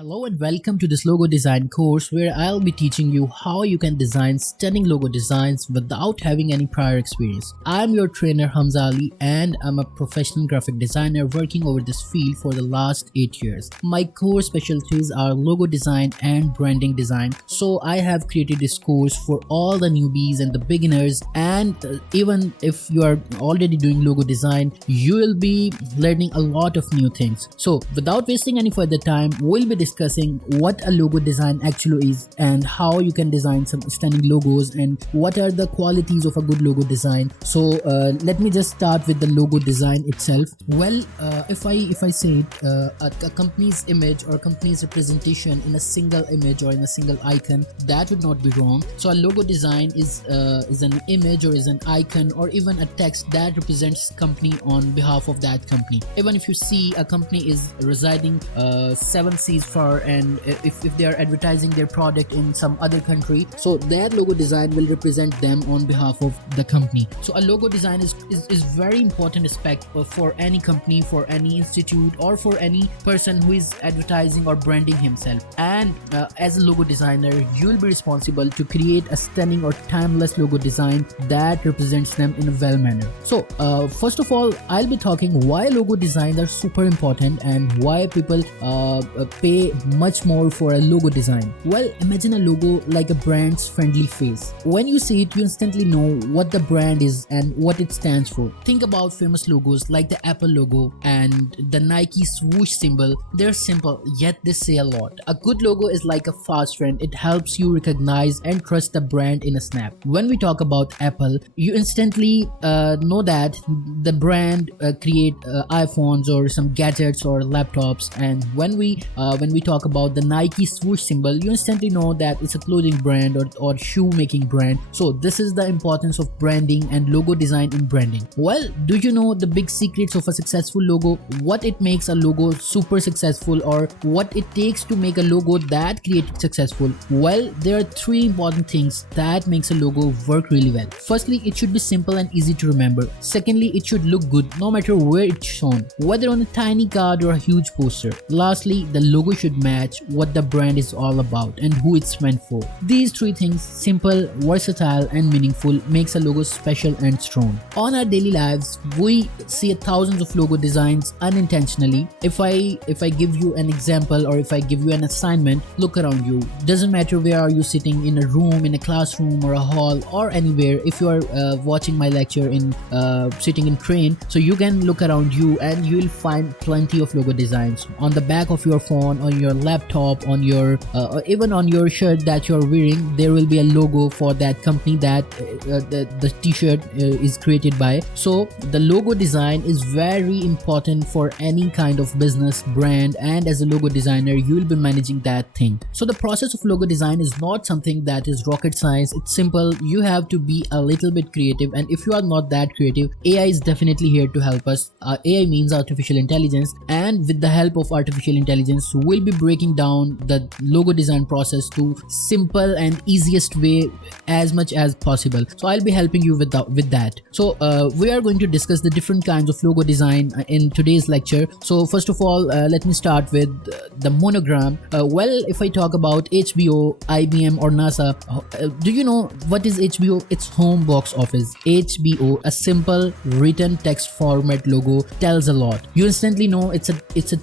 Hello and welcome to this logo design course where I'll be teaching you how you can design stunning logo designs without having any prior experience. I'm your trainer Hamza Ali and I'm a professional graphic designer working over this field for the last 8 years. My core specialties are logo design and branding design. So I have created this course for all the newbies and the beginners, and even if you are already doing logo design, you will be learning a lot of new things. So without wasting any further time, we'll be discussing what a logo design actually is and how you can design some stunning logos and what are the qualities of a good logo design. So let me just start with the logo design itself. Well, if I say a company's image or company's representation in a single image or in a single icon, that would not be wrong. So a logo design is an image or is an icon or even a text that represents company on behalf of that company. Even if you see a company is residing 7 seas far, and if they are advertising their product in some other country, so that logo design will represent them on behalf of the company. So a logo design is very important aspect for any company, for any institute, or for any person who is advertising or branding himself. And as a logo designer, you will be responsible to create a stunning or timeless logo design that represents them in a well manner. So first of all, I'll be talking why logo designs are super important and why people pay much more for a logo design. Well, imagine a logo like a brand's friendly face. When you see it, you instantly know what the brand is and what it stands for. Think about famous logos like the Apple logo and the Nike swoosh symbol. They're simple, yet they say a lot. A good logo is like a fast friend. It helps you recognize and trust the brand in a snap. When we talk about Apple, you instantly know that the brand create iPhones or some gadgets or laptops. And when we talk about the Nike swoosh symbol, you instantly know that it's a clothing brand or shoe making brand. So this is the importance of branding and logo design in branding. Well, do you know the big secrets of a successful logo? What it makes a logo super successful, or what it takes to make a logo that created successful? Well, there are 3 important things that makes a logo work really well. Firstly, it should be simple and easy to remember. Secondly, it should look good no matter where it's shown, whether on a tiny card or a huge poster. Lastly, the logo should match what the brand is all about and who it's meant for. These 3 things, simple, versatile and meaningful, makes a logo special and strong. On our daily lives, we see thousands of logo designs unintentionally. If I give you an example, or if I give you an assignment, look around you. Doesn't matter where are you sitting, in a room, in a classroom or a hall or anywhere. If you are watching my lecture in sitting in train, so you can look around you and you will find plenty of logo designs on the back of your phone, on your laptop, on your even on your shirt that you're wearing. There will be a logo for that company that the t-shirt is created by. So the logo design is very important for any kind of business brand, and as a logo designer you will be managing that thing. So the process of logo design is not something that is rocket science. It's simple. You have to be a little bit creative, and if you are not that creative, AI is definitely here to help us. AI means artificial intelligence, and with the help of artificial intelligence we'll be breaking down the logo design process to simple and easiest way as much as possible. So I'll be helping you with that. So we are going to discuss the different kinds of logo design in today's lecture. So first of all, let me start with the monogram. Well, if I talk about HBO, IBM or NASA, do you know what is HBO? It's home box office. HBO, a simple written text format logo, tells a lot. You instantly know it's a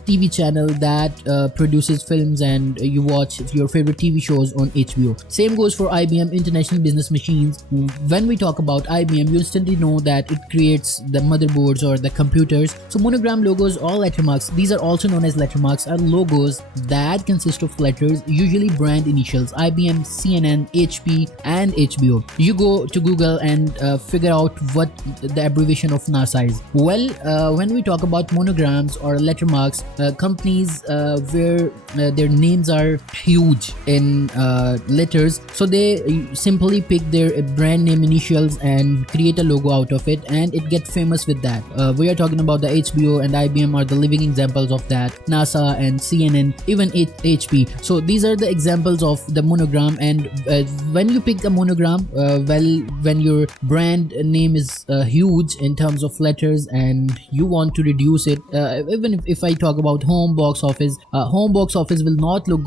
TV channel that produces films and you watch your favorite TV shows on HBO. Same goes for IBM, International Business Machines. When we talk about IBM, you instantly know that it creates the motherboards or the computers. So monogram logos or lettermarks, these are also known as lettermarks, are logos that consist of letters, usually brand initials: IBM, CNN, HP and HBO. You go to Google and figure out what the abbreviation of NASA is. Well, when we talk about monograms or lettermarks, companies where their names are huge in letters, so they simply pick their brand name initials and create a logo out of it, and it gets famous with that. We are talking about the HBO and IBM are the living examples of that. NASA and CNN, even HP. So these are the examples of the monogram. And when you pick a monogram, when your brand name is huge in terms of letters and you want to reduce it, even if I talk about home box office home box office will not look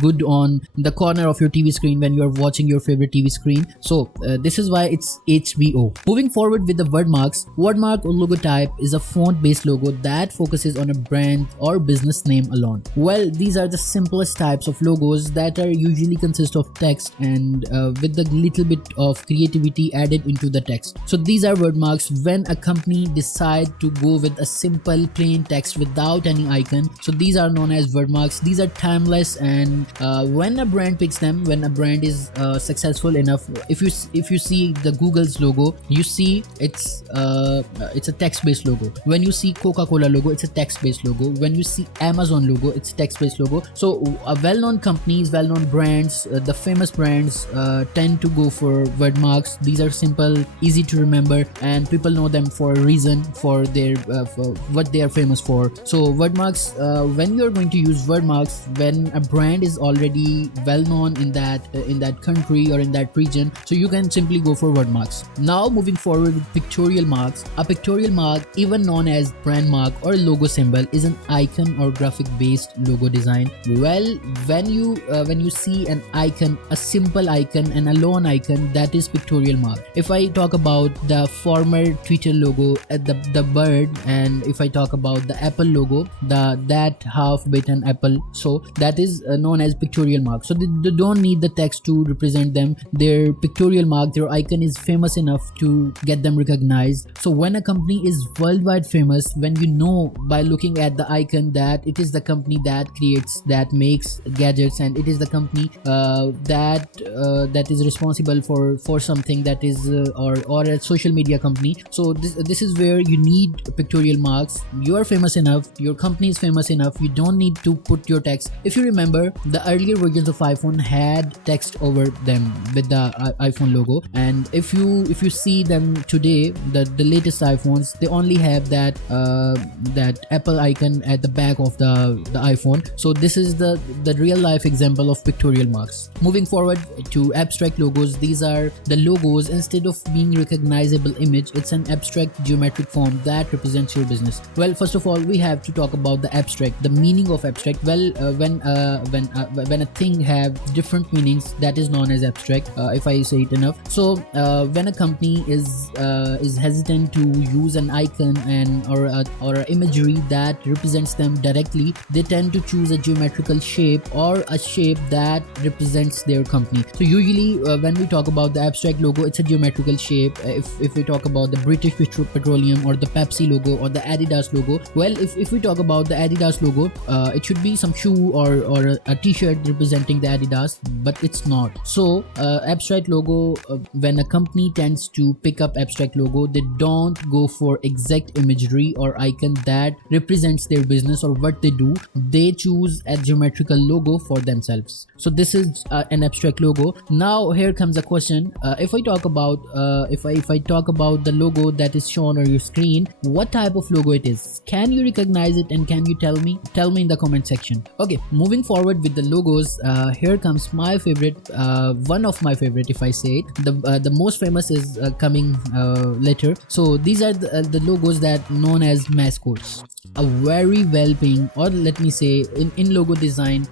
good on the corner of your TV screen when you are watching your favorite TV screen. So this is why it's HBO. Moving forward with the word marks, wordmark or logotype is a font based logo that focuses on a brand or business name alone. Well, these are the simplest types of logos that are usually consist of text and with a little bit of creativity added into the text. So these are word marks when a company decide to go with a simple plain text without any icon. So these are known as word marks. These are timeless, and when a brand picks them, when a brand is successful enough, if you see the Google's logo, you see it's a text based logo. When you see Coca-Cola logo, it's a text based logo. When you see Amazon logo, it's text based logo. So well-known companies, well-known brands, the famous brands tend to go for word marks. These are simple, easy to remember, and people know them for a reason, for their for what they are famous for. So word marks, when you're going to use word marks when a brand is already well known in that country or in that region, so you can simply go for word marks. Now moving forward with pictorial marks. A pictorial mark, even known as brand mark or logo symbol, is an icon or graphic based logo design. Well, when you see an icon, a simple icon, an alone icon, that is pictorial mark. If I talk about the former Twitter logo, the bird, and if I talk about the Apple logo, that half-bitten apple, so that is known as pictorial mark. So they don't need the text to represent them. Their pictorial mark, their icon is famous enough to get them recognized. So when a company is worldwide famous, when you know by looking at the icon that it is the company that creates, that makes gadgets, and it is the company that is responsible for something that is or a social media company. So this is where you need pictorial marks. You are famous enough, your company is famous enough, you don't need to put your text. If you remember, the earlier versions of iPhone had text over them with the iPhone logo, and if you see them today, the latest iPhones, they only have that Apple icon at the back of the iPhone. So this is the real life example of pictorial marks. Moving forward to abstract logos, these are the logos. Instead of being recognizable image, it's an abstract geometric form that represents your business. Well, first of all, we have to talk about the abstract, the meaning of abstract. Well, when a thing have different meanings, that is known as abstract, if I say it enough. So when a company is hesitant to use an icon or a imagery that represents them directly, they tend to choose a geometrical shape or a shape that represents their company. So usually when we talk about the abstract logo, it's a geometrical shape. If we talk about the British Petroleum or the Pepsi logo or the Adidas logo, well, if we talk about the Adidas logo, it should be some shoe or a t-shirt representing the Adidas, but it's not. So abstract logo, when a company tends to pick up abstract logo, they don't go for exact imagery or icon that represents their business or what they do. They choose a geometrical logo for themselves. So this is an abstract logo. Now here comes a question. If I talk about the logo that is shown on your screen, what type of logo it is? Can you recognize it, and can you tell me in the comment section? Okay, moving forward with the logos, here comes my favorite, one of my favorite, if I say it. The most famous is coming later. So these are the logos that known as mascots. A very well-paying, or let me say in logo design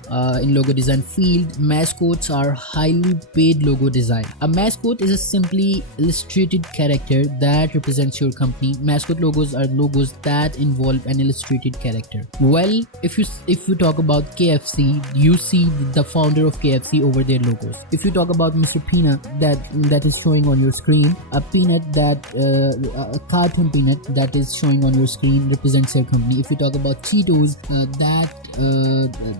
field, mascots are highly paid logo design. A mascot is a simply illustrated character that represents your company. Mascot logos are logos that involve an illustrated character. Well, if you talk about KFC, you see the founder of KFC over their logos. If you talk about Mr. Peanut, that is showing on your screen, a peanut a cartoon peanut that is showing on your screen represents their company. If you talk about Cheetos,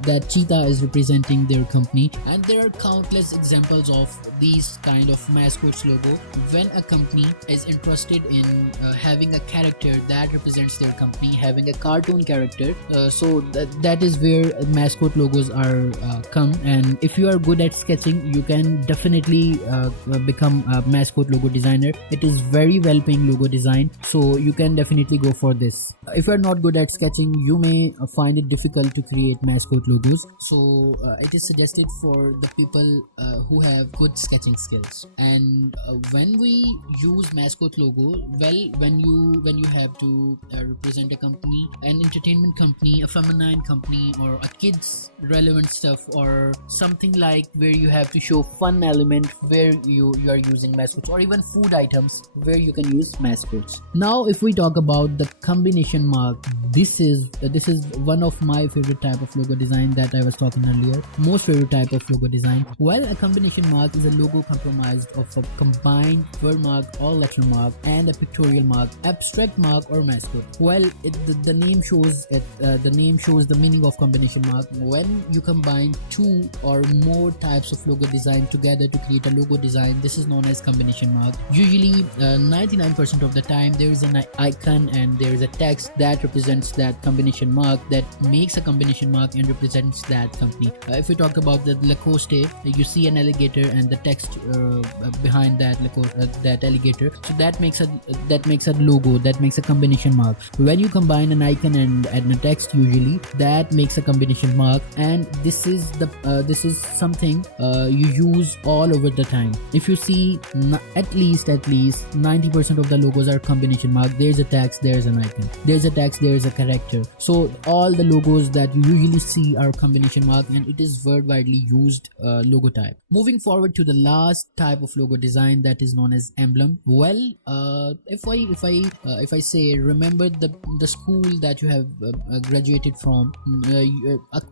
that cheetah is representing their company, and there are countless examples of these kind of mascots logo. When a company is interested in having a character that represents their company, having a cartoon character, so that is where mascot logos are come. And if you are good at sketching, you can definitely become a mascot logo designer. It is very well paying logo design, so you can definitely go for this. If you are not good at sketching, you may find it difficult to create mascot logos, so it is suggested for the people who have good sketching skills. And when we use mascot logo, well, when you have to represent a company, an entertainment company, a feminine company, funny or a kids relevant stuff, or something like where you have to show fun element where you are using mascots, or even food items where you can use mascots. Now if we talk about the combination mark, this is one of my favorite type of logo design that I was talking earlier, most favorite type of logo design. Well, a combination mark is a logo comprised of a combined word mark or letter mark and a pictorial mark, abstract mark or mascot. Well, the name shows it. The name shows the meaning of combination mark. When you combine two or more types of logo design together to create a logo design, this is known as combination mark. Usually 99% of the time there is an icon and there is a text that represents that combination mark, that makes a combination mark and represents that company. If we talk about the Lacoste, you see an alligator and the text behind that that alligator, so that makes a logo, that makes a combination mark. When you combine an icon and a text, usually that makes a combination mark, and this is something you use all over the time. If you see at least 90% of the logos are combination mark. There's a text, there's an icon, there's a text, there's a character. So all the logos that you usually see are combination mark, and it is very widely used logo type. Moving forward to the last type of logo design, that is known as emblem. Well, if I say, remember the school that you have graduated from,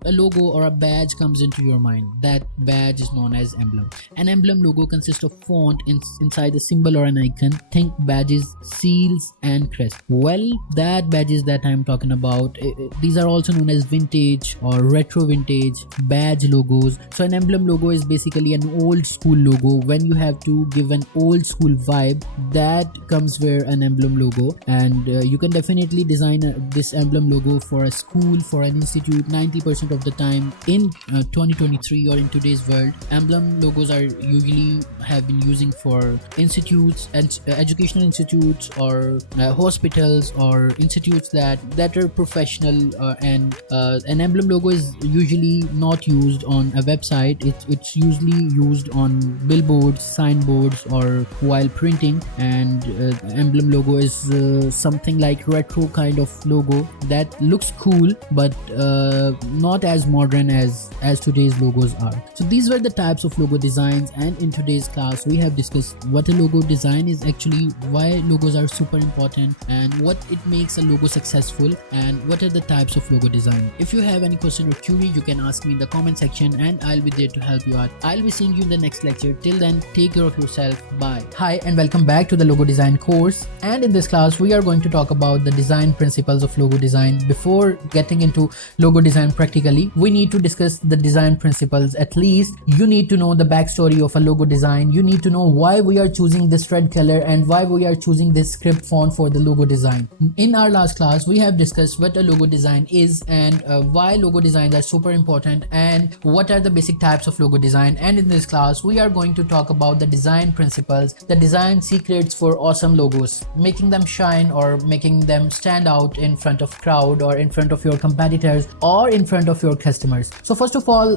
a logo or a badge comes into your mind. That badge is known as emblem. An emblem logo consists of font inside a symbol or an icon. Think badges, seals and crest. Well, that badges that I'm talking about, these are also known as vintage or retro vintage badge logos. So an emblem logo is basically an old school logo. When you have to give an old school vibe, that comes where an emblem logo, and you can definitely design this emblem logo for a school, for an institute. 90% of the time in 2023 or in today's world, emblem logos are usually have been using for institutes and educational institutes or hospitals or institutes that are professional, and an emblem logo is usually not used on a website. It's usually used on billboards, signboards, or while printing. And emblem logo is something like retro kind of logo that looks cool, but not as modern as today's logos are. So these were the types of logo designs, and in today's class we have discussed what a logo design is actually, why logos are super important, and what it makes a logo successful, and what are the types of logo design. If you have any question or query, you can ask me in the comment section and I'll be there to help you out. I'll be seeing you in the next lecture. Till then, take care of yourself. Bye. Hi and welcome back to the logo design course, and in this class we are going to talk about the design principles of logo design. Before getting into logo design practically, we need to discuss the design principles. At least you need to know the backstory of a logo design. You need to know why we are choosing this red color and why we are choosing this script font for the logo design. In our last class we have discussed what a logo design is, and why logo designs are super important, and what are the basic types of logo design. And in this class we are going to talk about the design principles, the design secrets for awesome logos, making them shine or making them stand out in front of crowd or in front of your competitors or in front of your customers. So first of all,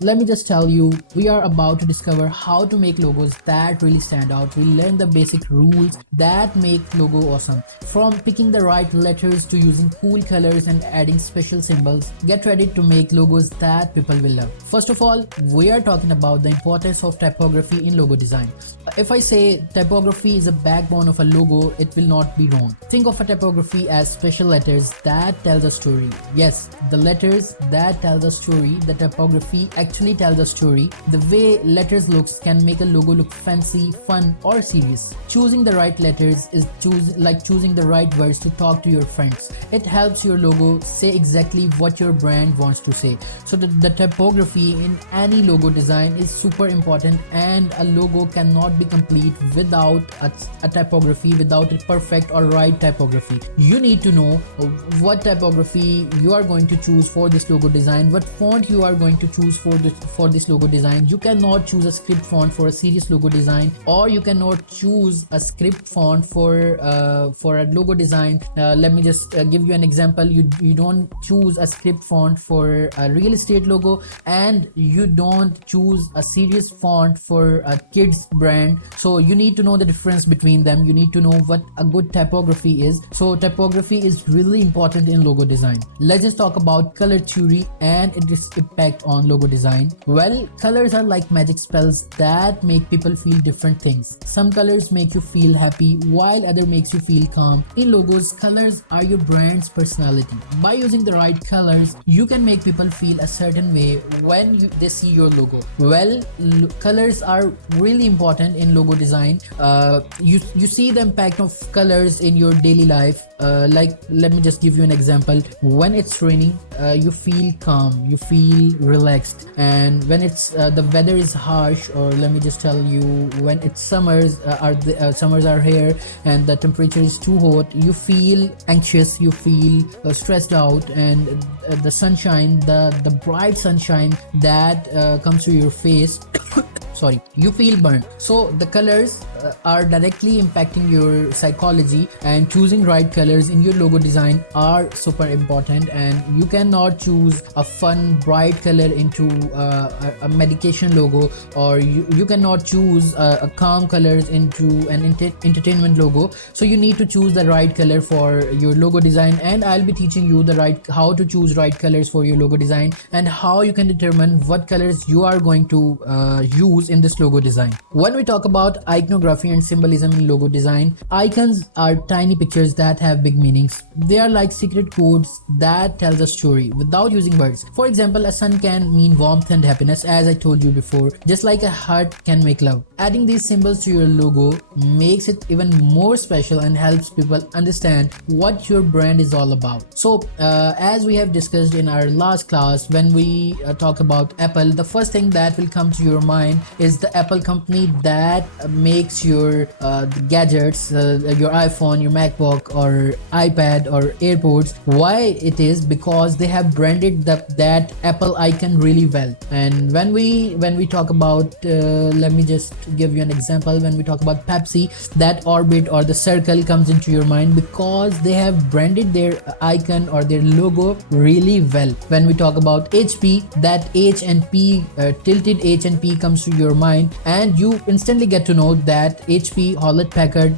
let me just tell you, we are about to discover how to make logos that really stand out. We'll learn the basic rules that make logo awesome, from picking the right letters to using cool colors and adding special symbols. Get ready to make logos that people will love. First of all, we are talking about the importance of typography in logo design. If I say typography is a backbone of a logo, it will not be wrong. Think of a typography as special letters that tell the story. Yes, the letters that tell the story. The typography actually tells a story. The way letters looks can make a logo look fancy, fun or serious. Choosing the right letters is choosing the right words to talk to your friends. It helps your logo say exactly what your brand wants to say. So the typography in any logo design is super important, and a logo cannot be complete without a typography, without a perfect or right typography. You need to know what typography you are going to choose for this logo design, what font you are going to choose for this logo design. You cannot choose a script font for a serious logo design, or you cannot choose a script font for a logo design. Let me just give you an example. You don't choose a script font for a real estate logo, and you don't choose a serious font for a kids brand. So you need to know the difference between them. You need to know what a good typography is. So typography is really important in logo design. Let's just talk about color theory and its impact on logo design, well, colors are like magic spells that make people feel different things. Some colors make you feel happy while other makes you feel calm. In logos, colors are your brand's personality. By using the right colors, you can make people feel a certain way when they see your logo. Well, colors are really important in logo design. You see the impact of colors in your daily life. Like, let me just give you an example. When it's raining, you feel calm, you feel relaxed, and when it's the weather is harsh, or let me just tell you, when it's summers are here and the temperature is too hot, you feel anxious, you feel stressed out, and the sunshine, the bright sunshine that comes to your face sorry, you feel burnt. So the colors are directly impacting your psychology, and choosing right colors in your logo design are super important. And you cannot choose a fun bright color into a medication logo, or you cannot choose a calm colors into an entertainment logo. So you need to choose the right color for your logo design, and I'll be teaching you how to choose right colors for your logo design, and how you can determine what colors you are going to use in this logo design. When we talk about iconography and symbolism in logo design, icons are tiny pictures that have big meanings. They are like secret codes that tells a story without using words. For example, a sun can mean warmth and happiness, as I told you before, just like a heart can make love. Adding these symbols to your logo makes it even more special and helps people understand what your brand is all about. So as we have discussed in our last class, when we talk about Apple, the first thing that will come to your mind is the Apple company that makes your gadgets, your iPhone, your MacBook, or iPad, or AirPods. Why it is? Because they have branded that Apple icon really well. And when we talk about let me just give you an example. When we talk about Pepsi, that orbit or the circle comes into your mind because they have branded their icon or their logo really well. When we talk about HP, that H and P, tilted H and P comes to your mind, and you instantly get to know that HP, Hewlett Packard,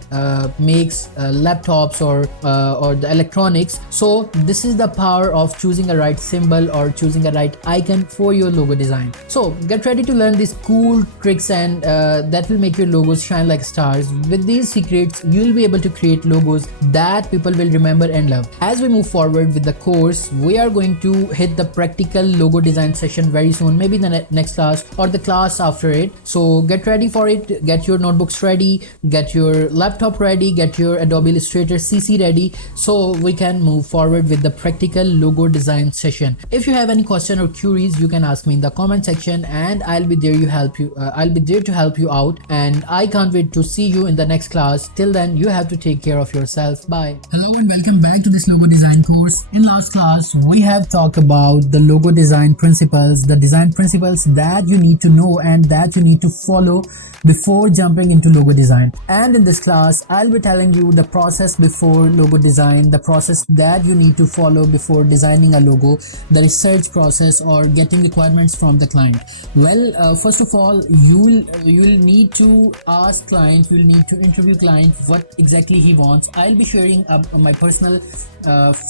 makes laptops or the electronics. So this is the power of choosing a right symbol or choosing a right icon for your logo design. So get ready to learn these cool tricks, and that will make your logos shine like stars. With these secrets, you'll be able to create logos that people will remember and love. As we move forward with the course, we are going to hit the practical logo design session very soon, maybe the next class or the class after it. So get ready for it. Get your notebooks ready, get your laptop ready, get your Adobe Illustrator CC ready, so we can move forward with the practical logo design session. If you have any question or queries, you can ask me in the comment section, and I'll be there to help you out. And I can't wait to see you in the next class. Till then, you have to take care of yourself. Bye. Hello and welcome back to this logo design course. In last class, we have talked about the logo design principles, the design principles that you need to know and that you need to follow before jumping into logo design. And in this class, I'll be telling you the process before logo design, the process that you need to follow before designing a logo, the research process or getting requirements from the client. Well, first of all, you will need to ask client, you will need to interview client what exactly he wants. I'll be sharing my personal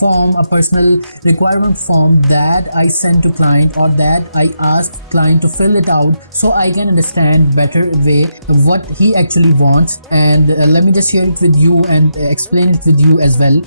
form, a personal requirement form that I send to client, or that I ask client to fill it out, so I can understand better way what he actually wants. And let me just share it with you and explain it with you as well.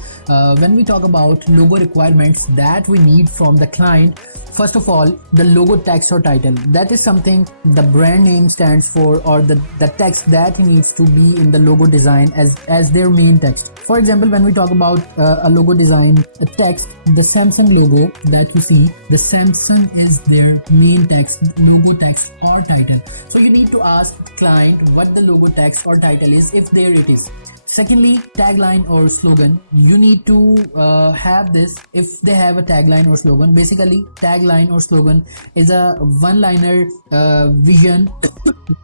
When we talk about logo requirements that we need from the client, first of all, the logo text or title. That is something the brand name stands for, or the text that needs to be in the logo design as their main text. For example, when we talk about a logo design, a text, the Samsung logo that you see, the Samsung is their main text, logo text or title. So you need to ask client what the logo text or title is, if there it is. Secondly, tagline or slogan. You need to have this if they have a tagline or slogan. Basically, tagline or slogan is a one-liner vision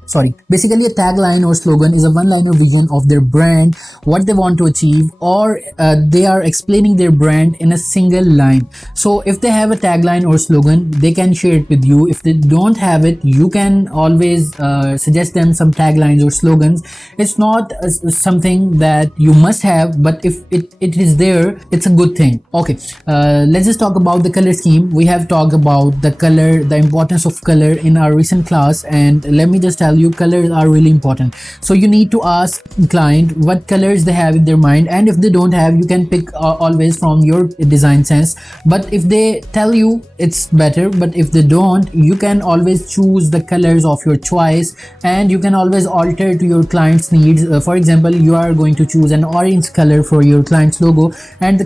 Sorry, basically a tagline or slogan is a one-liner vision of their brand, what they want to achieve, or they are explaining their brand in a single line. So if they have a tagline or slogan, they can share it with you. If they don't have it, you can always suggest them some taglines or slogans. It's not something that you must have, but if it is there, it's a good thing. Okay, let's just talk about the color scheme. We have talked about the color, the importance of color in our recent class, and let me just tell you, colors are really important. So you need to ask client what colors they have in their mind, and if they don't have, you can pick always from your design sense. But if they tell you, it's better. But if they don't, you can always choose the colors of your choice, and you can always alter to your client's needs. For example, you are going to choose an orange color for your client's logo, and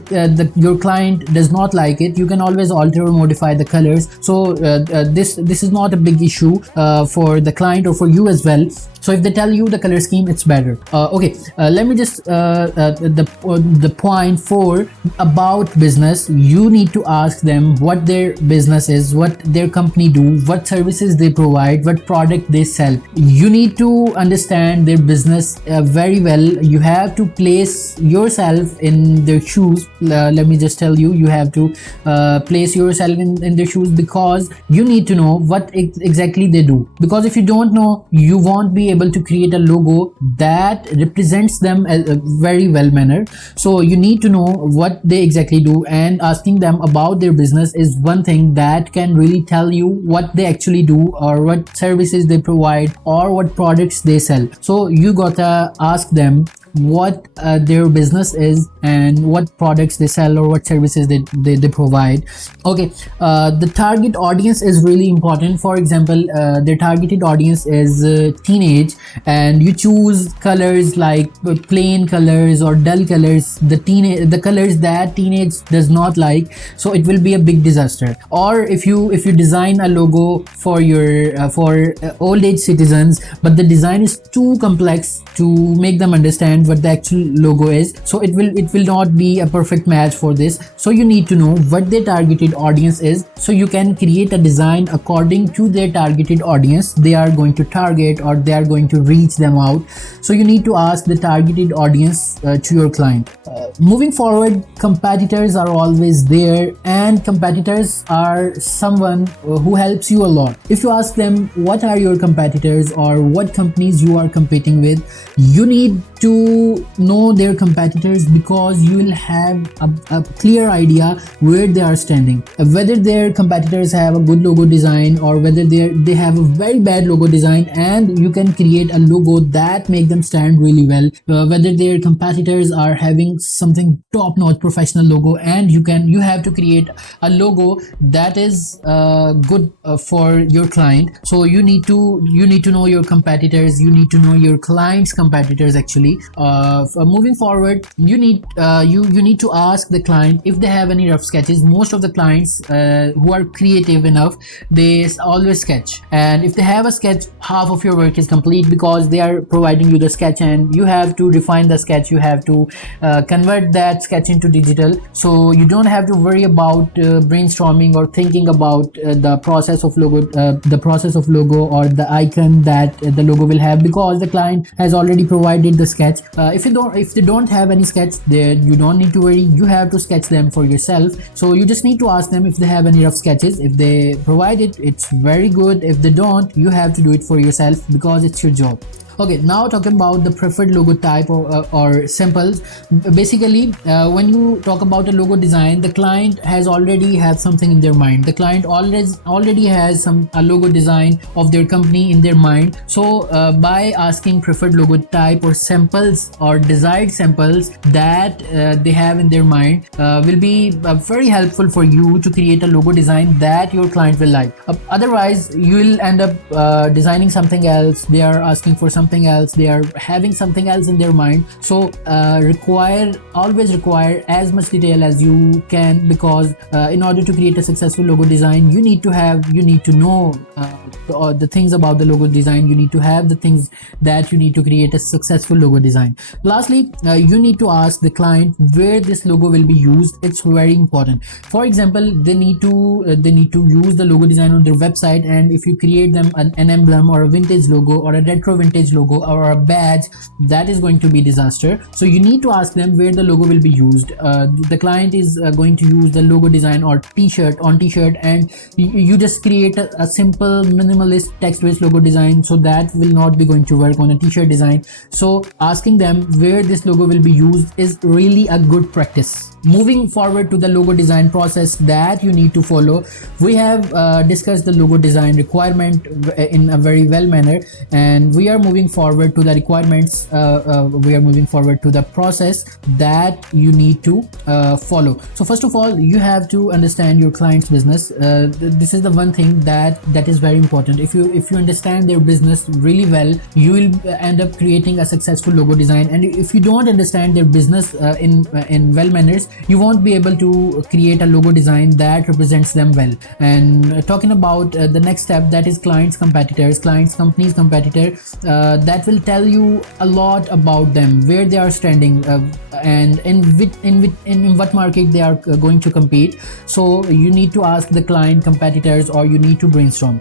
your client does not like it, you can always alter or modify the colors. So this is not a big issue for the client or for you as well. So if they tell you the color scheme, it's better. Okay, let me just the point 4 about business. You need to ask them what their business is, what their company do, what services they provide, what product they sell. You need to understand their business very well. You have to place yourself in their shoes. Let me just tell you, you have to place yourself in their shoes, because you need to know what exactly they do. Because if you don't know, you won't be able to create a logo that represents them a very well manner. So you need to know what they exactly do, and asking them about their business is one thing that can really tell you what they actually do, or what services they provide, or what products they sell. So you gotta ask them what their business is and what products they sell or what services they provide. Okay, the target audience is really important. For example, their targeted audience is teenage, and you choose colors like plain colors or dull colors, the colors that teenage does not like, so it will be a big disaster. Or if you design a logo for your old age citizens, but the design is too complex to make them understand what the actual logo is, so it will not be a perfect match for this. So you need to know what their targeted audience is, so you can create a design according to their targeted audience they are going to target, or they are going to reach them out. So you need to ask the targeted audience to your client. Moving forward, competitors are always there, and competitors are someone who helps you a lot. If you ask them what are your competitors or what companies you are competing with, you need to know their competitors, because you will have a clear idea where they are standing, whether their competitors have a good logo design or whether they have a very bad logo design, and you can create a logo that make them stand really well. Whether their competitors are having something top-notch professional logo, and you have to create a logo that is good for your client. So you need to know your competitors, you need to know your client's competitors actually. Moving forward, you need to ask the client if they have any rough sketches. Most of the clients who are creative enough, they always sketch, and if they have a sketch, half of your work is complete, because they are providing you the sketch and you have to refine the sketch, you have to convert that sketch into digital. So you don't have to worry about brainstorming or thinking about the process of logo or the icon that the logo will have, because the client has already provided the sketch. If they don't have any sketch there, you don't need to worry, you have to sketch them for yourself. So you just need to ask them if they have any rough sketches. If they provide it, it's very good. If they don't, you have to do it for yourself, because it's your job. Okay, now talking about the preferred logo type or symbols. Basically, when you talk about a logo design, the client has already have something in their mind. The client already has a logo design of their company in their mind. So by asking preferred logo type or samples or desired samples that they have in their mind will be very helpful for you to create a logo design that your client will like. Otherwise, you will end up designing something else. They are asking for something something else, they are having something else in their mind. So always require as much detail as you can, because in order to create a successful logo design, you need to know the things about the logo design. You need to have the things that you need to create a successful logo design. Lastly, you need to ask the client where this logo will be used. It's very important. For example, they need to use the logo design on their website, and if you create them an emblem or a vintage logo or a retro vintage logo or a badge, that is going to be disaster. So you need to ask them where the logo will be used. The client is going to use the logo design or t-shirt, and you just create a simple minimalist text-based logo design, so that will not be going to work on a t-shirt design. So asking them where this logo will be used is really a good practice. Moving forward to the logo design process that you need to follow, we have discussed the logo design requirement in a very well manner, and we are moving forward to the requirements. We are moving forward to the process that you need to follow. So first of all, you have to understand your client's business. This is the one thing that is very important. If you understand their business really well, you will end up creating a successful logo design. And if you don't understand their business in well manners, you won't be able to create a logo design that represents them well. And talking about the next step, that is client's company's competitor, that will tell you a lot about them, where they are standing, and in what market they are going to compete. So you need to ask the client competitors, or you need to brainstorm.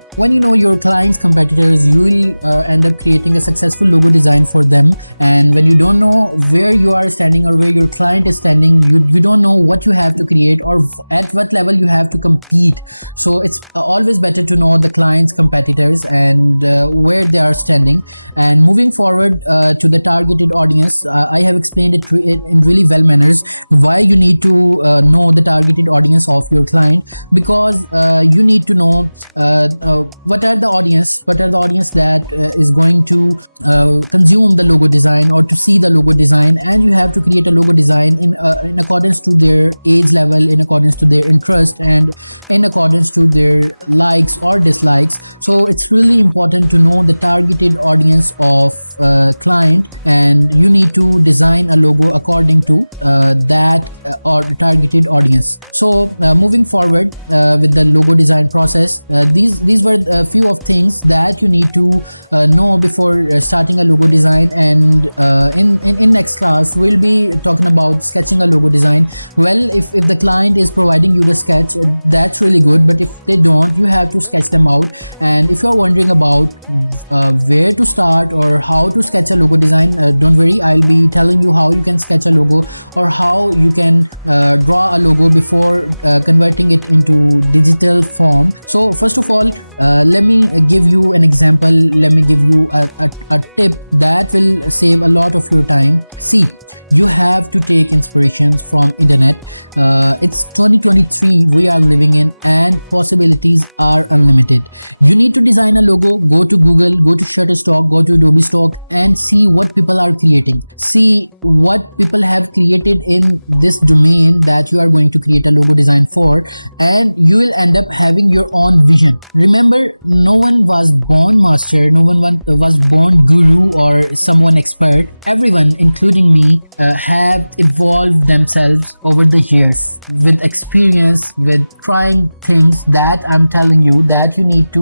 Trying things that I'm telling you that you need to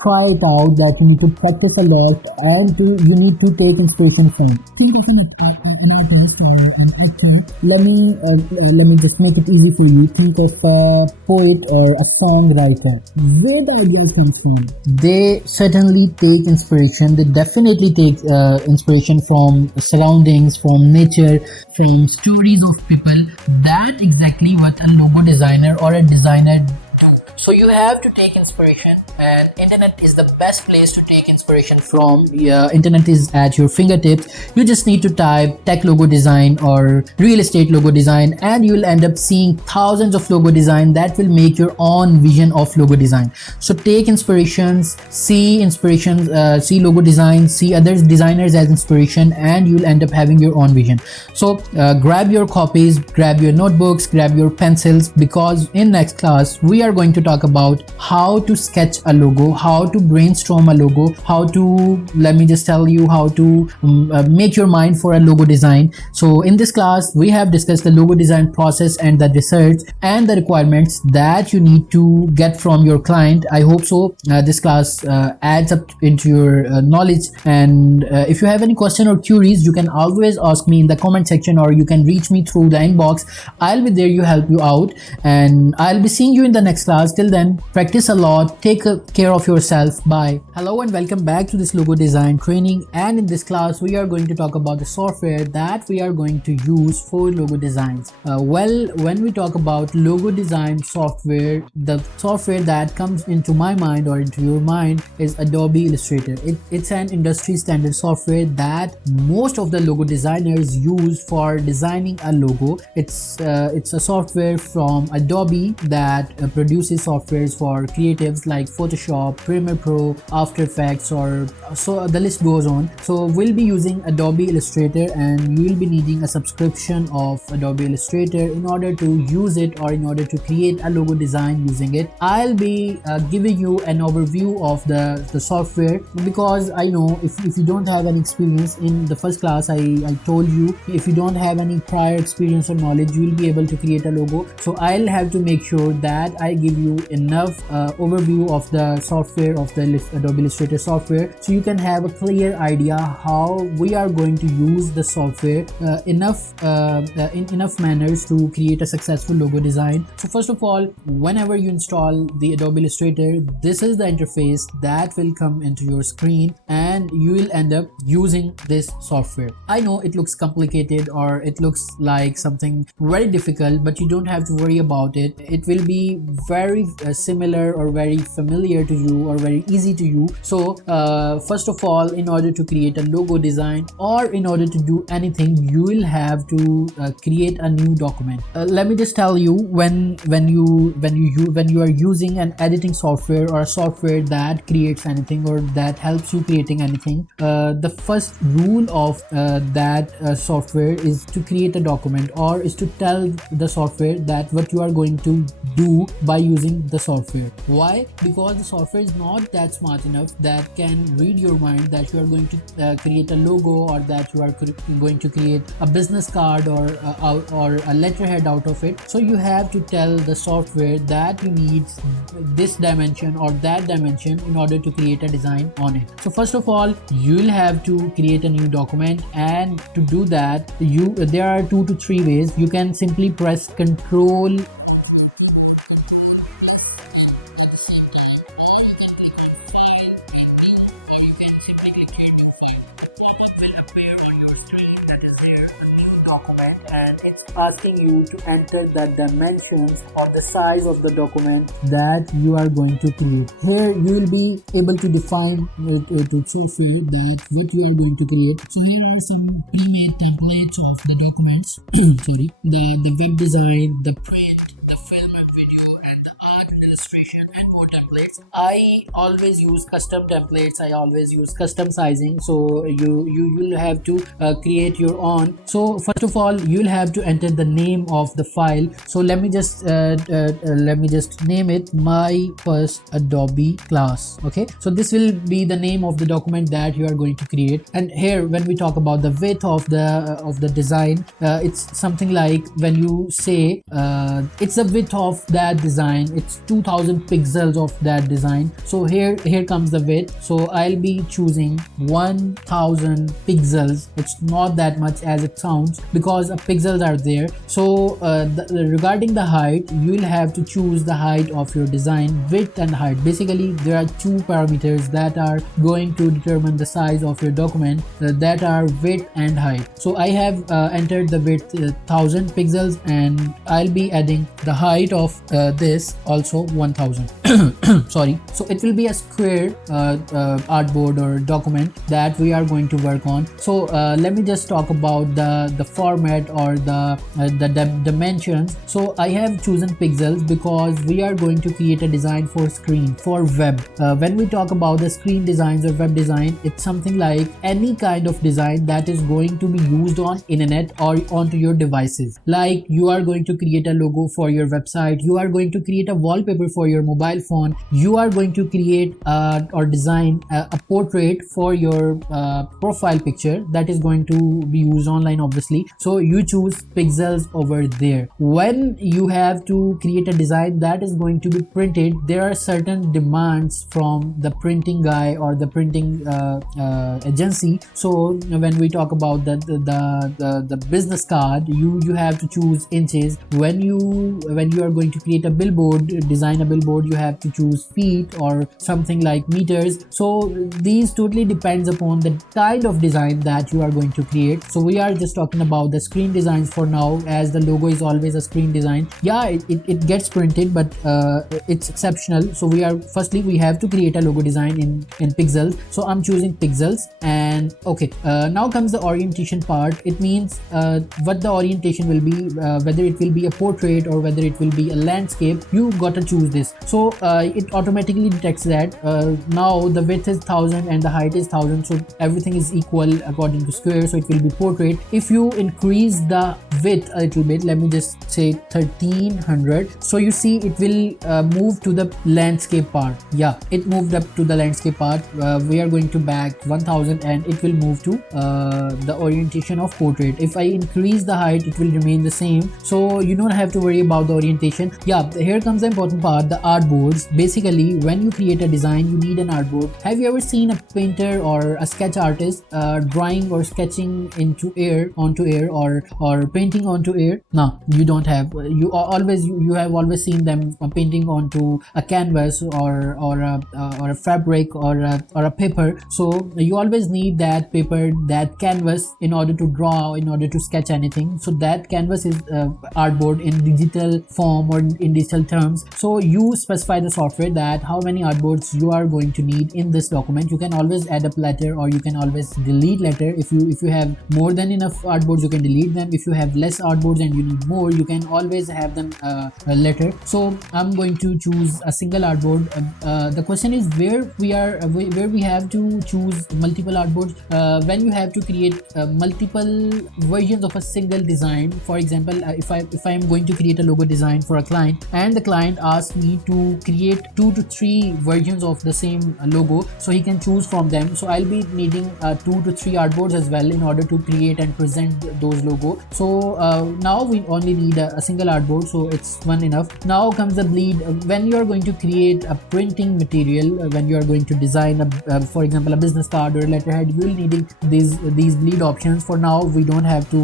try it out, that you need to practice a lot, and you need to take inspiration from. Let me just make it easy for you. Think of a poet or a songwriter. Where the ideas come from? They certainly take inspiration. They definitely take inspiration from surroundings, from nature, from stories of people. That exactly what a logo designer or a designer do. So you have to take inspiration, and internet is the best place to take inspiration from. Internet is at your fingertips. You just need to type tech logo design or real estate logo design, and you will end up seeing thousands of logo design that will make your own vision of logo design. So take inspirations, see logo design, see other designers as inspiration, and you'll end up having your own vision. So grab your copies, grab your notebooks, grab your pencils, because in next class we are going to talk talk about how to sketch a logo, how to brainstorm a logo, how to, let me just tell you how to make your mind for a logo design. So in this class, we have discussed the logo design process and the research and the requirements that you need to get from your client. I hope so. This class adds up into your knowledge, and if you have any question or queries, you can always ask me in the comment section, or you can reach me through the inbox. I'll be there to help you out, and I'll be seeing you in the next class. Till then, practice a lot, take care of yourself. Bye. Hello and welcome back to this logo design training, and in this class we are going to talk about the software that we are going to use for logo designs. Well, when we talk about logo design software, the software that comes into my mind or into your mind is Adobe Illustrator. It's an industry standard software that most of the logo designers use for designing a logo. It's a software from Adobe that produces softwares for creatives like Photoshop, Premiere Pro, After Effects, or so the list goes on. So we'll be using Adobe Illustrator, and you will be needing a subscription of Adobe Illustrator in order to use it or in order to create a logo design using it. I'll be giving you an overview of the software, because I know if you don't have any experience. In the first class I told you, if you don't have any prior experience or knowledge, you will be able to create a logo. So I'll have to make sure that I give you enough overview of the software, of the Adobe Illustrator software, so you can have a clear idea how we are going to use the software in enough manners to create a successful logo design. So first of all, whenever you install the Adobe Illustrator, this is the interface that will come into your screen, and you will end up using this software. I know it looks complicated or it looks like something very difficult, but you don't have to worry about it. It will be very similar or very familiar to you, or very easy to you. So first of all, in order to create a logo design, or in order to do anything, you will have to create a new document. Let me just tell you, when you are using an editing software or a software that creates anything or that helps you creating anything, the first rule of that software is to create a document, or is to tell the software that what you are going to do by using the software. Why? Because the software is not that smart enough that can read your mind, that you are going to create a logo, or that you are going to create a business card or a letterhead out of it. So you have to tell the software that you need this dimension or that dimension in order to create a design on it. So first of all, you will have to create a new document, and to do that, there are 2 to 3 ways. You can simply press Control document, and it's asking you to enter the dimensions or the size of the document that you are going to create. Here you will be able to define it to see that what you are going to create. So here are some pre-made templates of the documents. Sorry, the web design, the print, the film and video, and the art and illustration, and more templates. I always use custom templates. I always use custom sizing. So you will have to create your own. So first of all, you'll have to enter the name of the file. So let me just name it my first Adobe class. Okay, so this will be the name of the document that you are going to create. And here, when we talk about the width of the design, it's something like, when you say it's the width of that design, it's 2000 pixels of that design. So here comes the width. So I'll be choosing 1000 pixels. It's not that much as it sounds, because pixels are there. So regarding the height, you will have to choose the height of your design, width and height. Basically, there are 2 parameters that are going to determine the size of your document, that are width and height. So I have entered the width 1000 pixels, and I'll be adding the height of this also 1000. sorry, so it will be a square artboard or document that we are going to work on. So let me just talk about the format or the dimensions. So I have chosen pixels because we are going to create a design for screen, for web. When we talk about the screen designs or web design, it's something like any kind of design that is going to be used on internet or onto your devices. Like you are going to create a logo for your website, you are going to create a wallpaper for your mobile phone, you are going to create or design a portrait for your profile picture that is going to be used online, obviously. So you choose pixels over there. When you have to create a design that is going to be printed, there are certain demands from the printing guy or the printing agency. So when we talk about the business card, you have to choose inches. When you are going to create a billboard, design a billboard, you have to choose feet or something like meters. So these totally depends upon the kind of design that you are going to create. So we are just talking about the screen designs for now, as the logo is always a screen design. Yeah, it gets printed, but it's exceptional. So we have to create a logo design in pixels. So I'm choosing pixels. And okay, now comes the orientation part. It means what the orientation will be, whether it will be a portrait or whether it will be a landscape. You gotta choose this. So it automatically detects that now the width is 1000 and the height is 1000, so everything is equal according to square, so it will be portrait. If you increase the width a little bit, let me just say 1300, so you see it will move to the landscape part. Yeah, it moved up to the landscape part. We are going to back 1000 and it will move to the orientation of portrait. If I increase the height, it will remain the same, so you don't have to worry about the orientation. Yeah, here comes the important part, the artboards. Basically, when you create a design, you need an artboard. Have you ever seen a painter or a sketch artist drawing or sketching onto air or painting onto air? No, you don't have. You have always seen them painting onto a canvas or a fabric or a paper. So you always need that paper, that canvas, in order to draw, in order to sketch anything. So that canvas is artboard in digital form or in digital terms. So you specify the software that how many artboards you are going to need in this document. You can always add up later, or you can always delete later. If you have more than enough artboards, you can delete them. If you have less artboards and you need more, you can always have them later. So I'm going to choose a single artboard. The question is where we have to choose multiple artboards. When you have to create multiple versions of a single design. For example, if I am going to create a logo design for a client and the client asks me to create 2 to 3 versions of the same logo, so he can choose from them. So I'll be needing 2 to 3 artboards as well in order to create and present those logos. So now we only need a single artboard, so it's one enough. Now comes the bleed. When you are going to create a printing material, when you are going to design for example, a business card or a letterhead, you will needing these bleed options. For now we don't have to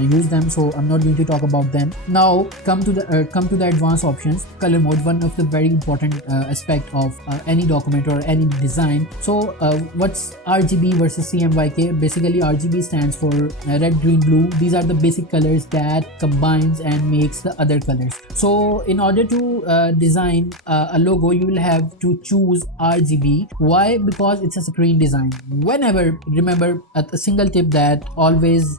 use them, so I'm not going to talk about them. Now come to the advanced options. Color mode, one of the very important aspect of any document or any design. So what's RGB versus CMYK? Basically RGB stands for red, green, blue. These are the basic colors that combines and makes the other colors. So in order to design a logo, you will have to choose RGB. Why? Because it's a screen design. Whenever, remember a single tip that always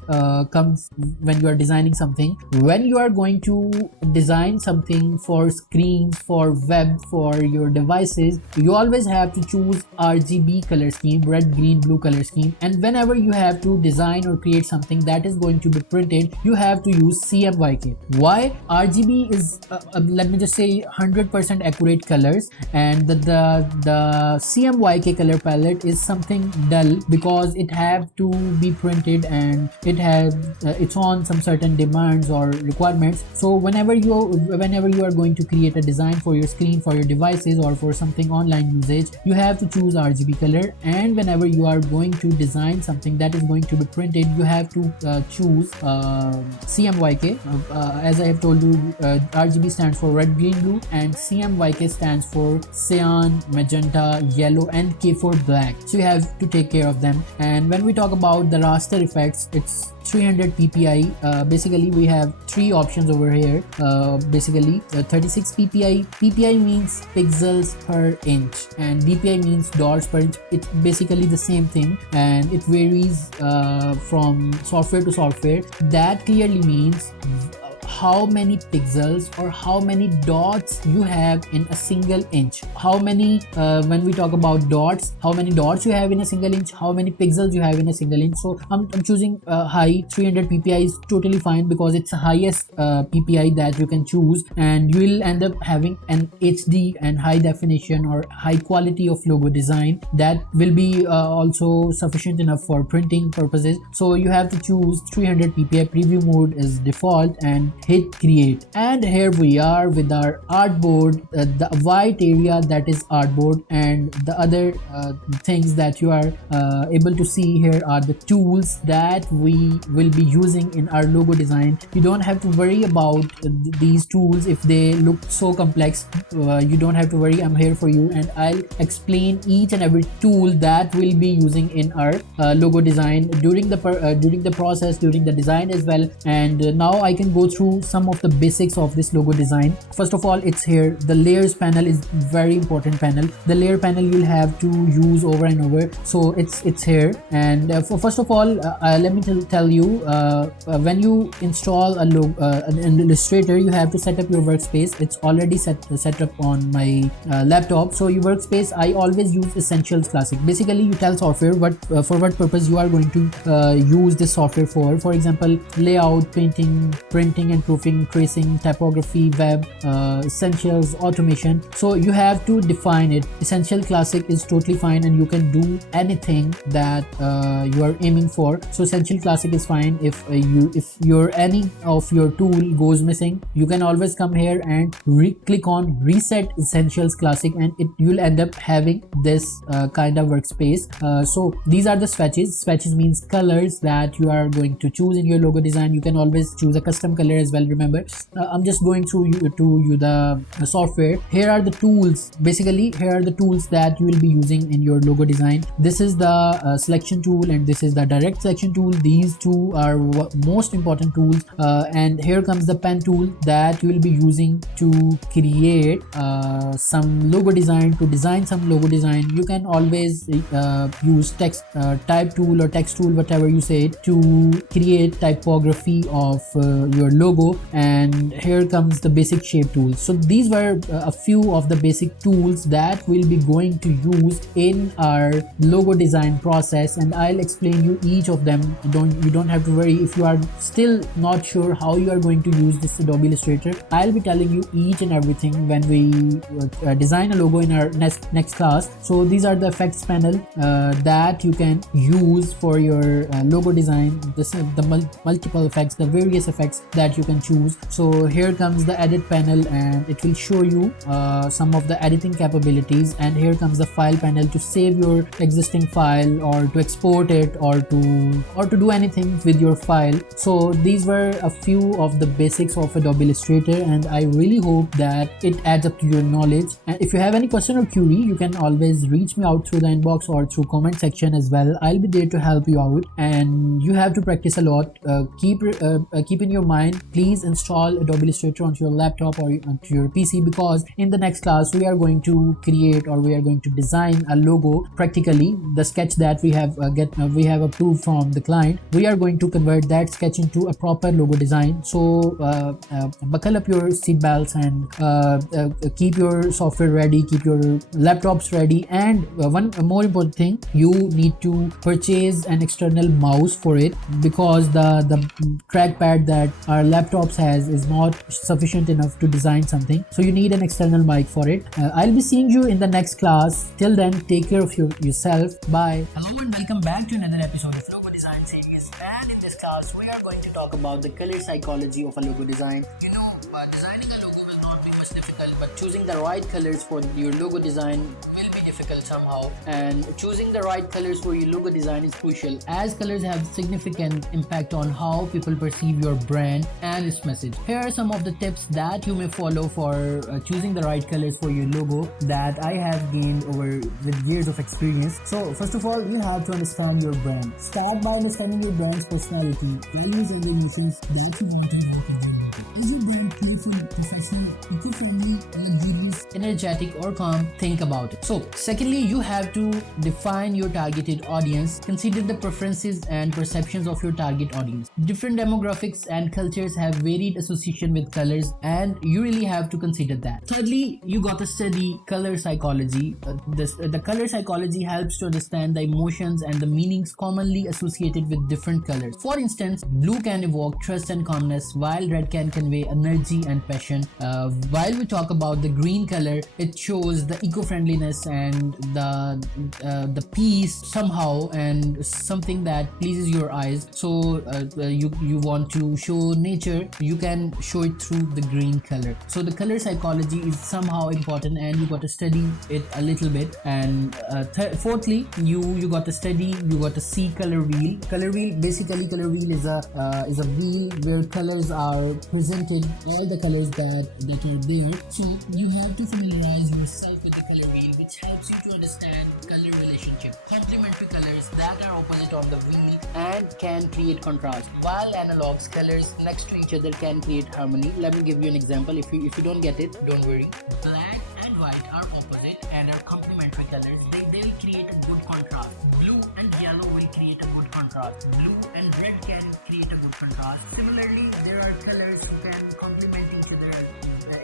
comes when you are designing something. When you are going to design something for screens, for web, for your devices, you always have to choose RGB color scheme, red, green, blue color scheme. And whenever you have to design or create something that is going to be printed, you have to use CMYK. Why? RGB is let me just say 100% accurate colors, and the CMYK color palette is something dull because it have to be printed and it's on some certain demands or requirements. So whenever you are going to create a design for your screen, for your devices, or for something online usage, you have to choose RGB color. And whenever you are going to design something that is going to be printed, you have to choose CMYK. As I have told you, RGB stands for red, green, blue, and CMYK stands for cyan, magenta, yellow, and K for black. So you have to take care of them. And when we talk about the raster effects, it's 300 ppi. Basically we have three options over here. Basically 36 ppi. Ppi means pixels per inch and dpi means dots per inch. It's basically the same thing and it varies from software to software. That clearly means how many pixels or how many dots you have in a single inch. How many when we talk about dots, how many dots you have in a single inch, how many pixels you have in a single inch. So I'm choosing high. 300 ppi is totally fine because it's the highest ppi that you can choose, and you will end up having an HD and high definition or high quality of logo design that will be also sufficient enough for printing purposes. So you have to choose 300 ppi. Preview mode is default and hit create, and here we are with our artboard. The white area, that is artboard, and the other things that you are able to see here are the tools that we will be using in our logo design. You don't have to worry about these tools if they look so complex. You don't have to worry. I'm here for you and I'll explain each and every tool that we'll be using in our logo design during the process, during the design as well. And now I can go through some of the basics of this logo design. First of all, it's here. The layers panel is very important panel. The layer panel you'll have to use over and over, so it's here. And first of all, let me tell you, when you install an Illustrator, you have to set up your workspace. It's already set up on my laptop. So your workspace, I always use Essentials Classic. Basically you tell software for what purpose you are going to use this software for. For example, layout, painting, printing and proofing, tracing, typography, web, essentials, automation. So you have to define it. Essential Classic is totally fine and you can do anything that you are aiming for. So Essential Classic is fine. If any of your tool goes missing, you can always come here and click on reset Essentials Classic, and you'll end up having this kind of workspace. So these are the swatches. Swatches means colors that you are going to choose in your logo design. You can always choose a custom color as well. Remember, I'm just going through the software. Here are the tools. Basically, here are the tools that you will be using in your logo design. This is the selection tool and this is the direct selection tool. These two are most important tools. And here comes the pen tool that you will be using to create some logo design, to design some logo design. You can always use text type tool or text tool, whatever you say, to create typography of your logo. And here comes the basic shape tools. So these were a few of the basic tools that we'll be going to use in our logo design process, and I'll explain you each of them. You don't have to worry if you are still not sure how you are going to use this Adobe Illustrator. I'll be telling you each and everything when we design a logo in our next class. So these are the effects panel that you can use for your logo design. This is the multiple effects, the various effects that you can choose. So here comes the edit panel and it will show you some of the editing capabilities. And here comes the file panel to save your existing file or to export it or to do anything with your file. So these were a few of the basics of Adobe Illustrator, and I really hope that it adds up to your knowledge. And if you have any question or query, you can always reach me out through the inbox or through comment section as well. I'll be there to help you out, and you have to practice a lot. Keep in your mind, please install Adobe Illustrator onto your laptop or onto your PC, because in the next class we are going to create or we are going to design a logo practically. The sketch that we have approved from the client, we are going to convert that sketch into a proper logo design. So buckle up your seatbelts and keep your software ready, keep your laptops ready. And one more important thing, you need to purchase an external mouse for it, because the trackpad that our laptops has is not sufficient enough to design something. So you need an external mic for it. I'll be seeing you in the next class. Till then, take care of yourself. Bye. Hello and welcome back to another episode of Logo Design Series. And in this class, we are going to talk about the color psychology of a logo design. Designing a logo will not be much difficult, but choosing the right colors for your logo design will be be difficult somehow, and choosing the right colors for your logo design is crucial, as colors have significant impact on how people perceive your brand and its message. Here are some of the tips that you may follow for choosing the right colors for your logo that I have gained over with years of experience. So first of all, you have to understand your brand. Start by understanding your brand's personality, values and the emotions that you want to represent. Is your brand playful, professional, eco-friendly, or genius, energetic or calm? Think about it. So secondly, you have to define your targeted audience. Consider the preferences and perceptions of your target audience. Different demographics and cultures have varied association with colors, and you really have to consider that. Thirdly, you got to study color psychology. The color psychology helps to understand the emotions and the meanings commonly associated with different colors. For instance, blue can evoke trust and calmness, while red can convey energy and passion. While we talk about the green color, it shows the eco-friendliness and the peace somehow, and something that pleases your eyes. So you want to show nature, you can show it through the green color. So the color psychology is somehow important, and you got to study it a little bit. And fourthly, you got to study, you got to see color wheel. Color wheel is a wheel where colors are presented, all the colors that are there. So you have to familiarize yourself with the color wheel, which helps you to understand color relationship. Complementary colors that are opposite on the wheel and can create contrast, while analogs, colors next to each other, can create harmony. Let me give you an example. If you don't get it, don't worry. Black and white are opposite and are complementary colors. They will create a good contrast. Blue and yellow will create a good contrast. Blue and red can create a good contrast. Similarly, there are colors who can complement each other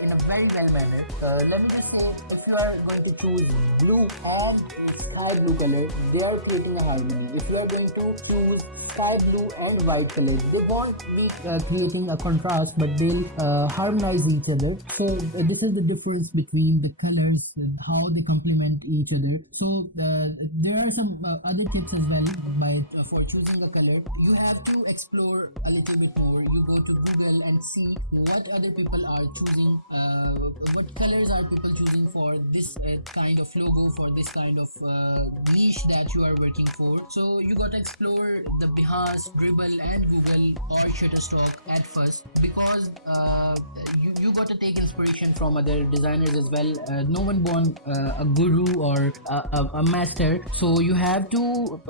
in a very well manner. Let me just say, if you are going to choose blue and sky blue color, they are creating a harmony. If you are going to choose sky blue and white colors, they won't be creating a contrast, but they'll harmonize each other. So this is the difference between the colors, how they complement each other. So there are some other tips as well for choosing a color. You have to explore a little bit more. You go to Google and see what other people are choosing, what colors are people choosing for this kind of logo, for this kind of niche that you are working for. So you got to explore the Behance, Dribble and Google or Shutterstock at first, because you got to take inspiration from other designers as well. No one born a guru or a master, so you have to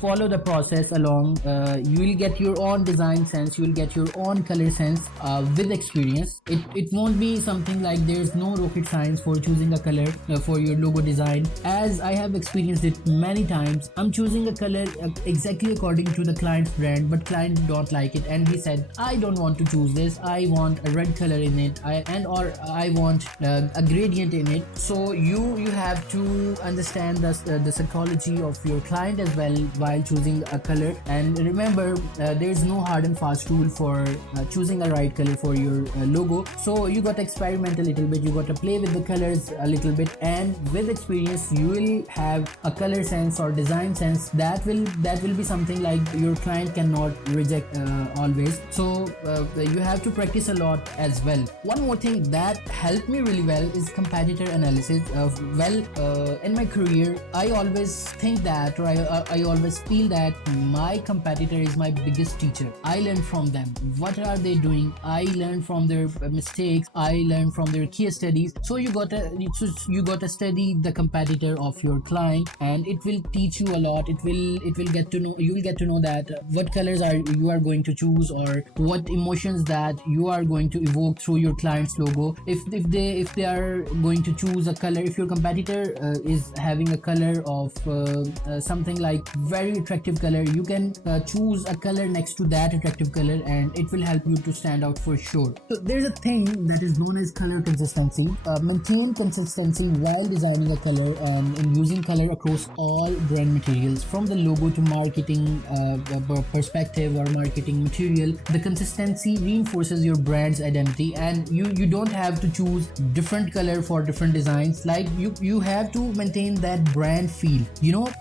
follow the process along. You will get your own design sense, you will get your own color sense with experience. It won't be something like there's no rocket science for choosing a color for your logo design, as I have experienced it many times. I'm choosing a color exactly according to the client's brand, but client don't like it, and he said, I don't want to choose this, I want a red color in it, I want a gradient in it. So you have to understand the psychology of your client as well while choosing a color. And remember, there's no hard and fast rule for choosing a right color for your logo. So you got to experiment a little bit, you got to play with the colors a little bit, and with experience you will have a color sense or design sense that will be something like your client cannot reject always. So you have to practice a lot as well. One more thing that helped me really well is competitor analysis. In my career, I always think that, or I always feel that my competitor is my biggest teacher. I learn from them. What are they doing? I learn from their mistakes. I learn from their case studies. So you gotta study the competitor of your client, and it will teach you a lot. You will get to know that what colors you are going to choose, or what emotions that you are going to evoke through your client's logo. If they are going to choose a color, if your competitor is having a color of something like very attractive color, you can choose a color next to that attractive color, and it will help you to stand out for sure. So there's a thing that is known as color consistency. Maintain consistency while designing a color in using color across all brand materials, from the logo to marketing perspective or marketing material. The consistency reinforces your brand's identity, and you don't have to choose different color for different designs. Like you have to maintain that brand feel.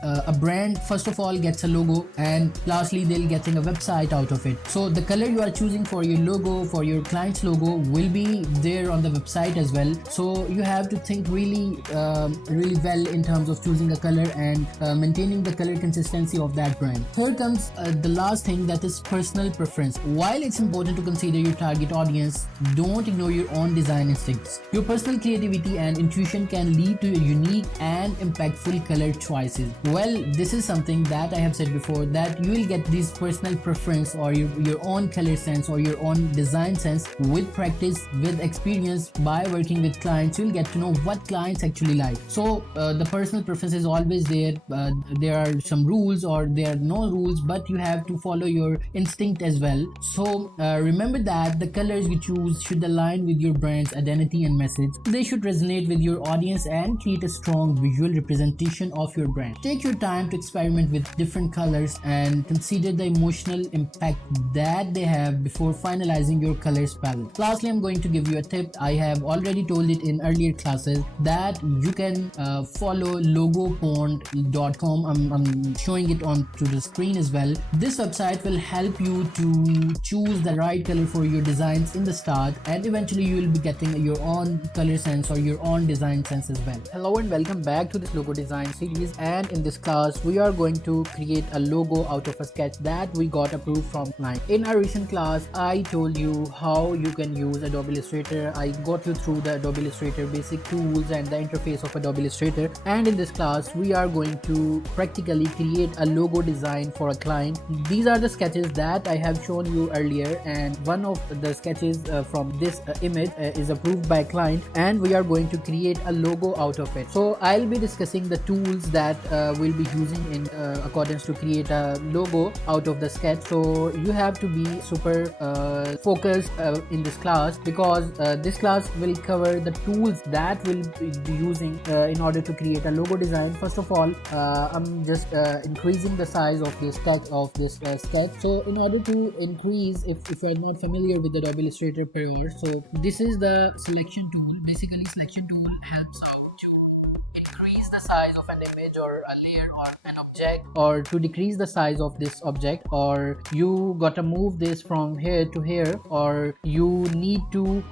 A brand first of all gets a logo, and lastly they'll getting a website out of it. So the color you are choosing for your logo, for your client's logo, will be there on the website as well. So you have to think really well in terms of choosing a color and maintaining the color consistency of that brand. Third comes the last thing, that is personal preference. While it's important to consider your target audience, don't ignore your own design instincts. Your personal creativity and intuition can lead to unique and impactful color choices. Well, this is something that I have said before, that you will get this personal preference or your own color sense or your own design sense with practice, with experience. By working with clients, you'll get to know what clients actually like. So the personal preference is always there. There are some rules or there are no rules, but you have to follow your instinct as well. So remember that the colors you choose should align with your brand's identity and message. They should resonate with your audience and create a strong visual representation of your brand. Take your time to experiment with different colors and consider the emotional impact that they have before finalizing your colors palette. Lastly, I'm going to give you a tip. I have already told it in earlier classes that you can follow logopond.com. I'm showing it onto the screen as well. This website will help you to choose the right color for your designs in the start, and eventually you will be getting your own color sense or your own design sense as well. Hello and welcome back to this logo design series, and in this class we are going to create a logo out of a sketch that we got approved from client. In our recent class I told you how you can use Adobe Illustrator. I got you through the Adobe Illustrator basic tools and the interface of Adobe Illustrator, and in this class we are going to practically create a logo design for a client. These are the sketches that I have shown you earlier, and one of the sketches from this image is approved by client, and we are going to create a logo out of it. So I'll be discussing the tools that we'll be using in accordance to create a logo out of the sketch. So you have to be super focused in this class, because this class will cover the tools that we'll be using in order to create a logo design. First of all, I'm just increasing the size of the sketch sketch. So in order to increase, if you're not familiar with the Adobe Illustrator Pro, so this is the selection tool. Basically, selection tool helps out to increase the size of an image or a layer or an object, or to decrease the size of this object, or you gotta move this from here to here, or you need to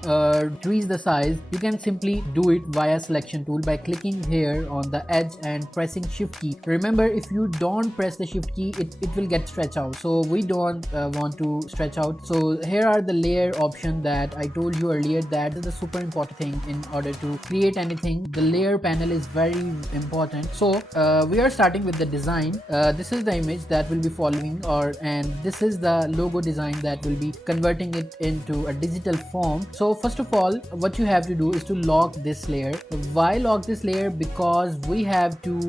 decrease the size. You can simply do it via selection tool by clicking here on the edge and pressing shift key. Remember, if you don't press the shift key, it will get stretched out, so we don't want to stretch out. So here are the layer option that I told you earlier. That is the super important thing in order to create anything. The layer panel is very important. So we are starting with the design. This is the image that will be following, and this is the logo design that will be converting it into a digital form. So first of all, what you have to do is to lock this layer. Why lock this layer? Because we have to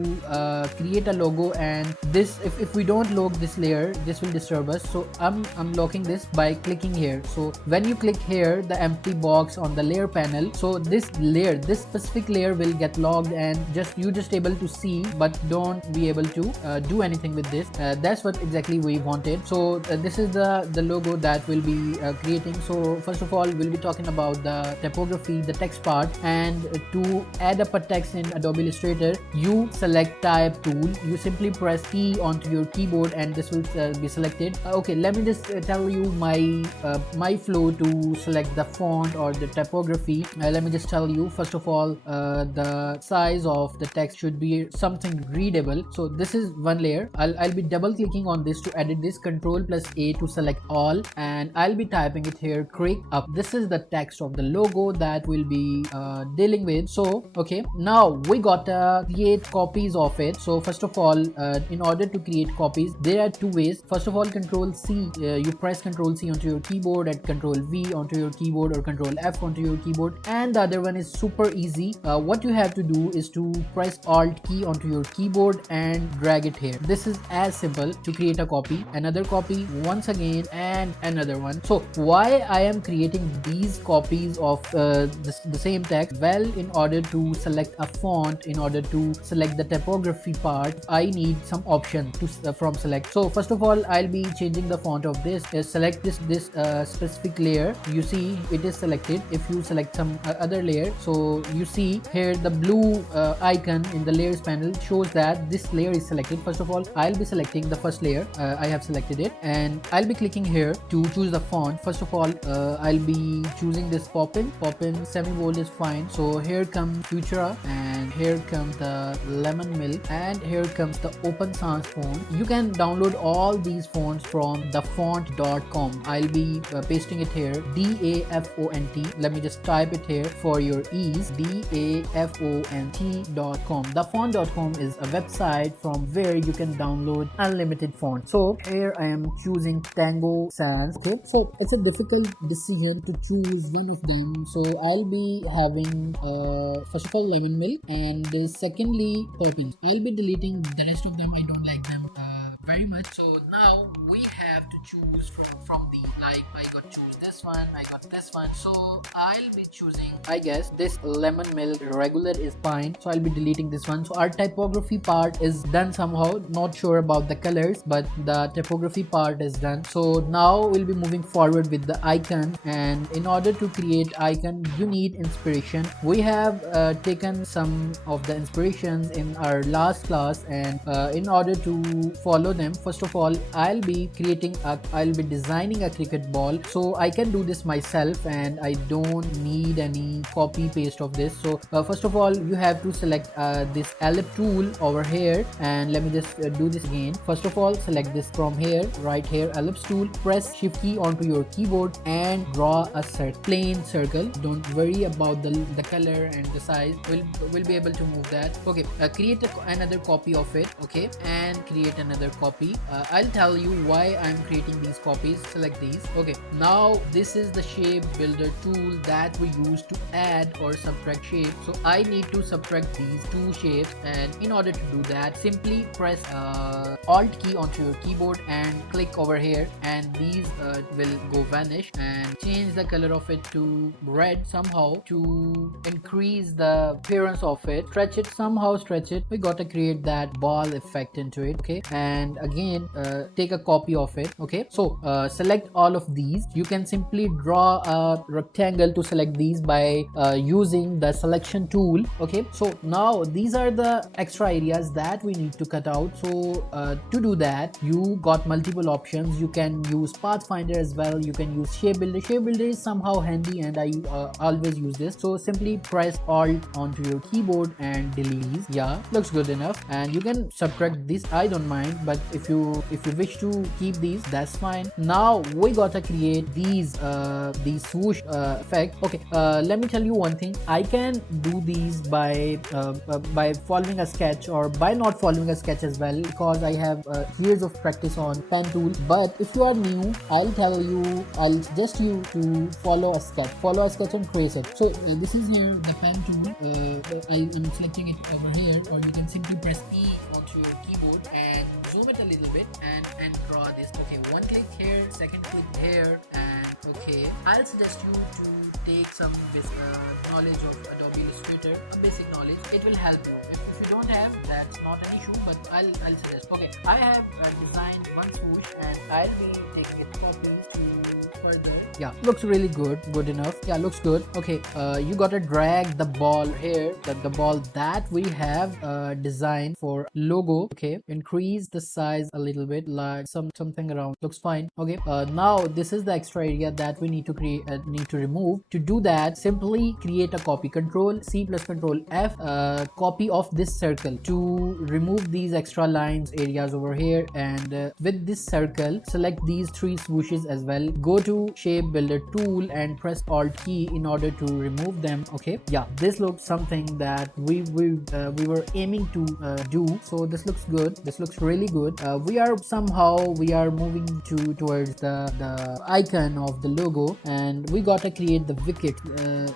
create a logo, and this, if we don't lock this layer, this will disturb us. So I'm locking this by clicking here. So when you click here, the empty box on the layer panel, so this layer, this specific layer will get logged, and you just able to see but don't be able to do anything with this. That's what exactly we wanted. So this is the logo that we'll be creating. So first of all, we'll be talking about the typography, the text part, and to add up a text in Adobe Illustrator, you select type tool. You simply press E onto your keyboard and this will be selected. Okay, let me just tell you my flow to select the font or the typography. Let me just tell you, first of all, the size of the text should be something readable. So this is one layer. I'll be double clicking on this to edit this. Control plus A to select all, and I'll be typing it here, click up. This is the text of the logo that we'll be dealing with. So okay, now we gotta create copies of it. So first of all, in order to create copies, there are two ways. First of all, Control C, you press Control C onto your keyboard, and Control V onto your keyboard, or Control F onto your keyboard, and the other one is super easy. What you have to do is to press Alt key onto your keyboard and drag it here. This is as simple to create a copy, another copy, once again, and another one. So why I am creating these copies of the same text? Well, in order to select a font, in order to select the typography part, I need some option to from select. So first of all, I'll be changing the font of this. Select this specific layer. You see it is selected. If you select some other layer, so you see here the blue icon in the layers panel shows that this layer is selected. First of all, I'll be selecting the first layer. I have selected it, and I'll be clicking here to choose the font. First of all, I'll be choosing this Poppin semi-bold is fine. So here comes Futura, and here comes the Lemon Milk, and here comes the Open Sans font. You can download all these fonts from thefont.com. I'll be pasting it here, DAFONT. Let me just type it here for your ease, DAFONT.com. Thefont.com is a website from where you can download unlimited fonts. So here I am choosing Tango Sans. Okay, so it's a difficult decision to choose one of them. So I'll be having first of all Lemon Milk, and secondly Poppins. I'll be deleting the rest of them. I don't like them very much. So now we have to choose from the, like, I got choose this one, I got this one. So I'll be choosing, I guess, this Lemon Milk regular is fine. So I'll be deleting this one. So our typography part is done somehow. Not sure about the colors, but the typography part is done. So now we'll be moving forward with the icon, and in order to create icon you need inspiration. We have taken some of the inspirations in our last class, and in order to follow them, first of all I'll be designing a cricket ball. So I can do this myself, and I don't need any copy paste of this. So first of all you have to select this ellipse tool over here, and let me just do this again. First of all, select this from here, right here, ellipse tool, press shift key onto your keyboard and draw a plain circle. Don't worry about the color and the size. We'll be able to move that. Okay, create another copy of it. Okay, and create another copy. I'll tell you why I'm creating these copies. Select these. Okay, now this is the shape builder tool that we use to add or subtract shapes. So I need to subtract these two shapes, and in order to do that, simply press Alt key onto your keyboard and click over here, and these will go vanish, and change the color of it to red somehow to increase the appearance of it. Stretch it somehow, stretch it. We gotta create that ball effect into it. Okay, and again take a copy of it. Okay, so select all of these. You can simply draw a rectangle to select these by using the selection tool. Okay, so now these are the extra areas that we need to cut out. So to do that, you got multiple options. You can use Pathfinder as well. You can use shape builder. Shape builder is somehow handy, and I always use this. So simply press Alt onto your keyboard and delete these. Yeah, looks good enough, and you can subtract this. I don't mind, but if you wish to keep these, that's fine. Now we gotta create these swoosh effect. Okay, let me tell you one thing. I can do these by following a sketch, or by not following a sketch as well, because I have years of practice on pen tool. But if you are new, I'll suggest you to follow a sketch and trace it. So this is here the pen tool. I'm selecting it over here, or you can simply press E onto your keyboard and zoom it a little bit and draw this. Okay, one click here, second click here, and okay, I'll suggest you to take some knowledge of Adobe Illustrator, a basic knowledge. It will help you. If you don't have, that's not an issue, but I'll suggest. Okay, I have designed one swoosh, and I'll be taking it copy to further. Yeah, looks really good enough. Yeah, looks good. Okay, you gotta drag the ball here, the ball that we have designed for logo. Okay, increase the size a little bit, like something around, looks fine. Okay, now this is the extra area that we need to remove. To do that, simply create a copy. Control C plus Control F, copy of this circle to remove these extra lines areas over here. And with this circle, select these three swooshes as well. Go to shape builder tool and press Alt key in order to remove them. Okay, yeah, this looks something that we were aiming to do. So this looks good. This looks really good. We are moving towards the icon of the logo, and we gotta create the wicket.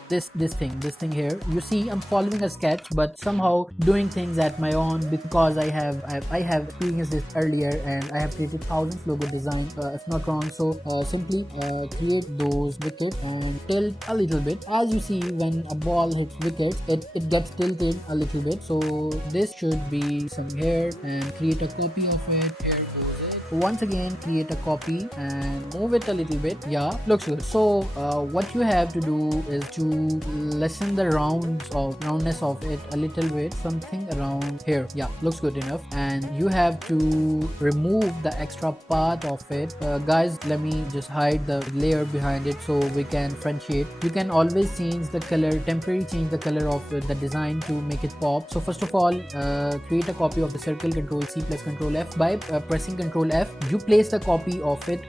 This thing here. You see, I'm following a sketch, but somehow doing things at my own because I have experienced this earlier, and I have created thousands logo design, if not wrong. So simply create those wickets and tilt a little bit. As you see, when a ball hits wickets, it gets tilted a little bit. So this should be some here, and create a copy of it. Here goes it. Once again, create a copy and move it a little bit. Yeah, looks good. So what you have to do is to lessen the roundness of it a little bit, something around here. Yeah, looks good enough. And you have to remove the extra part of it. Guys, let me just hide the layer behind it so we can differentiate. You can always change the color, temporarily change the color of the design to make it pop. So first of all, create a copy of the circle, Control C plus Control F. By pressing Control F, you place the copy of it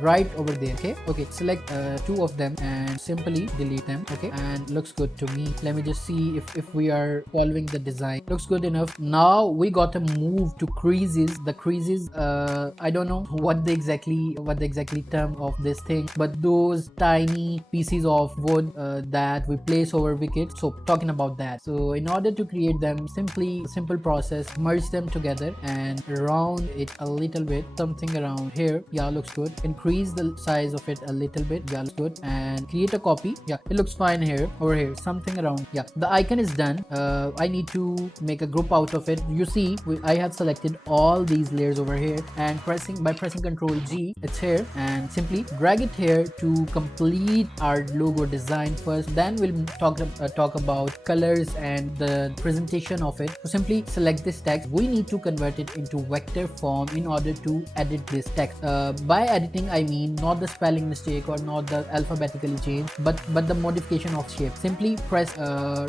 right over there. Okay, select two of them and simply delete them. Okay, and looks good to me. Let me just see if we are following the design. Looks good enough. Now we got to move to creases. The creases, I don't know what the exactly term of this thing, but those tiny pieces of wood that we place over wickets. So talking about that, so in order to create them, simple process, merge them together and round it a little bit, something around here. Yeah, looks good. Increase the size of it a little bit. Yeah, looks good. And create a copy. Yeah, it looks fine here. Over here, something around. Yeah, the icon is done. I need to make a group out of it. You see, I have selected all these layers over here, and by pressing Control G, it's here, and simply drag it here to complete our logo design first. Then we'll talk about colors and the presentation of it. So simply select this text. We need to convert it into vector form in order to edit this text. By editing, I mean not the spelling mistake or not the alphabetically change, but the modification of shape. Simply press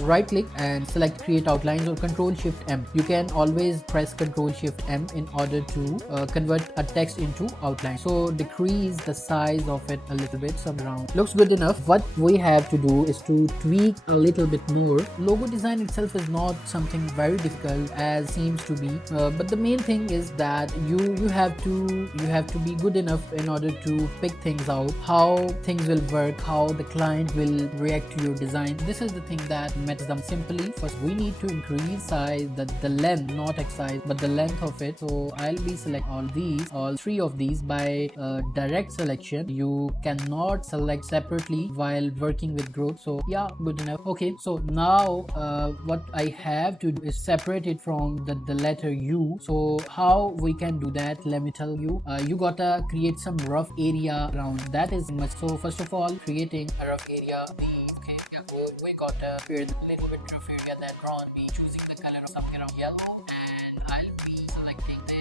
right click and select create outlines, or Control Shift M. You can always press Control Shift M in order to convert a text into outline. So decrease the size of it a little bit, some around. Looks good enough. What we have to do is to tweak a little bit more. Logo design itself is not something very difficult as seems to be, but the main thing is that you have to be good enough in order to pick things out, how things will work, how the client will react to your design. This is the thing that matters them. Simply first we need to increase size, the length, not text size but the length of it. So I'll be select all three of these by direct selection. You cannot select separately while working with group. So yeah, good enough. Okay, so now what I have to do is separate it from the letter U. So how we can do that, let me tell you. You gotta create some rough area around that is much. So first of all, creating a rough area. Okay, yeah, we gotta create a little bit rough area that drawn. Be choosing the color of something around yellow, and I'll be selecting this.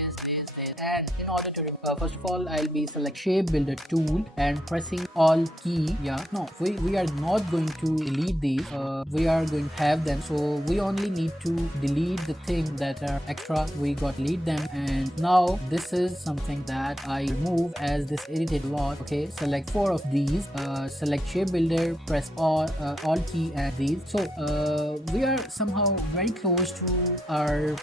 And in order to first of all, I'll be select shape builder tool and pressing alt key. Yeah, no, we are not going to delete these. We are going to have them, so we only need to delete the things that are extra. We got delete them, and now this is something that I remove as this irritated a lot. Okay, select 4 of these, select shape builder, press alt key and these. So we are somehow very close to our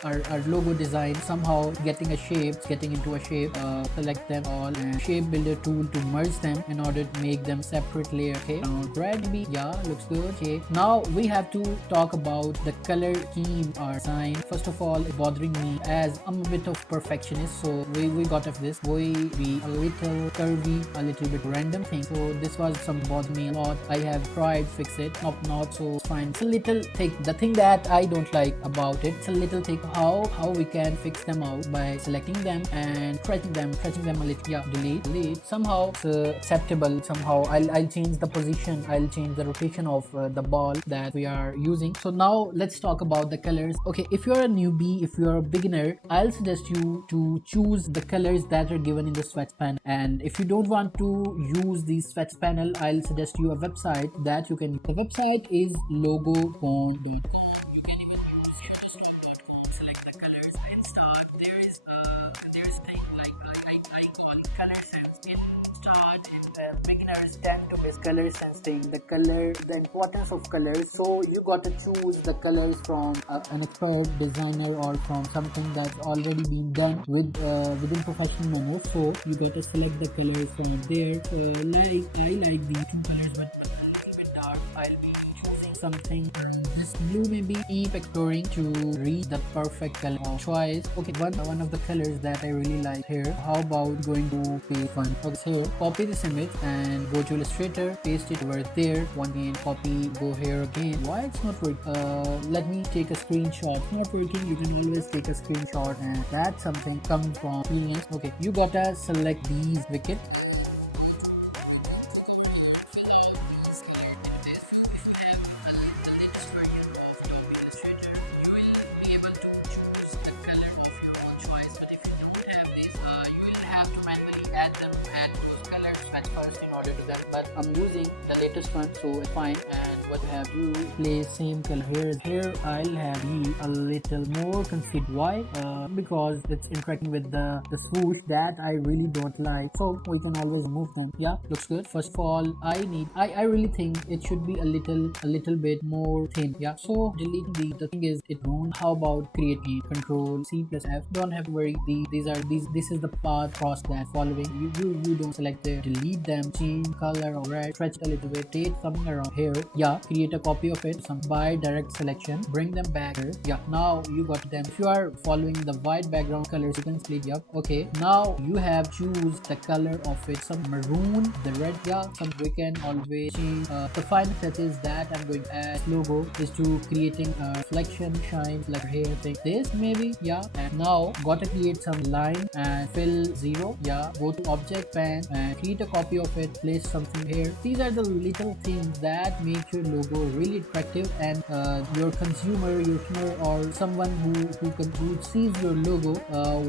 logo design, somehow getting into a shape. Select them all and shape builder tool to merge them in order to make them separate layer. Okay, now drag me. Yeah, looks good. Okay, now we have to talk about the color scheme or sign. First of all, it's bothering me as I'm a bit of perfectionist, so we got of this. We be a little curvy, a little bit random thing. So this was some bother me a lot. I have tried fix it, not so it's fine. It's a little thick. The thing that I don't like about it, it's a little thick. How we can fix them out by selecting them and pressing them a little. Yeah, delete. Somehow it's acceptable. Somehow I'll change the position, I'll change the rotation of the ball that we are using. So now let's talk about the colors. Okay, if you're a newbie, if you're a beginner, I'll suggest you to choose the colors that are given in the swatch panel. And if you don't want to use the swatch panel, I'll suggest you a website that you can use. The website is logocon.com. You can even use illustrator.com. Select the colors and start. There's thing like icon color sense. In start, beginners tend to miss color sensing, the importance of colors. So you got to choose the colors from an expert designer or from something that's already been done within professional manner. So you got to select the colors from there. I like these two colors, but a little bit dark. I'll be choosing something. This blue may be keep exploring to reach the perfect color of choice. Okay, one of the colors that I really like here. How about going to page 1? Okay, here, copy this image and go to Illustrator, paste it over there. One again, copy, go here again. Why it's not working? Let me take a screenshot. It's not working. You can always take a screenshot, and that something comes from experience. Okay, you gotta select these wickets. Add them and color match first in order to that, but I'm using the latest one, so it's fine. And what have you place same color here I'll have you a little more confused. Why? Because it's interacting with the swoosh that I really don't like, so we can always move them. Yeah, looks good. First of all, I really think it should be a little bit more thin. Yeah, so deleting the thing is it wrong. How about creating Control C plus F? Don't have to worry, this is the path across that following. You don't select there, delete them, change color or red, stretch a little bit, take something around here. Yeah, create a copy of it, some by direct selection, bring them back here. Yeah, now you got them. If you are following the white background colors, you can split. Yep, okay, now you have choose the color of it, some maroon, the red. Yeah, some we can always change. The final step is that I'm going to add logo is to creating a reflection shine like here thing, this maybe. Yeah, and now gotta create some line and fill 0. Yeah, go to object pan and create a copy of it, place something here. These are the little things that make your logo really attractive, and your consumer, your customer, or someone who sees your logo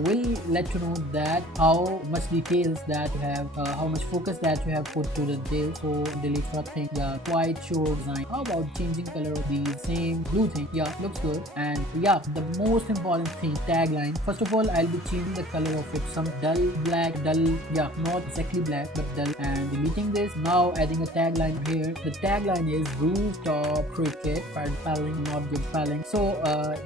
will let you know that how much details that you have, how much focus that you have put to the details. So delete nothing. Yeah, quite sure design. How about changing color of the same blue thing? Yeah, looks good. And yeah, the most important thing, tagline. First of all, I'll be changing the color of it, some dull black, yeah, not exactly black but dull, and deleting this. Now adding a tagline here. The tagline is rooftop cricket, paddling, not good paddling. So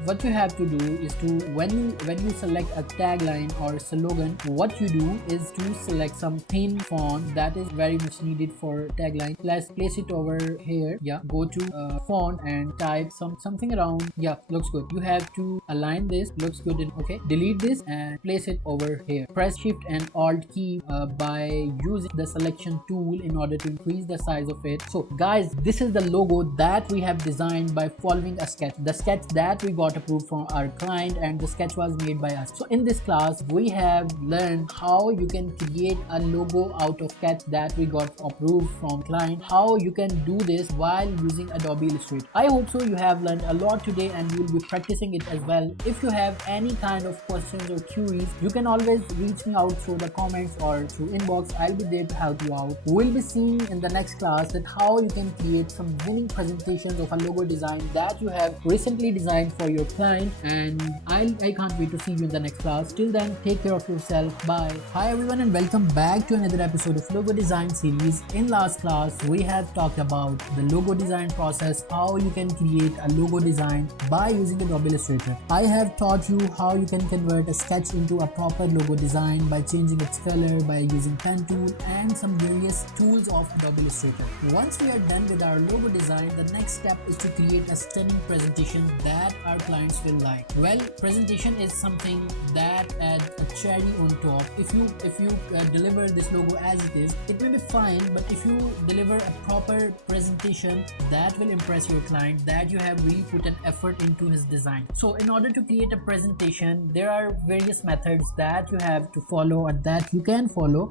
what you have to do is to when you select a tagline or slogan, what you do is to select some thin font that is very much needed for tagline. Let's place it over here. Yeah, go to font and type something around. Yeah, looks good. You have to align this, looks good. Okay, delete this and place it over here. Press shift and alt key by using the selection tool in order to increase the size of it. So guys, this is the logo that we have designed by following a sketch, the sketch that we got approved from our client, and the sketch was made by us. So in this class we have learned how you can create a logo out of sketch that we got approved from client, how you can do this while using Adobe Illustrator. I hope so you have learned a lot today and you will be practicing it as well. If you have any kind of questions or queries, you can always reach me out through the comments or through inbox. I'll be there to help you out. We'll be seeing in the next class that how you can create some winning presentations of a logo design that you have recently designed for your client, and I can't wait to see you in the next class. Till then, take care of yourself. Bye. Hi everyone and welcome back to another episode of Logo Design series. In last class we have talked about the logo design process, how you can create a logo design by using Adobe Illustrator. I have taught you how you can convert a sketch into a proper logo design by changing its color, by using pen tool and some various tools of Adobe Illustrator. Once we are done with our logo design, the next step is to create a stunning presentation that our clients will like. Well, presentation is something that adds a cherry on top. If you deliver this logo as it is, it may be fine, but if you deliver a proper presentation that will impress your client, that you have really put an effort into his design. So in order to create a presentation, there are various methods that you have to follow or that you can follow.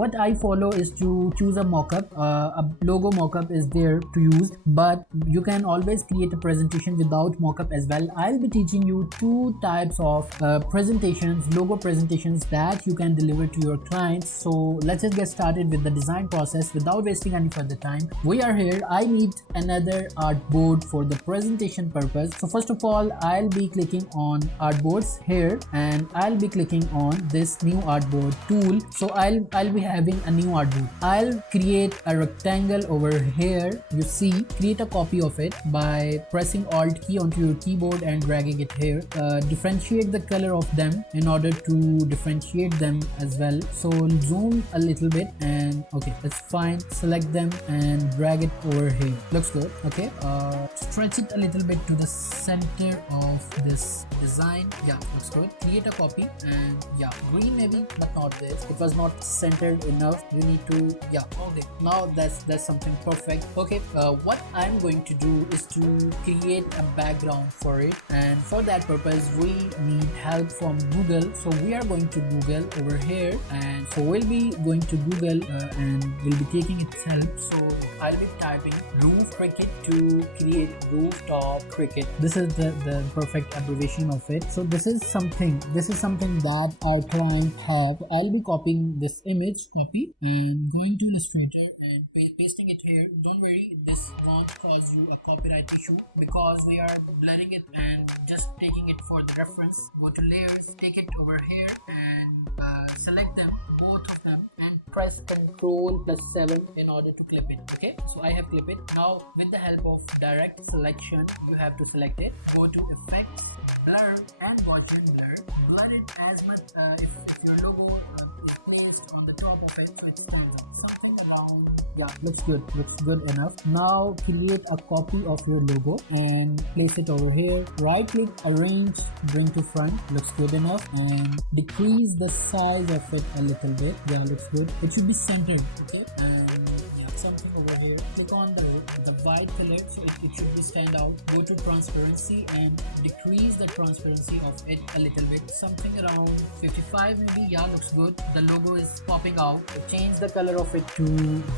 What I follow is to choose a mockup. A logo mockup is there to use, but you can always create a presentation without mockup as well. I'll be teaching you two types of presentations, logo presentations that you can deliver to your clients. So let's just get started with the design process without wasting any further time. We are here. I need another artboard for the presentation purpose. So first of all, I'll be clicking on artboards here and I'll be clicking on this new artboard tool. So I'll be having a new artboard. artboard. I'll create a rectangle over here. You see, create a copy of it by pressing Alt key onto your keyboard and dragging it here. Differentiate the color of them in order to differentiate them as well. So zoom a little bit and okay, that's fine. Select them and drag it over here. Looks good. Okay, stretch it a little bit to the center of this design. Yeah, looks good. Create a copy and yeah, green maybe, but not this. It was not centered enough. You need to, yeah, okay, now that's something perfect. Okay, what I'm going to do is to create a background for it, and for that purpose we need help from Google. So we are going to Google over here, and so we'll be going to Google and we'll be taking its help. So I'll be typing roof cricket to create rooftop cricket. This is the perfect abbreviation of it. So this is something that our client have. I'll be copying this image, copy, and going to Illustrator and pasting it here. Don't worry, this won't cause you a copyright issue because we are blurring it and just taking it for the reference. Go to layers, take it over here and select them, both of them, and press Ctrl+7 in order to clip it. Okay, so I have clipped it. Now with the help of direct selection, you have to select it. Go to effects, blur, and Gaussian blur. Blur it as much if your logo is on the top of it, so it's something around. Yeah, looks good enough. Now create a copy of your logo and place it over here. Right click, arrange, bring to front. Looks good enough. And decrease the size of it a little bit. Yeah, looks good. It should be centered. Okay, and yeah, something over here. Click on the white color, so it should be stand out. Go to transparency and decrease the transparency of it a little bit, something around 55 maybe. Yeah, looks good. The logo is popping out. So change the color of it to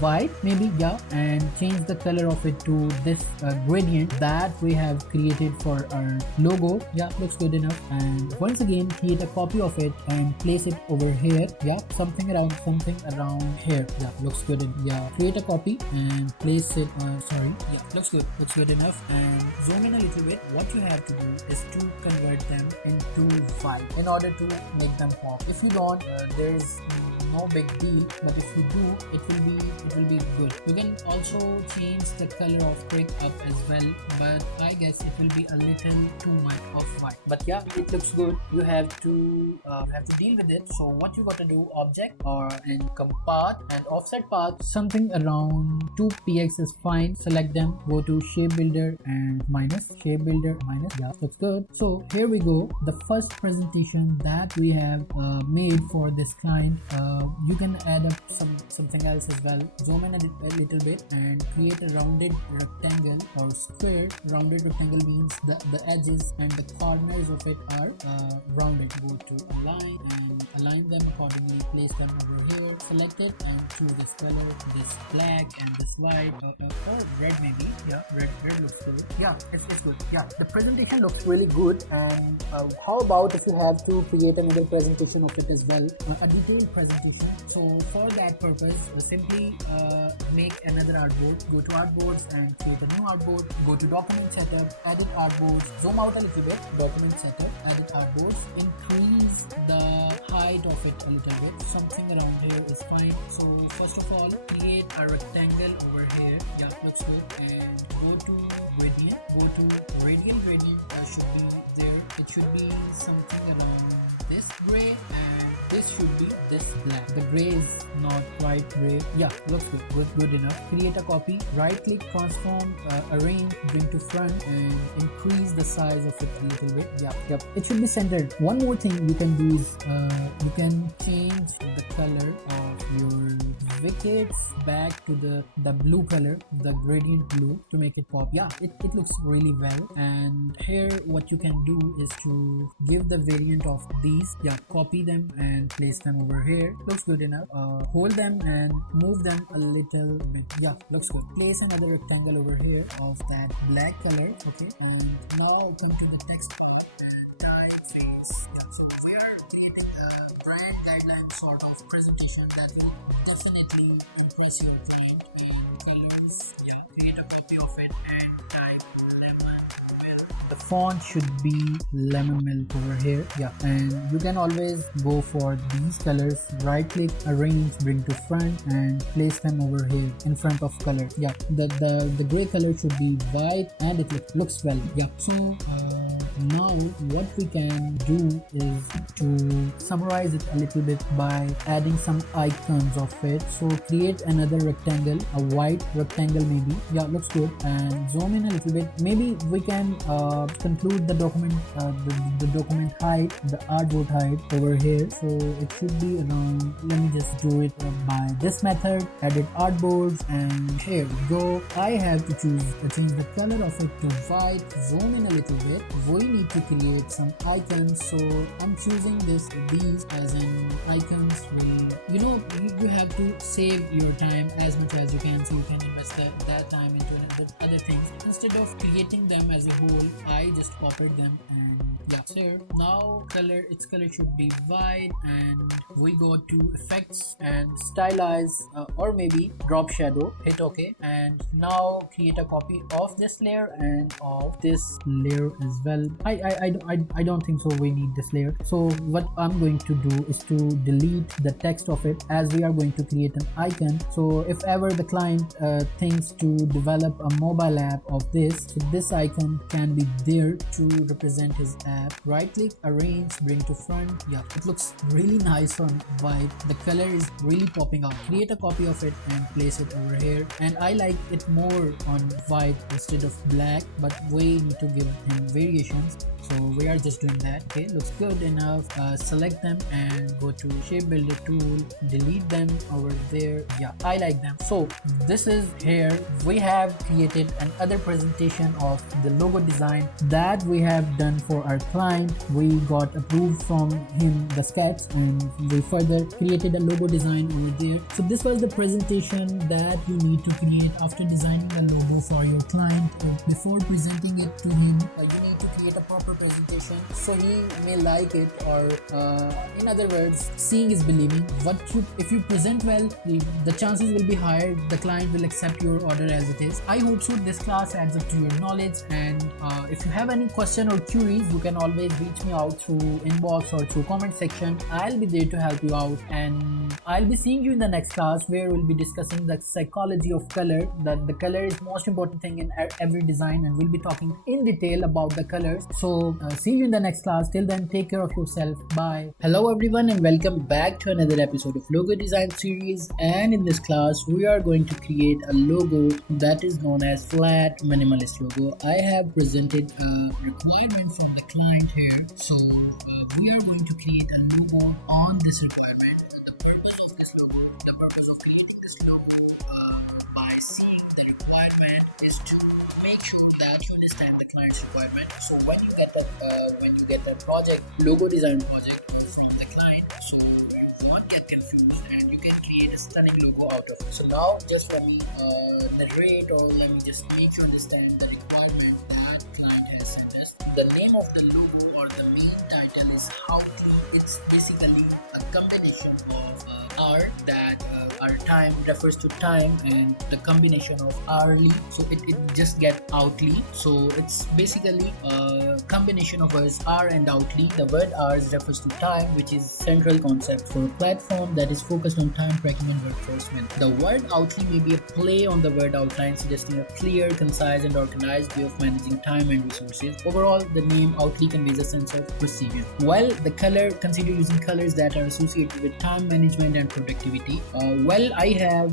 white maybe. Yeah, and change the color of it to this gradient that we have created for our logo. Yeah, looks good enough. And once again, create a copy of it and place it over here. Yeah, something around here. Yeah, looks good. Yeah, create a copy and place it yeah, looks good enough. And zoom in a little bit. What you have to do is to convert them into white in order to make them pop. If you don't, there's no big deal, but if you do, it will be good. You can also change the color of brick up as well, but I guess it will be a little too much of white. But yeah, it looks good. You have to deal with it. So what you got to do, object or in path and offset path, something around 2px is fine. Select them, go to shape builder and minus. Yeah, looks good. So here we go, the first presentation that we have made for this client. You can add up something else as well. Zoom in a little bit and create a rounded rectangle or square. Rounded rectangle means the edges and the corners of it are rounded. Go to align and align them accordingly. Place them over here. Select it and choose this color, this black and this white or red maybe. Yeah, red looks good. Yeah, it's good. Yeah, the presentation looks really good. And how about if you have to create another presentation of it as well, a detailed presentation. So for that purpose, simply make another artboard. Go to artboards and create a new artboard. Go to document setup, edit artboards, zoom out a little bit, document setup, edit artboards, increase the height of it a little bit, something around here is fine. So first of all, create a rectangle over here. Yeah, looks good. And go to gradient, go to radial gradient. That should be there. It should be something around this gray, and this should be this black. The gray is not quite gray. Yeah, looks good enough. Create a copy, right click, transform, arrange, bring to front, and increase the size of it a little bit. Yep, it should be centered. One more thing you can do is you can change the color of your wickets back to the blue color, the gradient blue, to make it pop. Yeah, it looks really well. And here what you can do is to give the variant of these. Yeah, copy them and place them over here. Looks good enough. Hold them and move them a little bit. Yeah, looks good. Place another rectangle over here of that black color. Okay, and now come to the text and typeface. So we are creating a brand guideline sort of presentation that will definitely impress your client. And colors, yeah, create a copy of it and type lemon. The font should be lemon milk over here. Yeah, and you can always go for these colors. Right click, arrange, bring to front, and place them over here in front of color. Yeah, the gray color should be white and it looks well. Yeah, so now what we can do is to summarize it a little bit by adding some icons of it. So create another rectangle, a white rectangle maybe. Yeah, looks good. And zoom in a little bit. Maybe we can conclude the document, the document height, the artboard height over here. So it should be around, let me just do it by this method, edit artboards, and here we go. I have to change the color of it to white. Zoom in a little bit. We need to create some icons, so I'm choosing these as in icons. You have to save your time as much as you can, so you can invest that time into other things instead of creating them as a whole. I just copied them, and yeah, so now its color should be white, and we go to effects and stylize, or maybe drop shadow, hit OK, and now create a copy of this layer and of this layer as well. I don't think so we need this layer. So what I'm going to do is to delete the text of it, as we are going to create an icon. So if ever the client thinks to develop a mobile app of this, so this icon can be there to represent his app. Right click, arrange, bring to front. Yeah, it looks really nice on white. The color is really popping out. Create a copy of it and place it over here, and I like it more on white instead of black, but we need to give him variations, so we are just doing that. Okay, looks good enough. Select them and go to shape builder tool, delete them over there. Yeah, I like them. So this is here we have created another presentation of the logo design that we have done for our client. We got approved from him the sketch, and we further created a logo design over there. So this was the presentation that you need to create after designing a logo for your client. Before presenting it to him, you need to create a proper presentation so he may like it, or in other words, seeing is believing. If you present well, the chances will be higher the client will accept your order as it is. I hope so this class adds up to your knowledge, and if you have any question or queries, you can always reach me out through inbox or through comment section. I'll be there to help you out, and I'll be seeing you in the next class where we'll be discussing the psychology of color. That the color is most important thing in every design, and we'll be talking in detail about the colors. So see you in the next class. Till then, take care of yourself. Bye. Hello everyone, and welcome back to another episode of Logo Design Series. And in this class we are going to create a logo that is known as flat minimalist logo. I have presented a requirement from the client here, so we are going to create a logo on this requirement. The purpose of creating this logo by seeing the requirement is to make sure that you understand the client's requirement. So when you get a project, logo design project from the client, so you won't get confused and you can create a stunning logo out of it. So now just let me narrate, or let me just make you understand the requirement that client has sent us. The name of the logo, or the main title, is how to. It's basically a combination of R, that our time refers to time, and the combination of hourly, so it just get outly. So it's basically a combination of words R and outly. The word hours refers to time, which is central concept for a platform that is focused on time tracking and workforce management. The word outly may be a play on the word outline, suggesting a clear, concise, and organized way of managing time and resources. Overall, the name outly conveys a sense of precision. While the color, consider using colors that are associated with time management and productivity. I have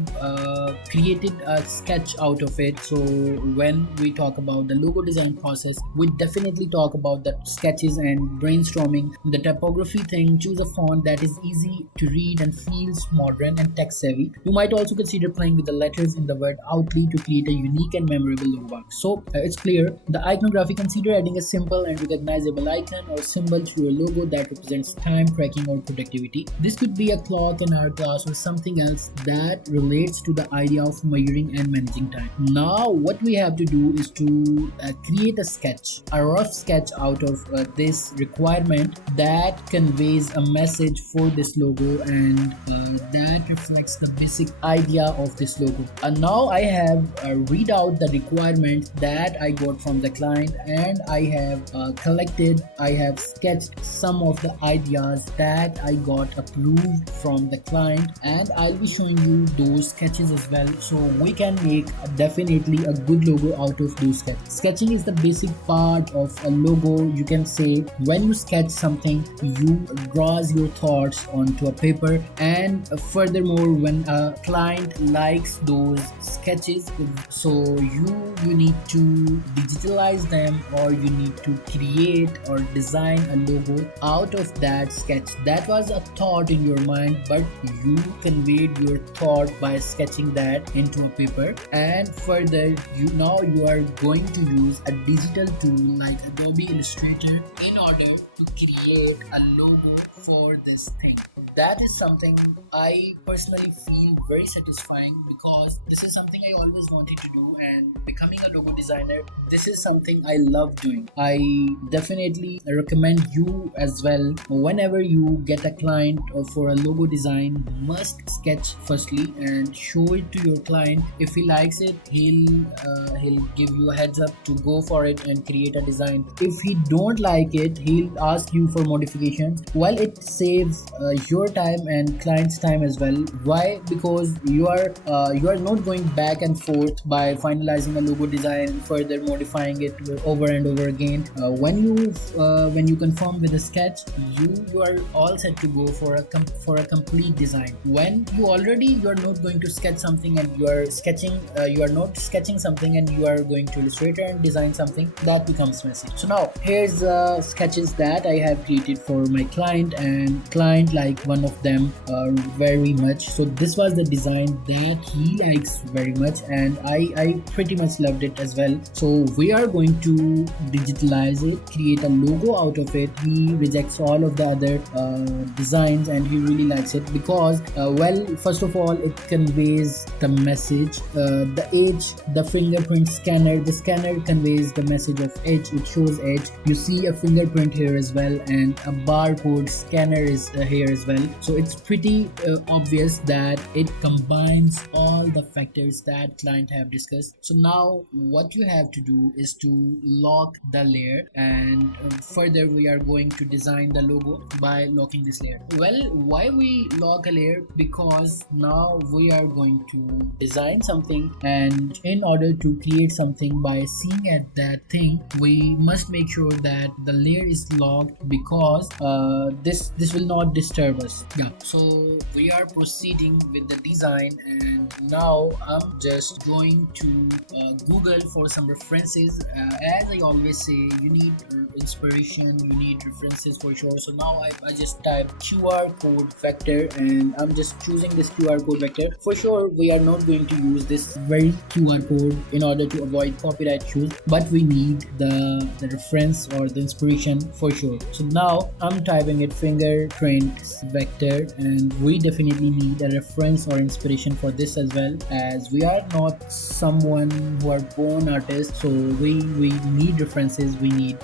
created a sketch out of it. So when we talk about the logo design process, we definitely talk about the sketches and brainstorming. The typography thing, choose a font that is easy to read and feels modern and tech savvy. You might also consider playing with the letters in the word outly to create a unique and memorable logo. So it's clear. The iconography, consider adding a simple and recognizable icon or symbol to your logo that represents time tracking or productivity. This could be a clock, an hourglass, or something else that relates to the idea of measuring and managing time. Now what we have to do is to create a sketch, a rough sketch out of this requirement that conveys a message for this logo, and that reflects the basic idea of this logo. And now I have read out the requirement that I got from the client, and I have I have sketched some of the ideas that I got approved from the client, and I'll be showing you those sketches as well, so we can make definitely a good logo out of those sketches. Sketching is the basic part of a logo. You can say when you sketch something, you draws your thoughts onto a paper, and furthermore, when a client likes those sketches, so you need to digitalize them, or you need to create or design a logo out of that sketch. That was a thought in your mind, but you conveyed your thought by sketching that into a paper. And further, you are going to use a digital tool like Adobe Illustrator in order to create a logo for this thing. That is something I personally feel very satisfying, because this is something I always wanted to do, and becoming a logo designer, this is something I love doing. I definitely recommend you as well, whenever you get a client for a logo design, must sketch firstly and show it to your client. If he likes it, he'll give you a heads up to go for it and create a design. If he don't like it, he'll ask you for modifications. Well, it saves your time and client's time as well. Why? Because you are not going back and forth by finalizing a logo design, further modifying it over and over again. When you confirm with a sketch, you are all set to go for a complete design. When you are not going to sketch something, and you are not sketching something and you are going to Illustrator and design something, that becomes messy. So now here's sketches that I have created for my client, and client like one of them very much. So this was the design that he likes very much, and I pretty much loved it as well. So we are going to digitalize it, create a logo out of it. He rejects all of the other designs, and he really likes it because well, first of all, it conveys the message. The edge, the fingerprint scanner, the scanner conveys the message of edge. It shows edge. You see a fingerprint here as well, and a barcode scanner is here as well. So it's pretty obvious that it combines all the factors that client have discussed. So now what you have to do is to lock the layer, and further we are going to design the logo by locking this layer. Well, why we lock a layer? Because now we are going to design something, and in order to create something, by seeing at that thing, we must make sure that the layer is locked, because this will not disturb us. Yeah, so we are proceeding with the design, and now I'm just going to Google for some references. As I always say, you need inspiration, you need references for sure. So now I just type QR code vector, and I'm just choosing this QR code vector. For sure, we are not going to use this very QR code in order to avoid copyright issues, but we need the reference or the inspiration for sure. So now I'm typing it fingerprint vector, and we definitely need a reference or inspiration for this as well, as we are not someone who are born artists. So we need references, we need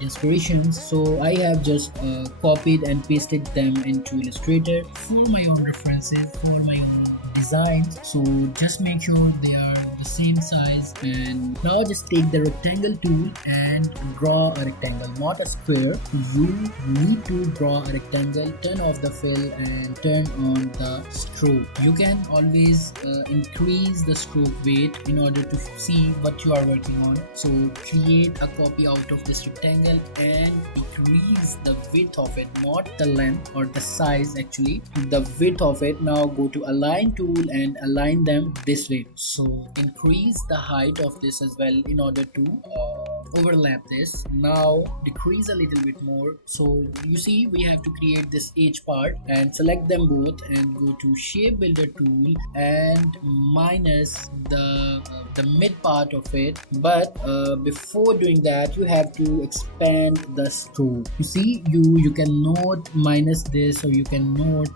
inspirations. So I have just copied and pasted them into Illustrator for my own references, for my own designs. So just make sure they are the same size, and now just take the rectangle tool and draw a rectangle, not a square. You need to draw a rectangle, turn off the fill and turn on the stroke. You can always increase the stroke weight in order to see what you are working on. So create a copy out of this rectangle and decrease the width of it, not the length or the size, actually the width of it. Now go to align tool and align them this way. So increase the height of this as well in order to overlap this. Now decrease a little bit more. So you see we have to create this edge part, and select them both and go to shape builder tool and minus the mid part of it. But before doing that, you have to expand the stroke. You see, you cannot minus this, or you cannot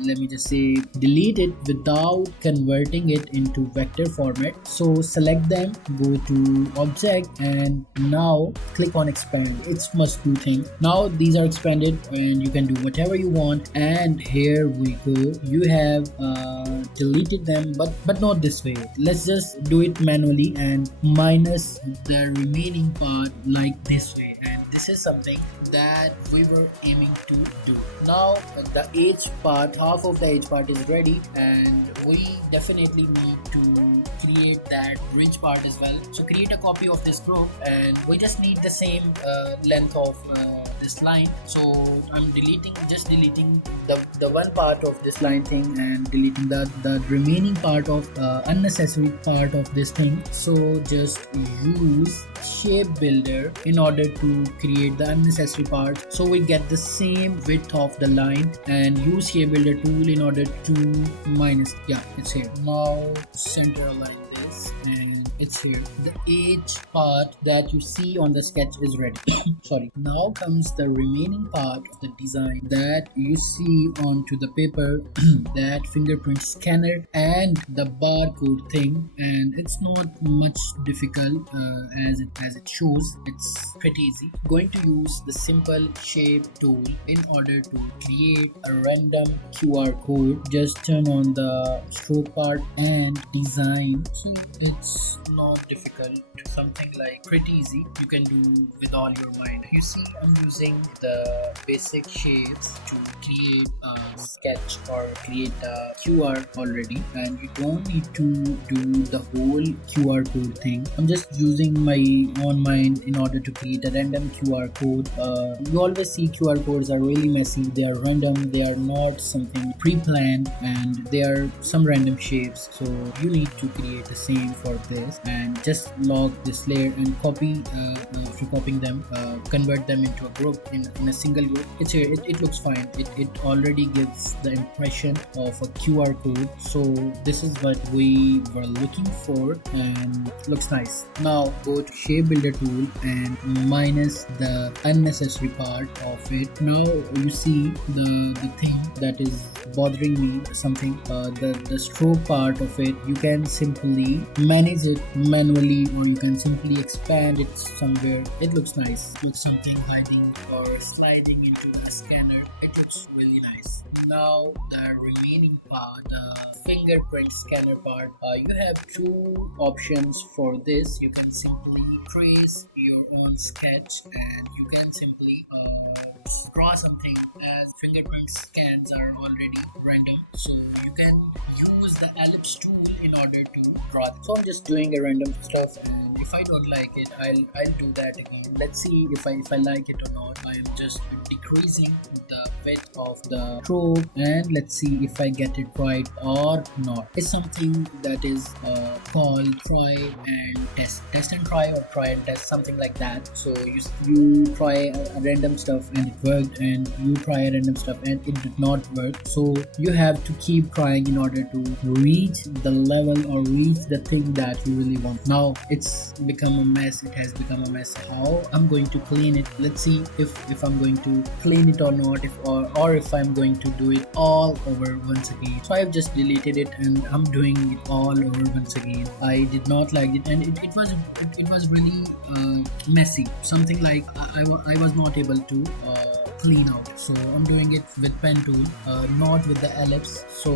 let me just say delete it without converting it into vector format. So select them, go to object, and now click on expand. It's must do thing. Now these are expanded and you can do whatever you want. And here we go, you have deleted them, but not this way. Let's just do it manually and minus the remaining part like this way. And this is something that we were aiming to do. Now the edge part, half of the edge part is ready, and we definitely need to create that bridge part as well. So create a copy of this group, and we just need the same length of this line. So I'm just deleting the one part of this line thing, and deleting the remaining part of unnecessary part of this thing. So just use shape builder in order to create the unnecessary part, so we get the same width of the line, and use shape builder tool in order to minus. Yeah, it's here. Now center align this, and it's here. The edge part that you see on the sketch is ready. Sorry. Now comes the remaining part of the design that you see onto the paper, that fingerprint scanner and the barcode thing. And it's not much difficult as it shows. It's pretty easy. Going to use the simple shape tool in order to create a random QR code. Just turn on the stroke part and design. So it's not difficult, something like pretty easy. You can do with all your mind. You see, I'm using the basic shapes to create a sketch or create a QR already, and you don't need to do the whole QR code thing. I'm just using my own mind in order to create a random QR code. You always see QR codes are really messy. They are random. They are not something pre-planned, and they are some random shapes. So you need to create the same for this, and just log this layer and copy. After copying them, convert them into a group in a single group. It's here. It looks fine. It already gives the impression of a QR code. So this is what we were looking for, and looks nice. Now go to shape builder tool and minus the unnecessary part of it. Now you see the thing that is bothering me, something the stroke part of it. You can simply manage it manually, or you can simply expand it somewhere. It looks nice with something hiding or sliding into the scanner. It looks really nice. Now the remaining part, the fingerprint scanner part, you have two options for this. You can simply trace your own sketch, and you can simply draw something, as fingerprint scans are already random. So you can use the ellipse tool in order to draw them. So I'm just doing a random stuff, and if I don't like it, I'll do that again. Let's see if I like it or not. I am just decreasing the width of the stroke, and let's see if I get it right or not. It's something that is called try and test and try, or try and test, something like that. So you try a random stuff and it worked, and you try a random stuff and it did not work. So you have to keep trying in order to reach the level or reach the thing that you really want. Now it's become a mess. It has become a mess. How I'm going to clean it? Let's see if I'm going to clean it or not, or if I'm going to do it all over once again. So I've just deleted it and I'm doing it all over once again. I did not like it, and it was really messy. Something like I was not able to clean out. So I'm doing it with pen tool, not with the ellipse. So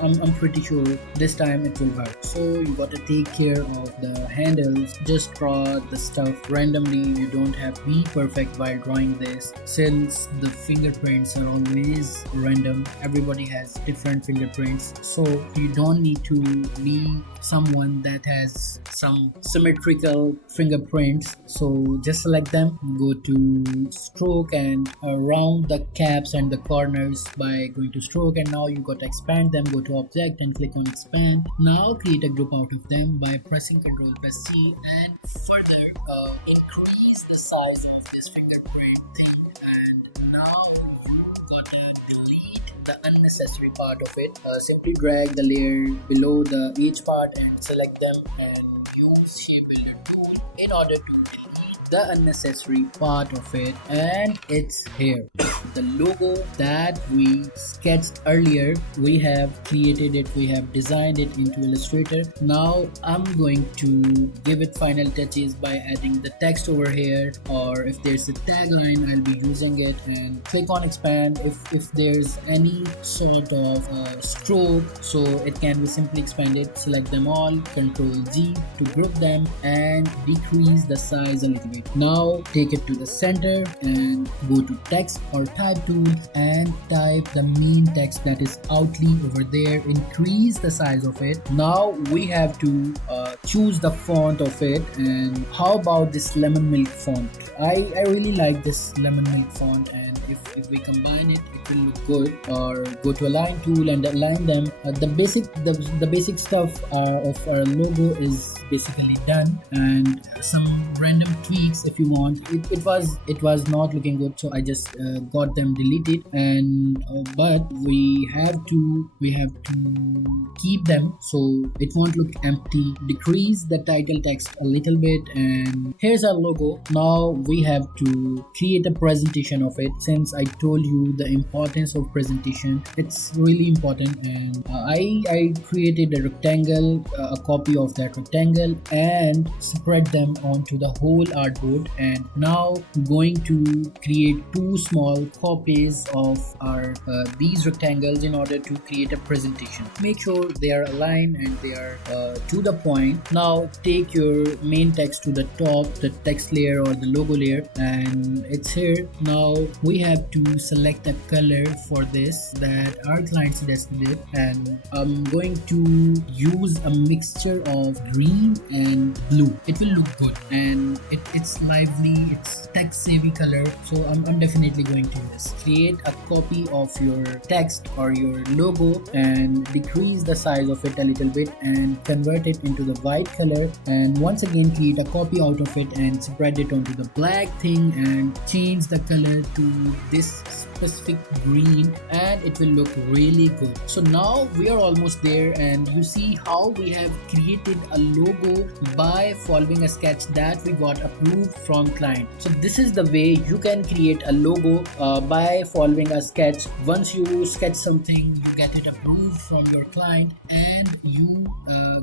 I'm pretty sure this time it will work. So you gotta take care of the handles. Just draw the stuff randomly. You don't have to be perfect while drawing this, since the fingerprints are always random. Everybody has different fingerprints, so you don't need to be someone that has some symmetrical fingerprints. So just select them, go to stroke and around the caps and the corners by going to stroke, and now you got to expand them. Go to object and click on expand. Now create a group out of them by pressing Ctrl plus C and further increase the size of this fingerprint thing. And now you gotta delete the unnecessary part of it. Simply drag the layer below the each part and select them and use shape builder tool in order to delete the unnecessary part of it, and it's here. The logo that we sketched earlier, we have created it, we have designed it into Illustrator. Now I'm going to give it final touches by adding the text over here, or if there's a tagline I'll be using it, and click on expand. If there's any sort of stroke, so it can be simply expanded. Select them all, Ctrl G to group them and decrease the size a little bit. Now take it to the center and go to text or type tool and type the main text that is outly over there. Increase the size of it. Now we have to choose the font of it, and how about this lemon milk font? I really like this lemon milk font, and if we combine it, it will look good. Or go to align tool and align them. The basic stuff of our logo is basically done, and some random tweaks if you want. It was not looking good, so I just got them deleted, and but we have to keep them so it won't look empty. Decrease the title text a little bit, and here's our logo. Now we have to create a presentation of it. Since I told you the importance of presentation, it's really important, and I created a rectangle, a copy of that rectangle, and spread them onto the whole artboard. And now I'm going to create two small copies of our these rectangles in order to create a presentation. Make sure they are aligned and they are to the point. Now take your main text to the top, the text layer or the logo layer, and it's here. Now we have to select a color for this that our client suggested it, and I'm going to use a mixture of green and blue. It will look good, and it's lively, it's tech savvy color, so I'm definitely going to do this. Create a copy of your text or your logo and decrease the size of it a little bit and convert it into the white color, and once again create a copy out of it and spread it onto the black thing and change the color to this specific green, and it will look really good. So now we are almost there, and you see how we have created a logo by following a sketch that we got approved from client. So this is the way you can create a logo by following a sketch. Once you sketch something, you get it approved from your client, and you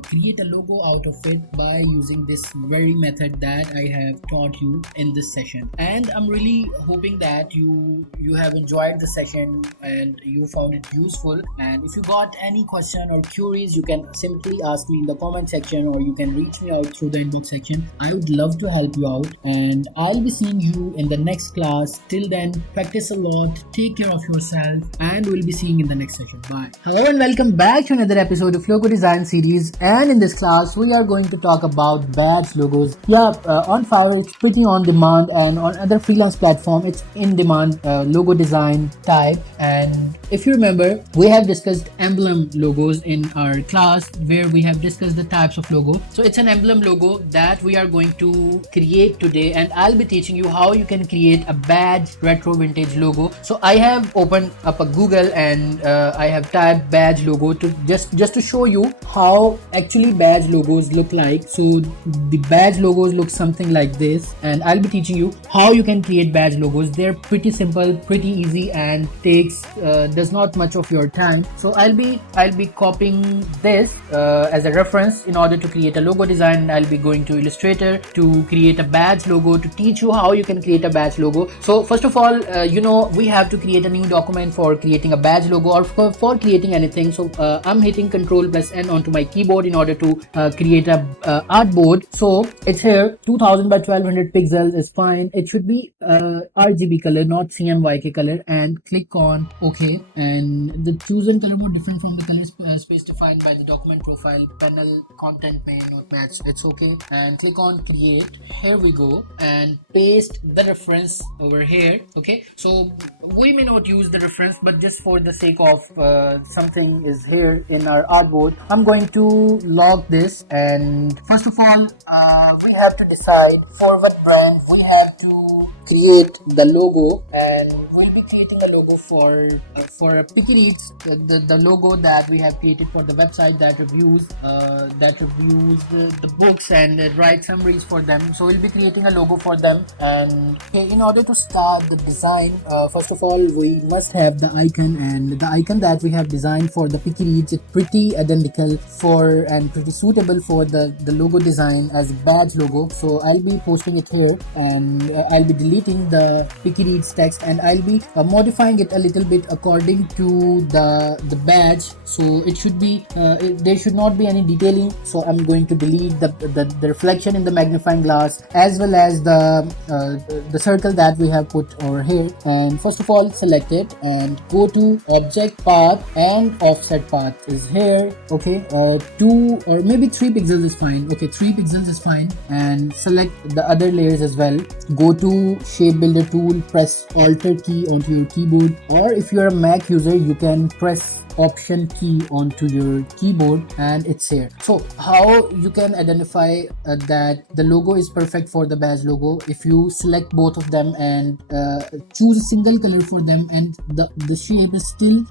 create a logo out of it by using this very method that I have taught you in this session. And I'm really hoping that you have enjoyed the session and you found it useful. And if you got any question or queries, you can simply ask me in the comment section, or you can reach me out through the inbox section. I would love to help you out, and I'll be seeing you in the next class. Till then, practice a lot, take care of yourself, and we'll be seeing you in the next session. Bye. Hello and welcome back to another episode of Logo Design Series, and in this class we are going to talk about badge logos. On Fiverr it's pretty on demand, and on other freelance platform it's in demand logo design type. And if you remember, we have discussed emblem logos in our class where we have discussed the types of logo. So it's an emblem logo that we are going to create today, and I'll be teaching you how you can create a badge retro vintage logo. So I have opened up a Google and I have typed badge logo to just to show you how actually badge logos look like. So the badge logos look something like this, and I'll be teaching you how you can create badge logos. They're pretty simple, pretty easy, and takes does not much of your time. So I'll be copying this as a reference in order to create a logo design. I'll be going to Illustrator to create a badge logo to teach you how you can create a badge logo. So first of all, we have to create a new document for creating a badge logo, or for creating anything. So I'm hitting Ctrl plus N onto my keyboard in order to create a artboard. So it's here, 2000 by 1200 pixels is fine. It should be RGB color, not CMYK color. color and click on OK. And the chosen color mode different from the color space defined by the document profile panel. Content may not match, it's okay. And click on create. Here we go, and paste the reference over here. Okay, so we may not use the reference, but just for the sake of something is here in our artboard, I'm going to log this. And first of all, we have to decide for what brand we have to create the logo, and we'll be creating a logo for Picky Reads, the logo that we have created for the website that reviews the books and write summaries for them. So we'll be creating a logo for them. And okay, in order to start the design, first of all we must have the icon, and the icon that we have designed for the Picky Reads is pretty identical for and pretty suitable for the logo design as a badge logo. So I'll be posting it here, and I'll be deleting the Picky Reads text, and I'll be modifying it a little bit according to the badge. So it should be there should not be any detailing. So I'm going to delete the reflection in the magnifying glass, as well as the circle that we have put over here. And first of all, select it and go to object path, and offset path is here. Okay, 2 or maybe 3 pixels is fine. Okay, 3 pixels is fine. And select the other layers as well. Go to shape builder tool, press Alt key onto your keyboard, or if you're a Mac user, you can press Option key onto your keyboard, and it's here. So how you can identify that the logo is perfect for the badge logo? If you select both of them and choose a single color for them, and the shape is still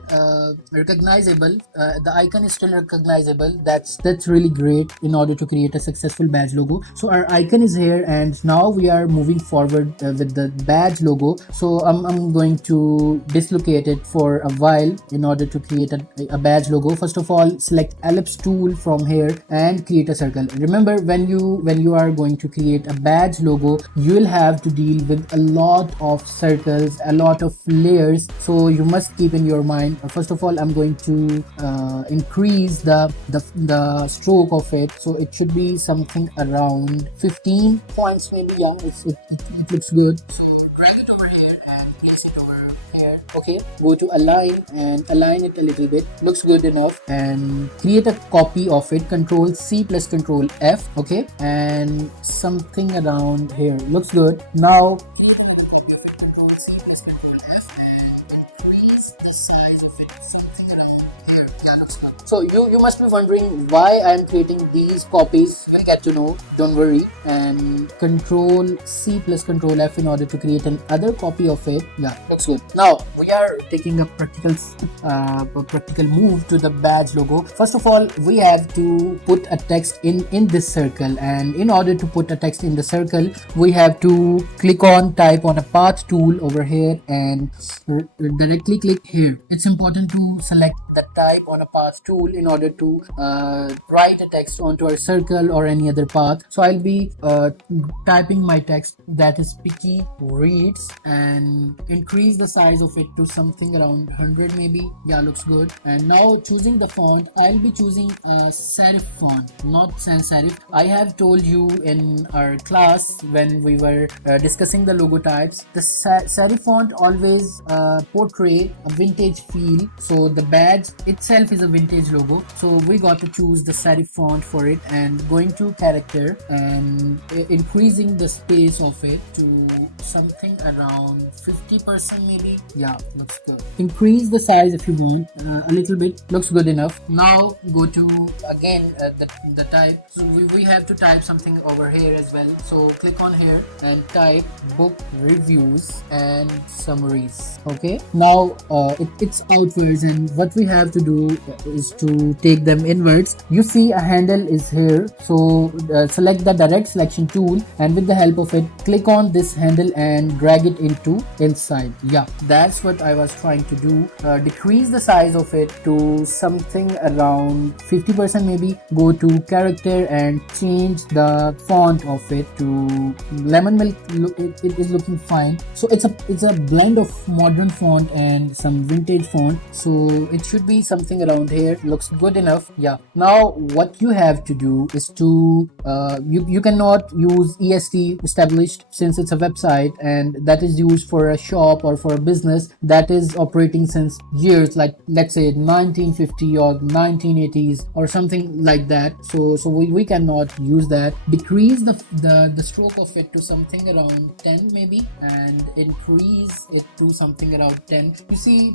recognizable, the icon is still recognizable, that's really great in order to create a successful badge logo. So our icon is here, and now we are moving forward with the badge logo. So I'm going to dislocate it for a while in order to create a badge logo. First of all, select ellipse tool from here and create a circle. Remember, when you are going to create a badge logo, you will have to deal with a lot of circles, a lot of layers. So you must keep in your mind. First of all, I'm going to increase the stroke of it, so it should be something around 15 points maybe. Yeah, it looks good. So drag it over here and place it over here. Okay, go to align and align it a little bit. Looks good enough. And create a copy of it. Control C plus Control F. Okay, and something around here looks good. Now so you must be wondering why I am creating these copies. You'll get to know, don't worry. And Control C plus Control F in order to create another copy of it. Yeah, looks good. Now we are taking a practical move to the badge logo. First of all, we have to put a text in this circle, and in order to put a text in the circle, we have to click on type on a path tool over here and directly click here. It's important to select the type on a path tool in order to write a text onto our circle or any other path. So I'll be typing my text, that is Picky Reads, and increase the size of it to something around 100 maybe. Yeah, looks good. And now choosing the font, I'll be choosing a serif font, not sans serif. I have told you in our class when we were discussing the logo types, the serif font always portray a vintage feel. So the badge itself is a vintage logo, so we got to choose the serif font for it. And going to character and increasing the space of it to something around 50% maybe. Yeah, looks good. Increase the size if you want a little bit. Looks good enough. Now go to again the type. So we have to type something over here as well. So click on here and type book reviews and summaries. Okay, now it's outwards, and what we have to do is to take them inwards. You see a handle is here, so select the direct selection tool, and with the help of it, click on this handle and drag it into inside. Yeah, that's what I was trying to do. Decrease the size of it to something around 50% maybe. Go to character and change the font of it to lemon milk. It is looking fine. So it's a blend of modern font and some vintage font, so it should be something around here. Looks good enough. Yeah, now what you have to do is to you cannot use est established, since it's a website and that is used for a shop or for a business that is operating since years, like let's say 1950 or 1980s or something like that. So we cannot use that. Decrease the stroke of it to something around 10 maybe, and increase it to something around 10. You see,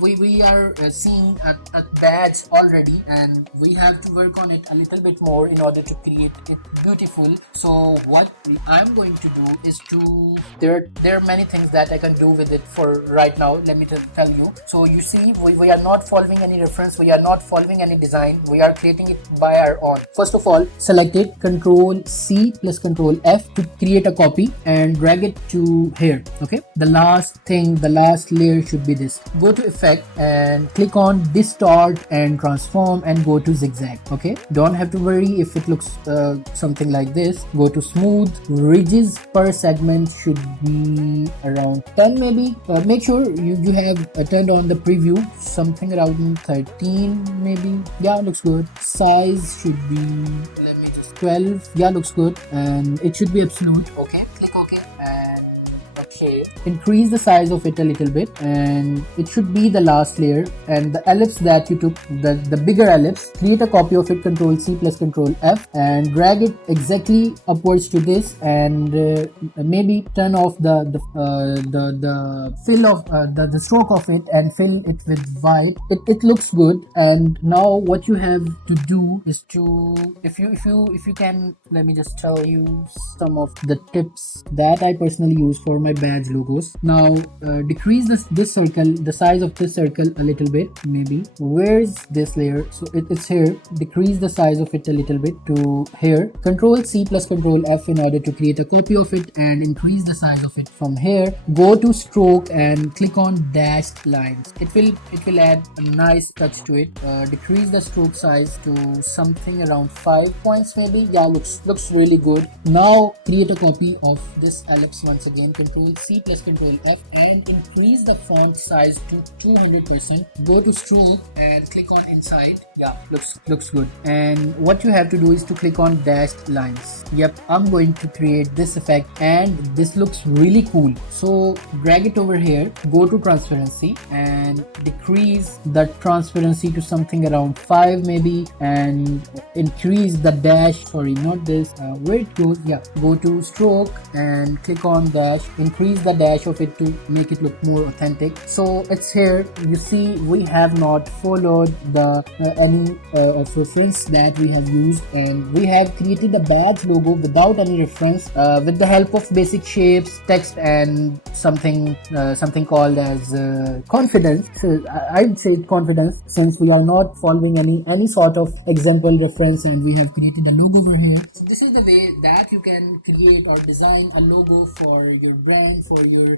we are seeing a badge already, and we have to work on it a little bit more in order to create it beautiful. So what I'm going to do is to there are many things that I can do with it for right now. Let me tell you. So you see, we are not following any reference, we are not following any design, we are creating it by our own. First of all, select it, Control C plus Control F to create a copy and drag it to here. Okay, the last layer should be this. Go to Effect and click on Distort and Transform and go to Zigzag. Okay, don't have to worry if it looks something like this. Go to Smooth. Ridges per segment should be around 10 maybe. Make sure you have turned on the preview, something around 13 maybe. Yeah, looks good. Size should be 12. Yeah, looks good, and it should be absolute. Okay, click OK and okay. Increase the size of it a little bit, and it should be the last layer. And the ellipse that you took, the bigger ellipse, create a copy of it, Control C plus Control F, and drag it exactly upwards to this, and maybe turn off the fill of the stroke of it and fill it with white. It looks good. And now what you have to do is to, if you can, let me just tell you some of the tips that I personally use for my badge logos. Now decrease this circle, the size of this circle a little bit maybe. Where's this layer? So it's here. Decrease the size of it a little bit to here. Control C plus Control F in order to create a copy of it and increase the size of it from here. Go to stroke and click on dashed lines. It will add a nice touch to it. Decrease the stroke size to something around 5 points maybe. Yeah, looks really good. Now create a copy of this ellipse once again. Control C plus Control F and increase the font size to 200%. Go to stroke and click on inside. Yeah, looks good. And what you have to do is to click on dashed lines. Yep, I'm going to create this effect, and this looks really cool. So drag it over here, go to transparency and decrease the transparency to something around 5 maybe, and increase the dash, sorry, not this, where it goes. Yeah, go to stroke and click on dash, increase the dash of it to make it look more authentic. So it's here. You see, we have not followed the any of reference that we have used, and we have created a badge logo without any reference, with the help of basic shapes, text, and something called as confidence. So I'd say confidence, since we are not following any sort of example reference, and we have created a logo over here. So this is the way that you can create or design a logo for your brand, for your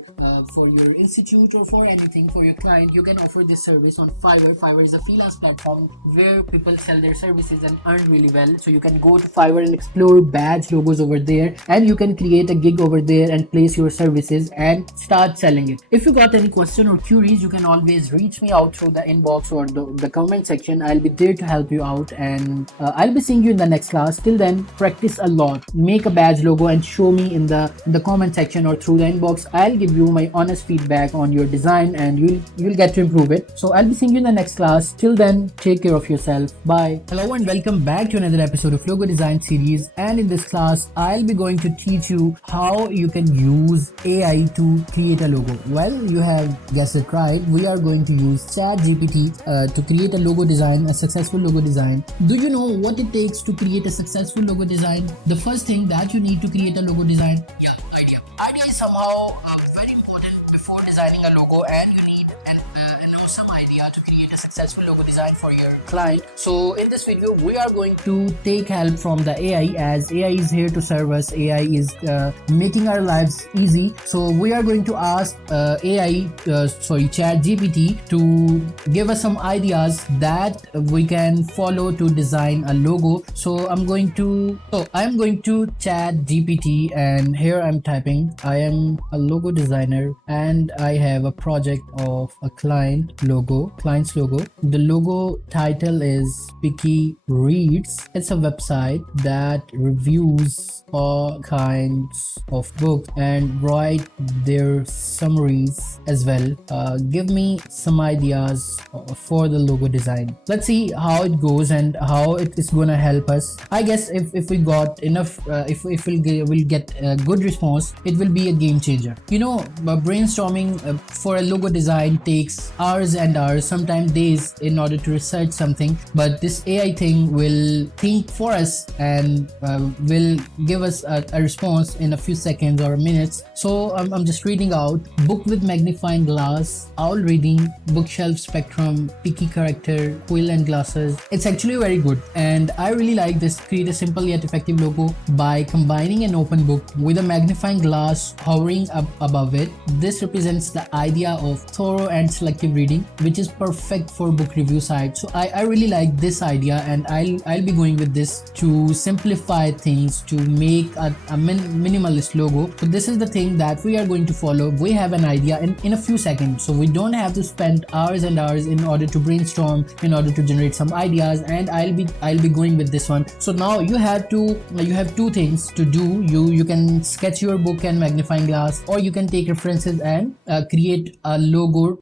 institute, or for anything, for your client. You can offer this service on Fiverr. Fiverr is a freelance platform where people sell their services and earn really well. So you can go to Fiverr and explore badge logos over there, and you can create a gig over there and place your services and start selling it. If you got any question or queries, you can always reach me out through the inbox or the comment section. I'll be there to help you out, and I'll be seeing you in the next class. Till then, practice a lot, make a badge logo and show me in the comment section or through the inbox. I'll give you my honest feedback on your design, and you'll get to improve it. So I'll be seeing you in the next class. Till then, take care of yourself. Bye. Hello and welcome back to another episode of Logo Design Series, and in this class I'll be going to teach you how you can use AI to create a logo. Well, you have guessed it right. We are going to use ChatGPT to create a logo design, a successful logo design. Do you know what it takes to create a successful logo design? The first thing that you need to create a logo design, idea. Idea is somehow very important before designing a logo, and you need an awesome idea to create a successful logo design for your client. So in this video, we are going to take help from the AI, as AI is here to serve us. AI is making our lives easy. So we are going to ask ChatGPT to give us some ideas that we can follow to design a logo. So I'm going to ChatGPT, and here I'm typing, I am a logo designer and I have a project of a client's logo. logo. The logo title is Picky Reads. It's a website that reviews all kinds of books and write their summaries as well. Give me some ideas for the logo design. Let's see how it goes and how it is gonna help us. I guess if we got enough, if we'll get a good response, it will be a game changer. You know, brainstorming for a logo design takes hours and hours, sometimes days, in order to research something, but this AI thing will think for us and will give us a response in a few seconds or minutes. So I'm just reading out: book with magnifying glass, owl reading, bookshelf spectrum, picky character, quill and glasses. It's actually very good, and I really like this. Create a simple yet effective logo by combining an open book with a magnifying glass hovering up above it. This represents the idea of thorough and selective reading, which is perfect for book review sites. So I really like this idea, and I'll be going with this to simplify things, to make a minimalist logo. So this is the thing that we are going to follow. We have an idea in a few seconds, so we don't have to spend hours and hours in order to brainstorm, in order to generate some ideas, and I'll be going with this one. So now you have two things to do. You can sketch your book and magnifying glass, or you can take references and create a logo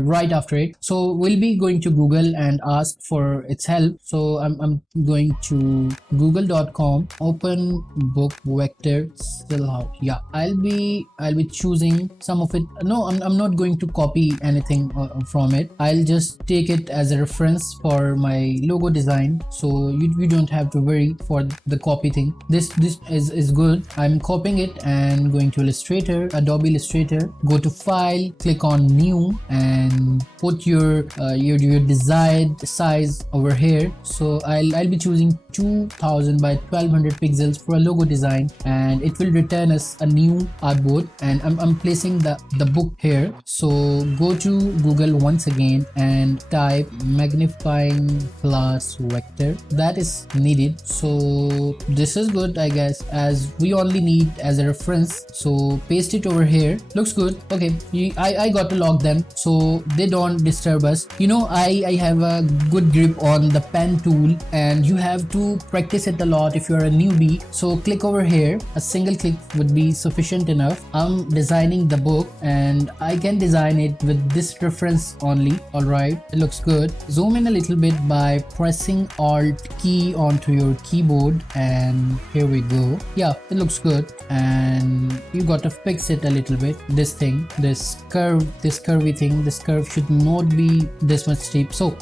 right after it. So we'll be going to Google and ask for its help. So I'm going to google.com, open book vector still out. Yeah, I'll be choosing some of it. No, I'm not going to copy anything from it. I'll just take it as a reference for my logo design, so you don't have to worry for the copy thing. This is good. I'm copying it and going to Illustrator, Adobe Illustrator. Go to File, click on New, and put your desired size over here. So I'll be choosing 2000 by 1200 pixels for a logo design, and it will return us a new artboard. And I'm placing the book here. So go to Google once again and type magnifying glass vector. That is needed. So this is good, I guess, as we only need as a reference. So paste it over here. Looks good. Okay, I got to lock them so they don't disturb us. You know, I have a good grip on the pen tool, and you have to practice it a lot if you're a newbie. So click over here. A single click would be sufficient enough. I'm designing the book, and I can design it with this reference only. All right, it looks good. Zoom in a little bit by pressing Alt key onto your keyboard, and here we go. Yeah, it looks good, and you got to fix it a little bit. This thing, this curvy thing, this curve should not be this much steep. So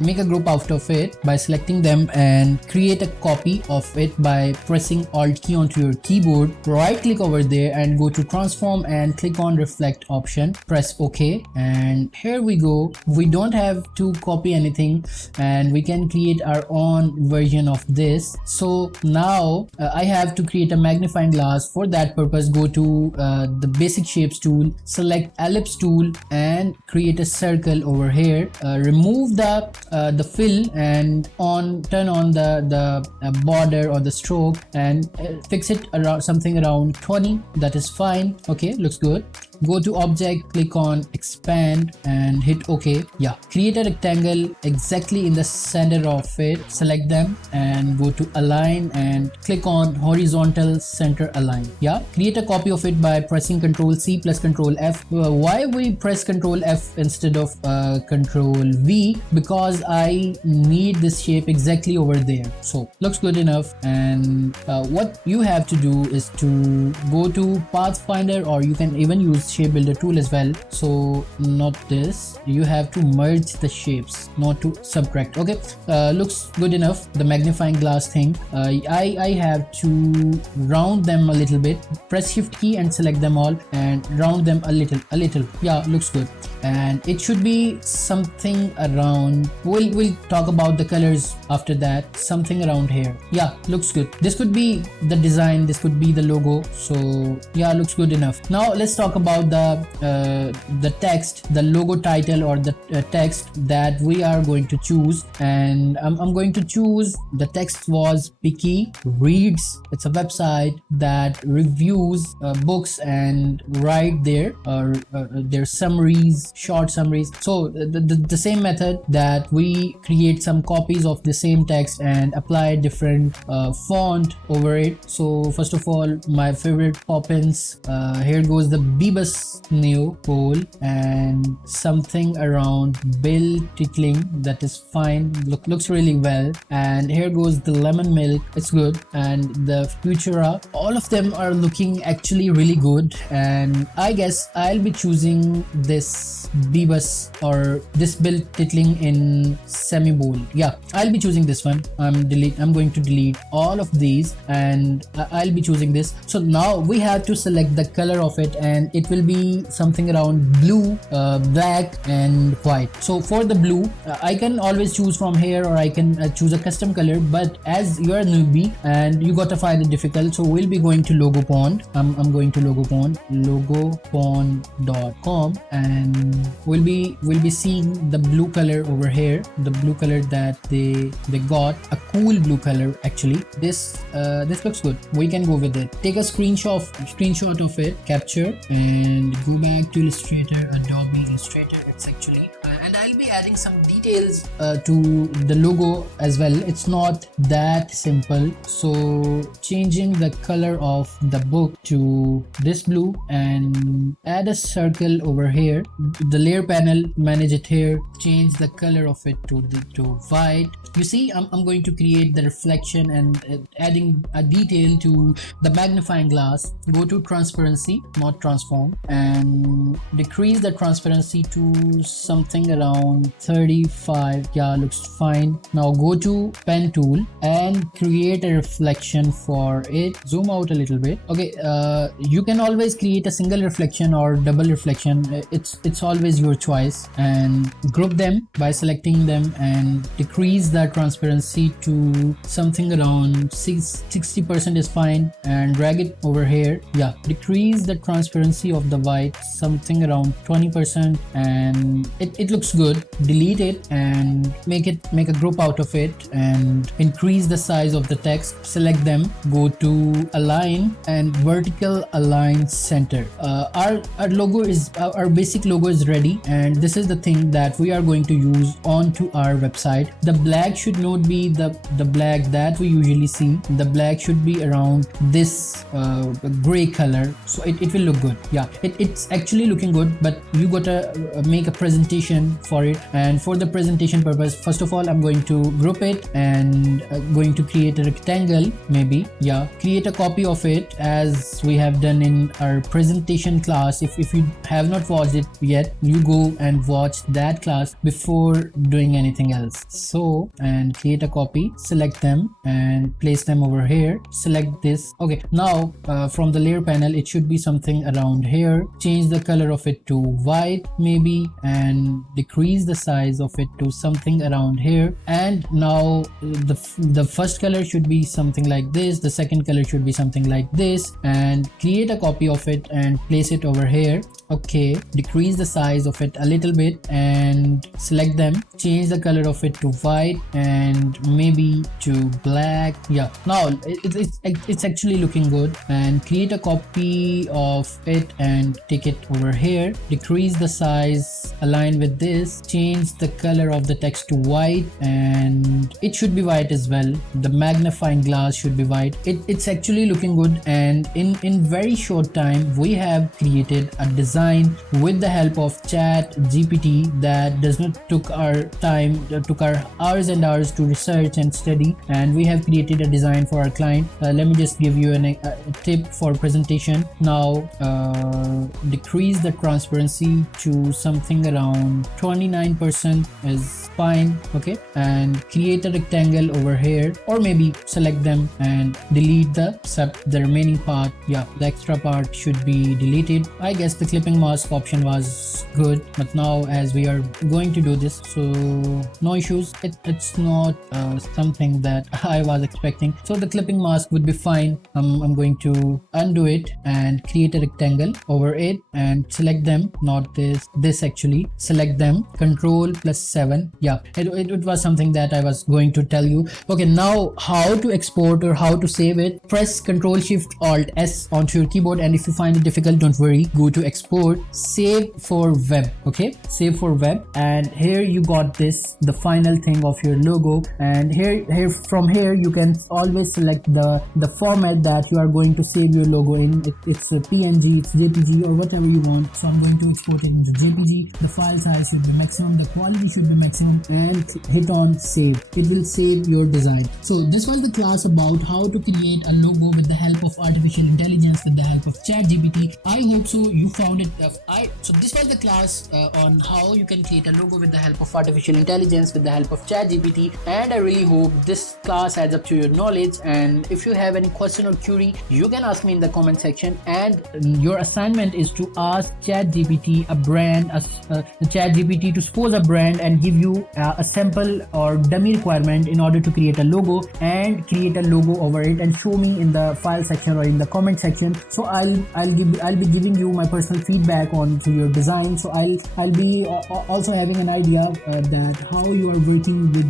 make a group out of it by selecting them, and create a copy of it by pressing Alt key onto your keyboard. Right click over there and go to transform and click on reflect option. Press OK, and here we go. We don't have to copy anything, and we can create our own version of this. So now I have to create a magnifying glass. For that purpose, go to the basic shapes tool, select ellipse tool, and create a circle over here. Remove the fill and turn on the border or the stroke, and fix it around something around 20. That is fine. Okay, looks good. Go to object, click on expand, and hit OK. Yeah, create a rectangle exactly in the center of it. Select them and go to align and click on horizontal center align. Yeah, create a copy of it by pressing Ctrl C plus Ctrl F. Why we press Ctrl F instead of Ctrl V? Because I need this shape exactly over there. So looks good enough. And what you have to do is to go to Pathfinder, or you can even use shape builder tool as well. So not this, you have to merge the shapes, not to subtract. Okay, looks good enough. The magnifying glass thing, I have to round them a little bit. Press shift key and select them all and round them a little. Yeah, looks good. And it should be something around, we'll talk about the colors after that, something around here. Yeah, looks good. This could be the design, this could be the logo. So yeah, looks good enough. Now let's talk about the text, the logo title, or the text that we are going to choose. And I'm going to choose, the text was Picky Reads. It's a website that reviews books and write their summaries short summaries. So the same method that we create some copies of the same text and apply different font over it. So first of all, my favorite pop-ins, here goes the Beebus Neo Pole and something around Bill tickling, that is fine, looks really well. And here goes the Lemon Milk, it's good. And the Futura, all of them are looking actually really good, and I guess I'll be choosing this Beebus or this Bill tickling in semi bold. Yeah, I'll be choosing this one. I'm going to delete all of these and I'll be choosing this. So now we have to select the color of it, and it will be something around blue, black and white. So for the blue, I can always choose from here, or I can choose a custom color, but as you're a newbie and you gotta find it difficult, so we'll be going to Logo Pond. I'm going to Logo Pond, logopond.com, and we'll be seeing the blue color over here, the blue color that they got, a cool blue color actually. This looks good, we can go with it. Take a screenshot of it, capture, and go back to Illustrator, Adobe Illustrator. It's actually and I'll be adding some details to the logo as well. It's not that simple. So changing the color of the book to this blue and add a circle over here. The layer panel, manage it here, change the color of it to white. You see, I'm going to create the reflection and adding a detail to the magnifying glass. Go to transparency, not transform, and decrease the transparency to something around 35. Yeah, looks fine. Now go to pen tool and create a reflection for it. Zoom out a little bit. Okay, you can always create a single reflection or double reflection. It's always your choice, and group them by selecting them and decrease the transparency to something around 60% is fine, and drag it over here. Yeah, decrease the transparency of the white something around 20%, and it looks good. Delete it and make a group out of it, and increase the size of the text. Select them, go to align and vertical align center. Our logo is our basic logo is ready, and this is the thing that we are going to use onto our website. The black should not be the black that we usually see. The black should be around this gray color, so it will look good. Yeah, it's actually looking good, but you gotta make a presentation for it. And for the presentation purpose, first of all, I'm going to group it and going to create a rectangle. Maybe, yeah, create a copy of it as we have done in our presentation class. If you have not watched it yet, you go and watch that class before doing anything else. So, and create a copy, select them and place them over here. Select this. Okay, now from the layer panel, it should be something around here. Change the color of it to white maybe, and decrease the size of it to something around here. And now the first color should be something like this, the second color should be something like this, and create a copy of it and place it over here. Okay, decrease the size of it a little bit and select them, change the color of it to white and maybe to black. Yeah, now it's actually looking good. And create a copy of it and take it over here, decrease the size, align with this, change the color of the text to white, and it should be white as well. The magnifying glass should be white. It's actually looking good, and in very short time we have created a design with the help of Chat GPT that does not took our time, took our hours and hours to research and study, and we have created a design for our client. Let me just give you a tip for presentation. Now decrease the transparency to something around 29% is fine. Okay, and create a rectangle over here, or maybe select them and delete the remaining part. Yeah, the extra part should be deleted. I guess the clipping mask option was good, but now as we are going to do this, so no issues. It's not something that I was expecting, so the clipping mask would be fine. I'm going to undo it and create a rectangle over it and select them, not this actually. Select them, Control+7. yeah, it was something that I was going to tell you. Okay, now how to export or how to save it. Press Ctrl Shift Alt S onto your keyboard, and if you find it difficult, don't worry, go to export, save for web. Okay, save for web, and here you got this, the final thing of your logo. And here from here you can always select the format that you are going to save your logo in. It's a PNG, it's JPG, or whatever you want. So I'm going to export it into JPG. The file size should be maximum, the quality should be maximum, and hit on save. It will save your design. So this was the class about how to create a logo with the help of artificial intelligence, with the help of ChatGPT. I hope so you found it. So this was the class on how you can create a logo with the help of artificial intelligence, with the help of ChatGPT, and I really hope this class adds up to your knowledge. And if you have any question or query, you can ask me in the comment section, and your assignment is to ask ChatGPT a brand, ChatGPT to suppose a brand and give you a sample or dummy requirement in order to create a logo, and create a logo over it and show me in the file section or in the comment section. So I'll be giving you my personal feedback on to your design. So I'll be also having an idea that how you are working with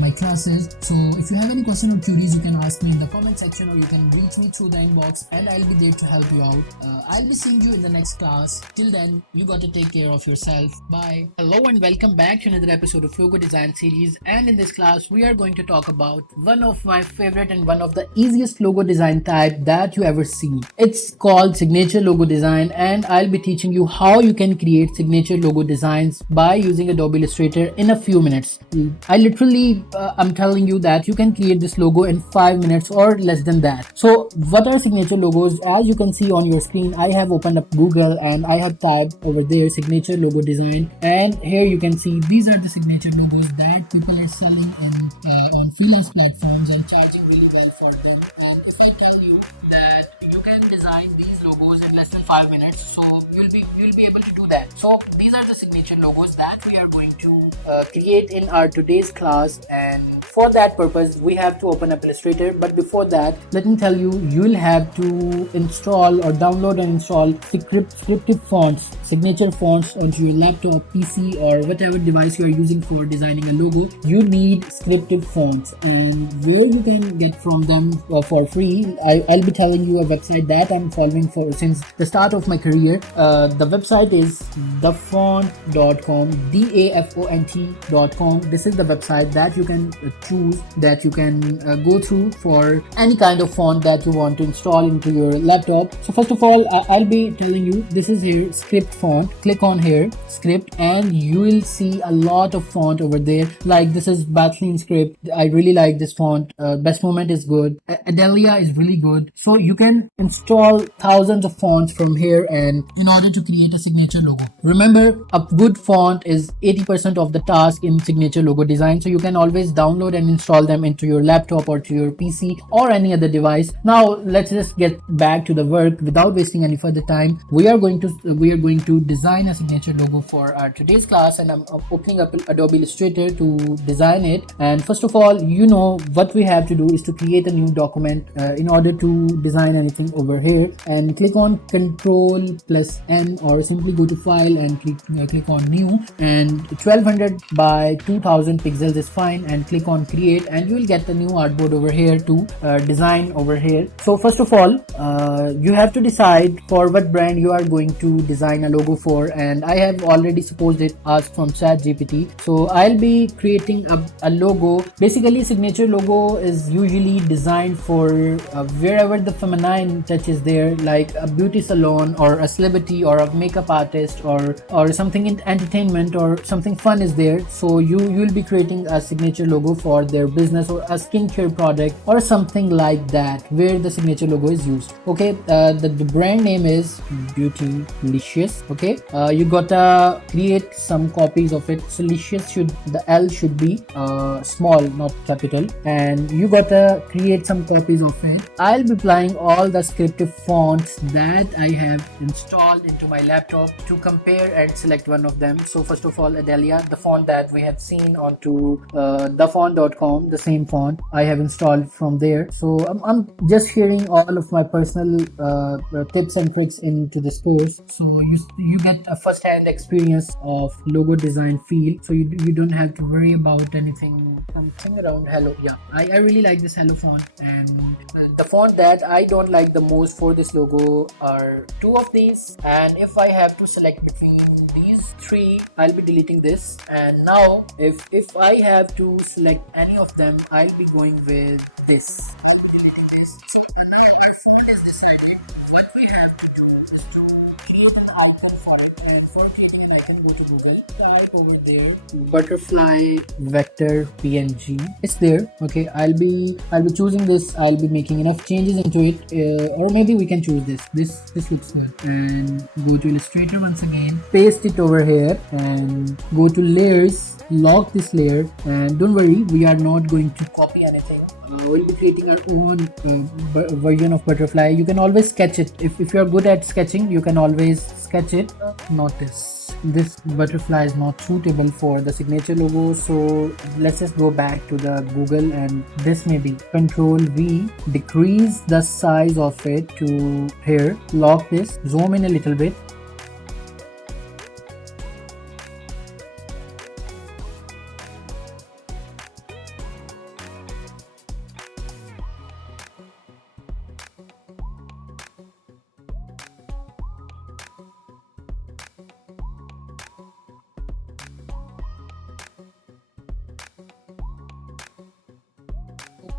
my classes. So if you have any question or queries, you can ask me in the comment section, or you can reach me through the inbox, and I'll be there to help you out. I'll be seeing you in the next class. Till then, you got to take care of yourself. Bye. Hello and welcome back to another episode of Logo Design Series. And in this class, we are going to talk about one of my favorite and one of the easiest logo design type that you ever seen. It's called signature logo design, and I'll be teaching you how you can create signature logo designs by using Adobe Illustrator in a few minutes. I literally, I'm telling you that you can create this logo in 5 minutes or less than that. So what are signature logos? As you can see on your screen, I have opened up Google and I have typed over there signature logo design, and here you can see these are the signature logos that people are selling on freelance platforms and charging really well for them. And if I tell you that you can design these logos in less than 5 minutes, so you'll be able to do that. So these are the signature logos that we are going to create in our today's class, and for that purpose we have to open up Illustrator. But before that, let me tell you, you'll have to install or download and install scripted fonts, signature fonts onto your laptop, PC, or whatever device you are using for designing a logo. You need scripted fonts, and where you can get from them for free, I'll be telling you a website that I'm following for since the start of my career. The website is dafont.com, dafont.com. This is the website that you can choose, that you can go through for any kind of font that you want to install into your laptop. So first of all, I'll be telling you, this is here script font. Click on here script, and you will see a lot of font over there. Like this is Battling script. I really like this font. Best Moment is good. Adelia is really good. So you can install thousands of fonts from here, and in order to create a signature logo. Remember, a good font is 80% of the task in signature logo design. So you can always download and install them into your laptop or to your PC or any other device. Now let's just get back to the work without wasting any further time. We are going to design a signature logo for our today's class, and I'm opening up Adobe Illustrator to design it. And first of all, you know what we have to do is to create a new document in order to design anything over here. And click on Ctrl+N, or simply go to File and click on New, and 1200 by 2000 pixels is fine, and click on Create, and you will get the new artboard over here to design over here. So first of all, you have to decide for what brand you are going to design a logo for, and I have already supposed it asked from ChatGPT. So I'll be creating a logo. Basically, signature logo is usually designed for wherever the feminine touch is there, like a beauty salon or a celebrity or a makeup artist or something in entertainment or something fun is there. So you'll be creating a signature logo for their business or a skincare product or something like that where the signature logo is used. Okay, the brand name is Beautylicious. Okay, you gotta create some copies of it. So Licious the L should be small, not capital, and you gotta create some copies of it. I'll be applying all the scripted fonts that I have installed into my laptop to compare and select one of them. So first of all, Adelia, the font that we have seen onto the font font.com, the same font I have installed from there. So I'm just sharing all of my personal tips and tricks into this course, so you get a first-hand experience of logo design feel, so you don't have to worry about anything, something around hello. Yeah, I really like this hello font. And the font that I don't like the most for this logo are two of these, and if I have to select between these three, I'll be deleting this. And now if I have to select any of them, I'll be going with this. What we have to do is to create an icon for it, and for creating an icon, go to Google, type over there butterfly vector png. It's there. Okay, I'll be choosing this. I'll be making enough changes into it, or maybe we can choose this looks good. And go to Illustrator once again, paste it over here, and go to layers, lock this layer. And don't worry, we are not going to copy anything. We'll be creating our own version of butterfly. You can always sketch it. If you're good at sketching, you can always sketch it. Notice this butterfly is not suitable for the signature logo, so let's just go back to the Google, and this may be Control V, decrease the size of it to here, lock this, zoom in a little bit.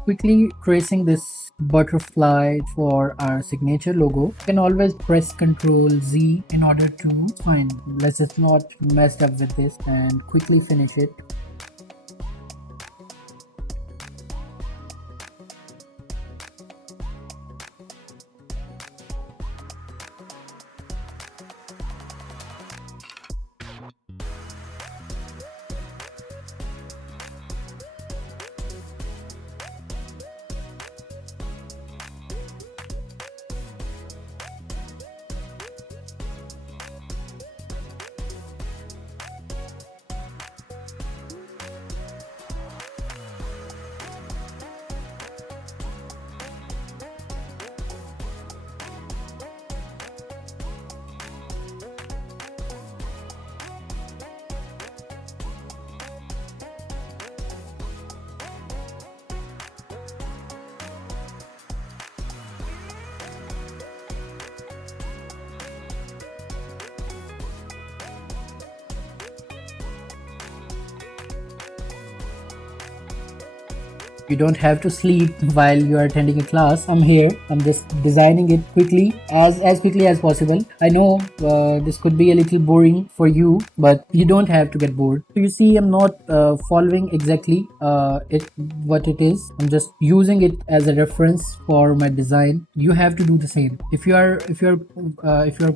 Quickly tracing this butterfly for our signature logo. You can always press Ctrl Z in order to find. Let's just not mess up with this and quickly finish it. You don't have to sleep while you are attending a class. I'm here. I'm just designing it quickly, as quickly as possible. I know this could be a little boring for you, but you don't have to get bored. You see, I'm not following exactly what it is. I'm just using it as a reference for my design. You have to do the same. If you are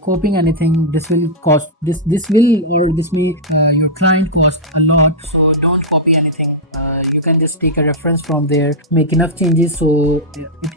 copying anything, this will cost this will or this may your client cost a lot. So don't copy anything. You can just take a reference from there, make enough changes so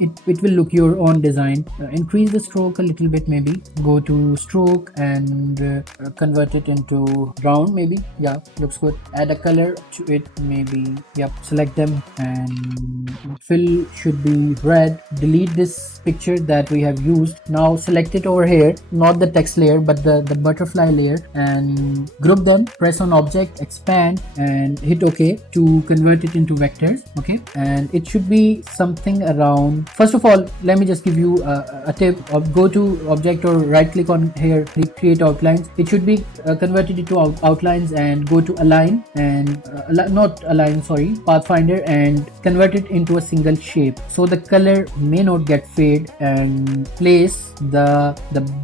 it will look your own design. Increase the stroke a little bit, maybe go to stroke and convert it into brown, maybe. Yeah, looks good. Add a color to it, maybe. Yep, select them, and fill should be red. Delete this picture that we have used. Now select it over here, not the text layer but the butterfly layer, and group them. Press on object, expand, and hit OK to convert it into vectors. Okay, and it should be something around. First of all, let me just give you a tip of go to object or right click on here, click create outlines. It should be converted into outlines, and go to align and not align, sorry, pathfinder, and convert it into a single shape so the color may not get fade, and place the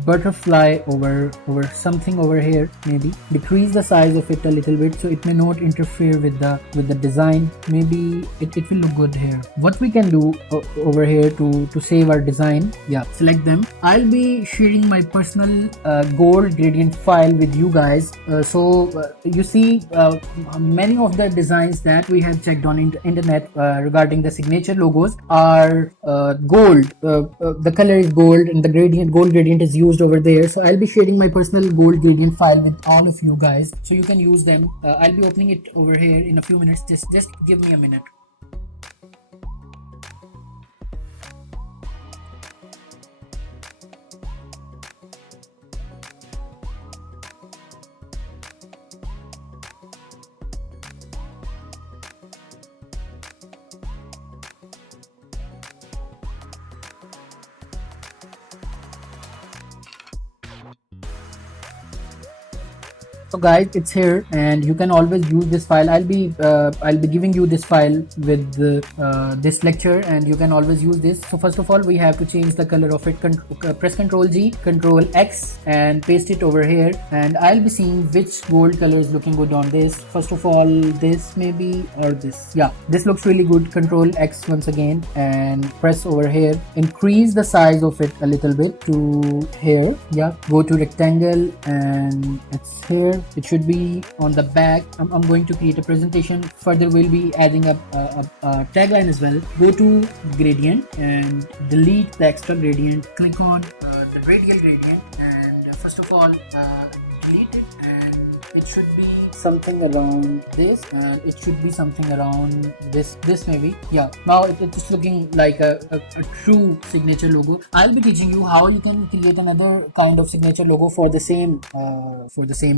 butterfly over something over here. Maybe decrease the size of it a little bit so it may not interfere with the design. Maybe it will will look good here. What we can do over here to save our design, yeah, select them. I'll be sharing my personal gold gradient file with you guys. You see many of the designs that we have checked on internet regarding the signature logos are gold. The color is gold and the gold gradient is used over there. So I'll be sharing my personal gold gradient file with all of you guys, so you can use them. I'll be opening it over here in a few minutes. Just give me a minute. So guys, it's here and you can always use this file. I'll be giving you this file with this lecture, and you can always use this. So first of all, we have to change the color of it. Press Ctrl G, Ctrl X and paste it over here, and I'll be seeing which gold color is looking good on this. First of all, this maybe, or this. Yeah, this looks really good. Ctrl X once again and press over here. Increase the size of it a little bit to here. Yeah, go to rectangle and it's here. It should be on the back. I'm going to create a presentation. Further, we'll be adding a tagline as well. Go to gradient and delete the extra gradient. Click on the radial gradient, and first of all delete it, and it should be something around this, and it should be something around this maybe. Yeah, now it's looking like a true signature logo. I'll be teaching you how you can create another kind of signature logo for the same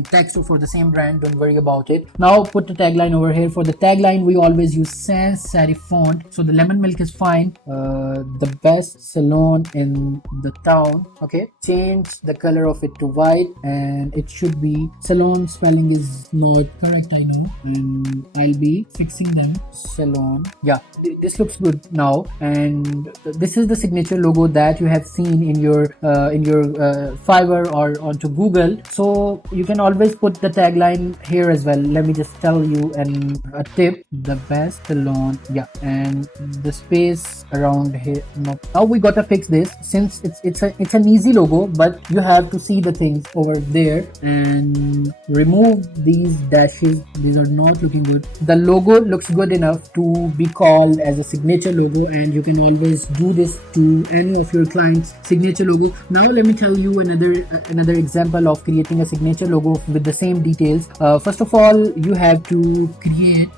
text or for the same brand. Don't worry about it. Now put the tagline over here. For the tagline, we always use sans serif font, so the lemon milk is fine. The best salon in the town. Okay, change the color of it to white, and it should be salon. Spelling is not correct, I know, and I'll be fixing them. Salon. Yeah, this looks good now, and this is the signature logo that you have seen in your Fiverr or onto Google. So you can always put the tagline here as well. Let me just tell you a tip: the best salon. Yeah, and the space around here. No, now we gotta fix this, since it's an easy logo, but you have to see the things over there and remove these dashes. These are not looking good. The logo looks good enough to be called as a signature logo, and you can always do this to any of your clients' signature logo. Now let me tell you another example of creating a signature logo with the same details. First of all, you have to create,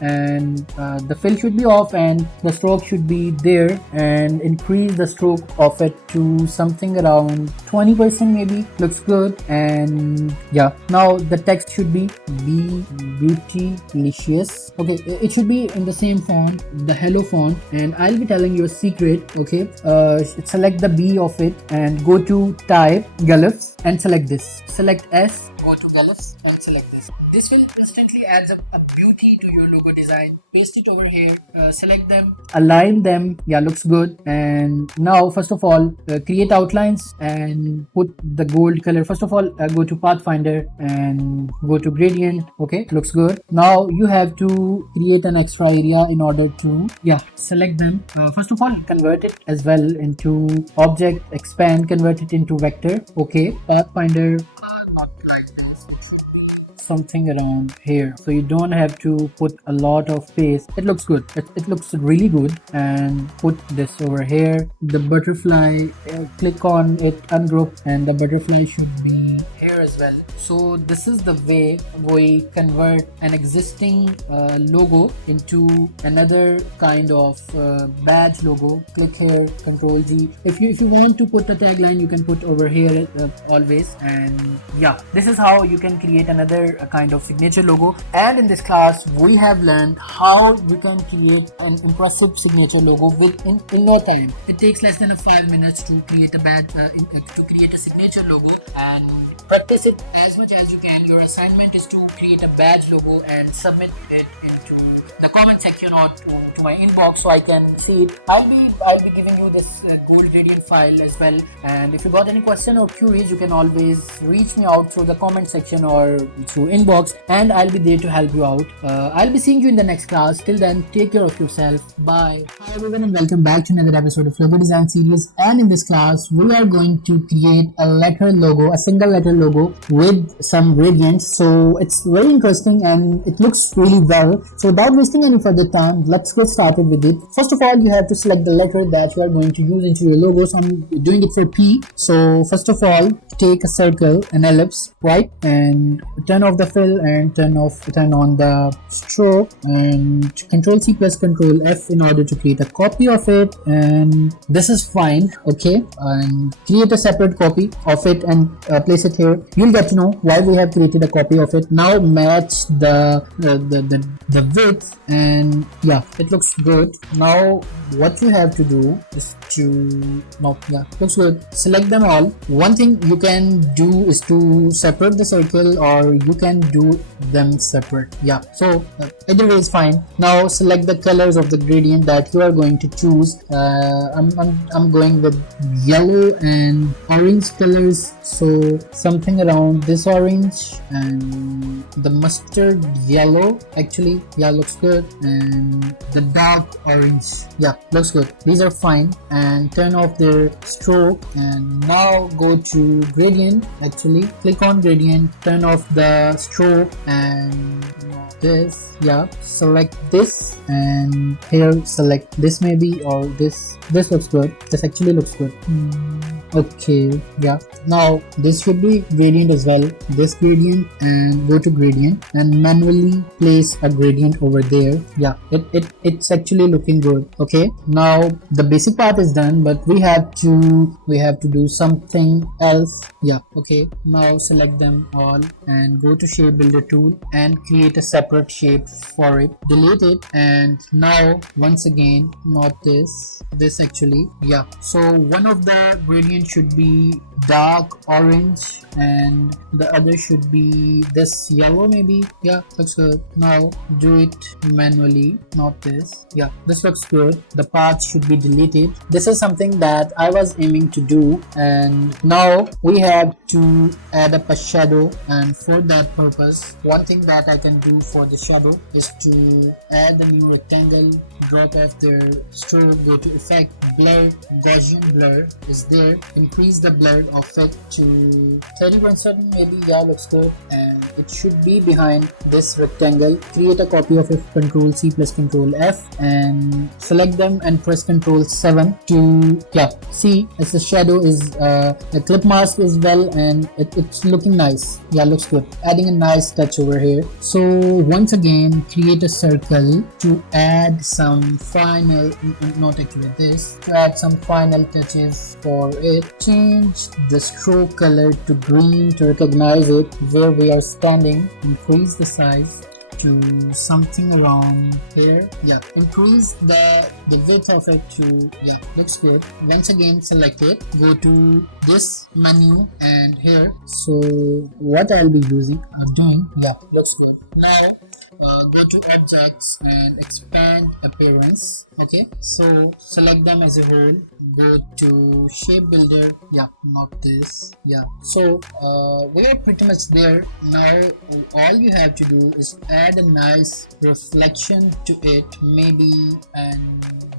and the fill should be off and the stroke should be there, and increase the stroke of it to something around 20% maybe. Looks good. And yeah, now the text should be beautylicious. Okay, it should be in the same font, the hello font, and I'll be telling you a secret. Okay, select the B of it and go to type glyphs and select this. Select S, go to glyphs and select this. This will instantly add a beauty to your logo design. Paste it over here, select them, align them. Yeah, looks good. And now first of all, create outlines and put the gold color. First of all, go to Pathfinder and go to gradient. Okay, looks good. Now you have to create an extra area in order to, yeah, select them. First of all, convert it as well into object, expand, convert it into vector. Okay, Pathfinder, something around here, so you don't have to put a lot of space. It looks good. It looks really good. And put this over here. The butterfly, click on it, ungroup, and the butterfly should be here as well. So this is the way we convert an existing logo into another kind of badge logo. Click here, Ctrl G. If you want to put a tagline, you can put over here always. And yeah, this is how you can create another kind of signature logo. And in this class, we have learned how you can create an impressive signature logo in no time. It takes less than 5 minutes to create a badge, to create a signature logo, and practice it as much as you can. Your assignment is to create a badge logo and submit it into the comment section or to my inbox so I can see it. I'll be giving you this gold gradient file as well, and if you got any question or queries, you can always reach me out through the comment section or through inbox, and I'll be there to help you out. I'll be seeing you in the next class. Till then, take care of yourself. Bye. Hi everyone, and welcome back to another episode of Logo Design Series. And in this class, we are going to create a letter logo, a single letter logo with some gradients. So it's very interesting and it looks really well. So without wasting any further time, let's get started with it. First of all, you have to select the letter that you are going to use into your logo. So I'm doing it for P. So first of all, take a circle, an ellipse, right, and turn off the fill and turn on the stroke, and Control C plus Control F in order to create a copy of it. And this is fine, okay, and create a separate copy of it and place it here. You'll get to know why we have created a copy of it. Now match the width, and yeah, it looks good. Now what you have to do is looks good. Select them all. One thing you can do is to separate the circle, or you can do them separate. Yeah, so either way is fine. Now select the colors of the gradient that you are going to choose. I'm going with yellow and orange colors, so something around this orange and the mustard yellow. Actually, yeah, looks good. And the dark orange, yeah, looks good. These are fine. And turn off the stroke, and now go to gradient. Actually, click on gradient, turn off the stroke, and this, yeah, select this, and here select this maybe, or this looks good. This actually looks good. Okay, yeah, now this should be gradient as well. This gradient, and go to gradient and manually place a gradient over there. Yeah, it's actually looking good. Okay, now the basic part is done, but we have to do something else. Yeah, okay, now select them all and go to shape builder tool and create a separate shape for it. Delete it, and now once again, not this actually, yeah. So one of the gradients should be dark orange and the other should be this yellow maybe. Yeah, looks good. Now do it manually, not this. Yeah, this looks good. The path should be deleted. This is something that I was aiming to do, and now we have to add up a shadow. And for that purpose, one thing that I can do for the shadow is to add a new rectangle, drop off their stroke, go to effect, blur, Gaussian blur is there, increase the blur effect to 30% maybe. Yeah, looks good. And it should be behind this rectangle. Create a copy of it, Control C plus Control F, and select them and press Control 7 to, yeah, see, as the shadow is a clip mask as well, and it's looking nice. Yeah, looks good. Adding a nice touch over here. So once again, create a circle to add some final, not actually this, to add some final touches for it. Change the stroke color to green to recognize it where we are standing. Increase the size to something around here. Yeah, increase the width of it to, yeah, looks good. Once again, select it, go to this menu and here. So what I'll be doing, yeah, looks good. Now go to objects and expand appearance. Okay, so select them as a whole, go to shape builder. Yeah, not this. Yeah, so we are pretty much there. Now all you have to do is add a nice reflection to it maybe, and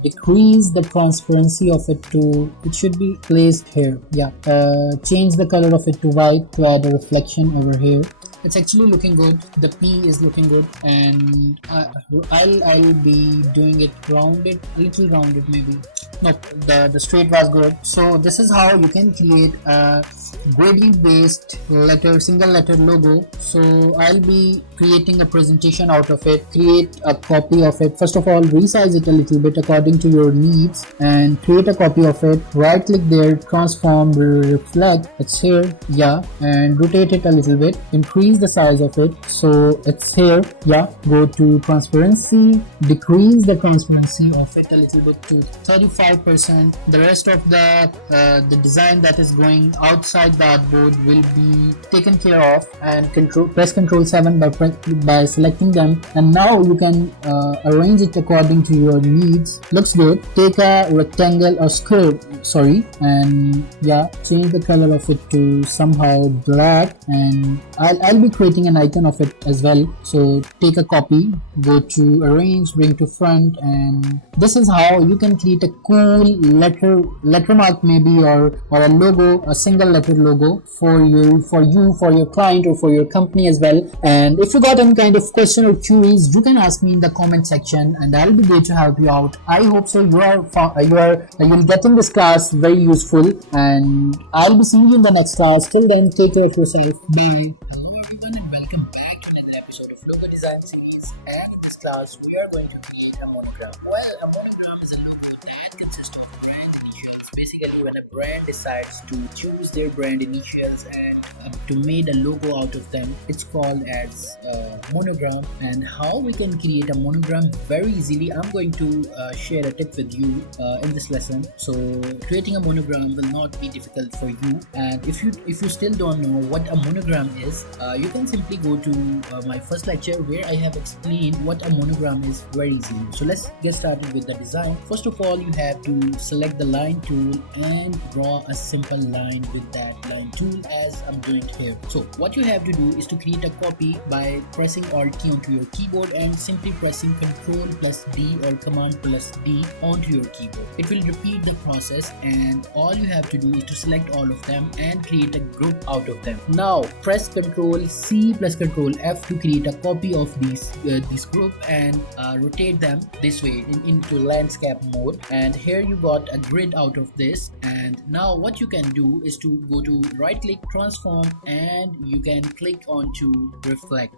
decrease the transparency of it to, it should be placed here. Yeah, change the color of it to white to add a reflection over here. It's actually looking good. The P is looking good, and I'll be doing it rounded, a little rounded maybe. No, the straight was good. So this is how you can create a gradient based single letter logo. So I'll be creating a presentation out of it, create a copy of it. First of all, resize it a little bit according to your needs and create a copy of it. Right click there, transform, reflect, it's here. Yeah, and rotate it a little bit, increase the size of it so it's here. Yeah, go to transparency, decrease the transparency of it a little bit to 35%. The rest of the design that is going outside my dartboard will be taken care of, and press Ctrl 7 by selecting them, and now you can arrange it according to your needs. Looks good. Take a rectangle or square, and yeah, change the color of it to somehow black, and I'll be creating an icon of it as well. So take a copy, go to arrange, bring to front, and this is how you can create a cool letter mark maybe, or a logo, a single letter logo for your client or for your company as well. And if you got any kind of question or queries, you can ask me in the comment section, and I'll be there to help you out. I hope so you'll get in this class very useful, and I'll be seeing you in the next class. Till then, take care of yourself. Bye. Hello everyone, and welcome back to another episode of Logo Design Series. And in this class, we are going to create a monogram. Well, a monogram is a logo that consists of brand initials. Basically, when a brand decides to choose their brand initials and to make a logo out of them, it's called as monogram. And how we can create a monogram very easily, I'm going to share a tip with you in this lesson. So creating a monogram will not be difficult for you, and if you still don't know what a monogram is, you can simply go to my first lecture where I have explained what a monogram is very easily. So let's get started with the design. First of all, you have to select the line tool and draw a simple line with that line tool, as I'm doing here. So what you have to do is to create a copy by pressing Alt key onto your keyboard and simply pressing Ctrl plus D or Command plus D onto your keyboard. It will repeat the process, and all you have to do is to select all of them and create a group out of them. Now press Ctrl C plus Ctrl F to create a copy of this group, and rotate them this way into landscape mode. And here you got a grid out of this. And now what you can do is to go to right click, transform, and you can click on to reflect.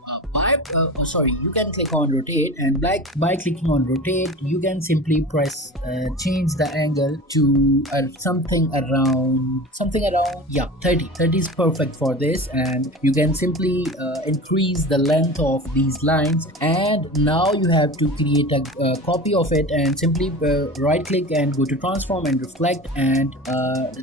You can click on rotate, and by clicking on rotate, you can simply press change the angle to something around 30. 30 is perfect for this, and you can simply increase the length of these lines. And now you have to create a copy of it, and simply right click and go to transform and reflect, and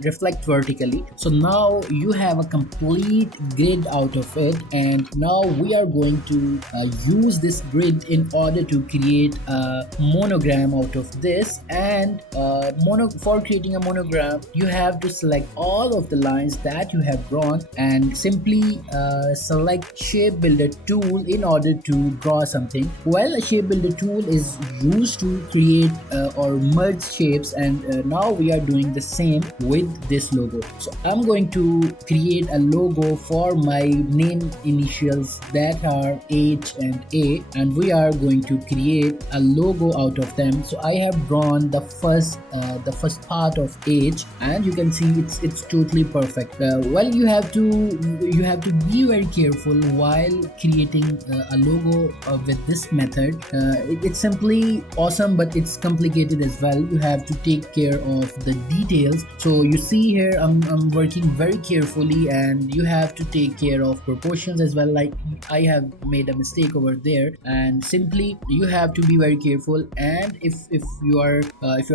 reflect vertically. So now you have a complete grid out of it, and now we are going to use this grid in order to create a monogram out of this. And for creating a monogram, you have to select all of the lines that you have drawn, and simply select shape builder tool in order to draw something. Well, a shape builder tool is used to create or merge shapes, and now we are doing the same with this logo. So I'm going to create a logo for my name initials that are H and A, and we are going to create a logo out of them. So I have drawn the first part of H, and you can see it's totally perfect. Well, you have to be very careful while creating a logo with this method. It's simply awesome, but it's complicated as well. You have to take care of the details. So you see here I'm working very carefully, and you have to take care of proportions as well. Like I have made a mistake over there, and simply you have to be very careful. And if you are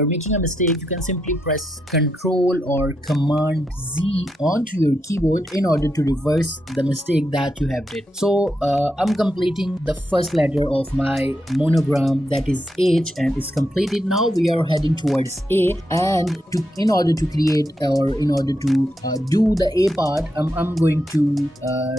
making a mistake, you can simply press Ctrl or Command Z onto your keyboard in order to reverse the mistake that you have did. So I'm completing the first letter of my monogram, that is H, and it's completed. Now we are heading towards A, and in order to create or in order to do the A part, I'm going to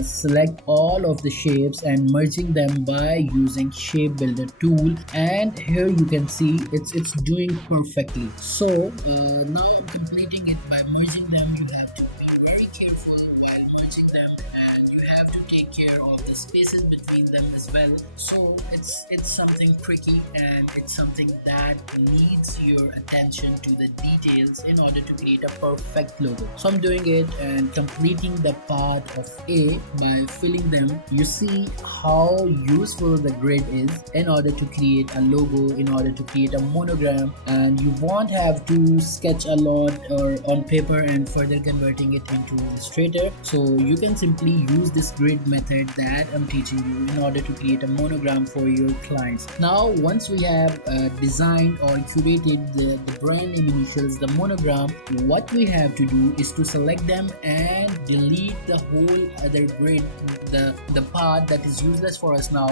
select all of the shapes and merging them by using shape builder tool. And here you can see it's doing perfectly. So now I'm completing it by merging them. You have to be very careful while merging them, and you have to take care of the spaces between them as well. So it's something tricky, and it's something that needs your attention to the details in order to create a perfect logo. So I'm doing it and completing the part of A by filling them. You see how useful the grid is in order to create a logo, in order to create a monogram, and you won't have to sketch a lot or on paper and further converting it into Illustrator. So you can simply use this grid method that I'm teaching you in order to create a monogram for your clients. Now once we have designed or curated the brand name initials, the monogram, what we have to do is to select them and delete the whole other grid, the part that is useless for us now.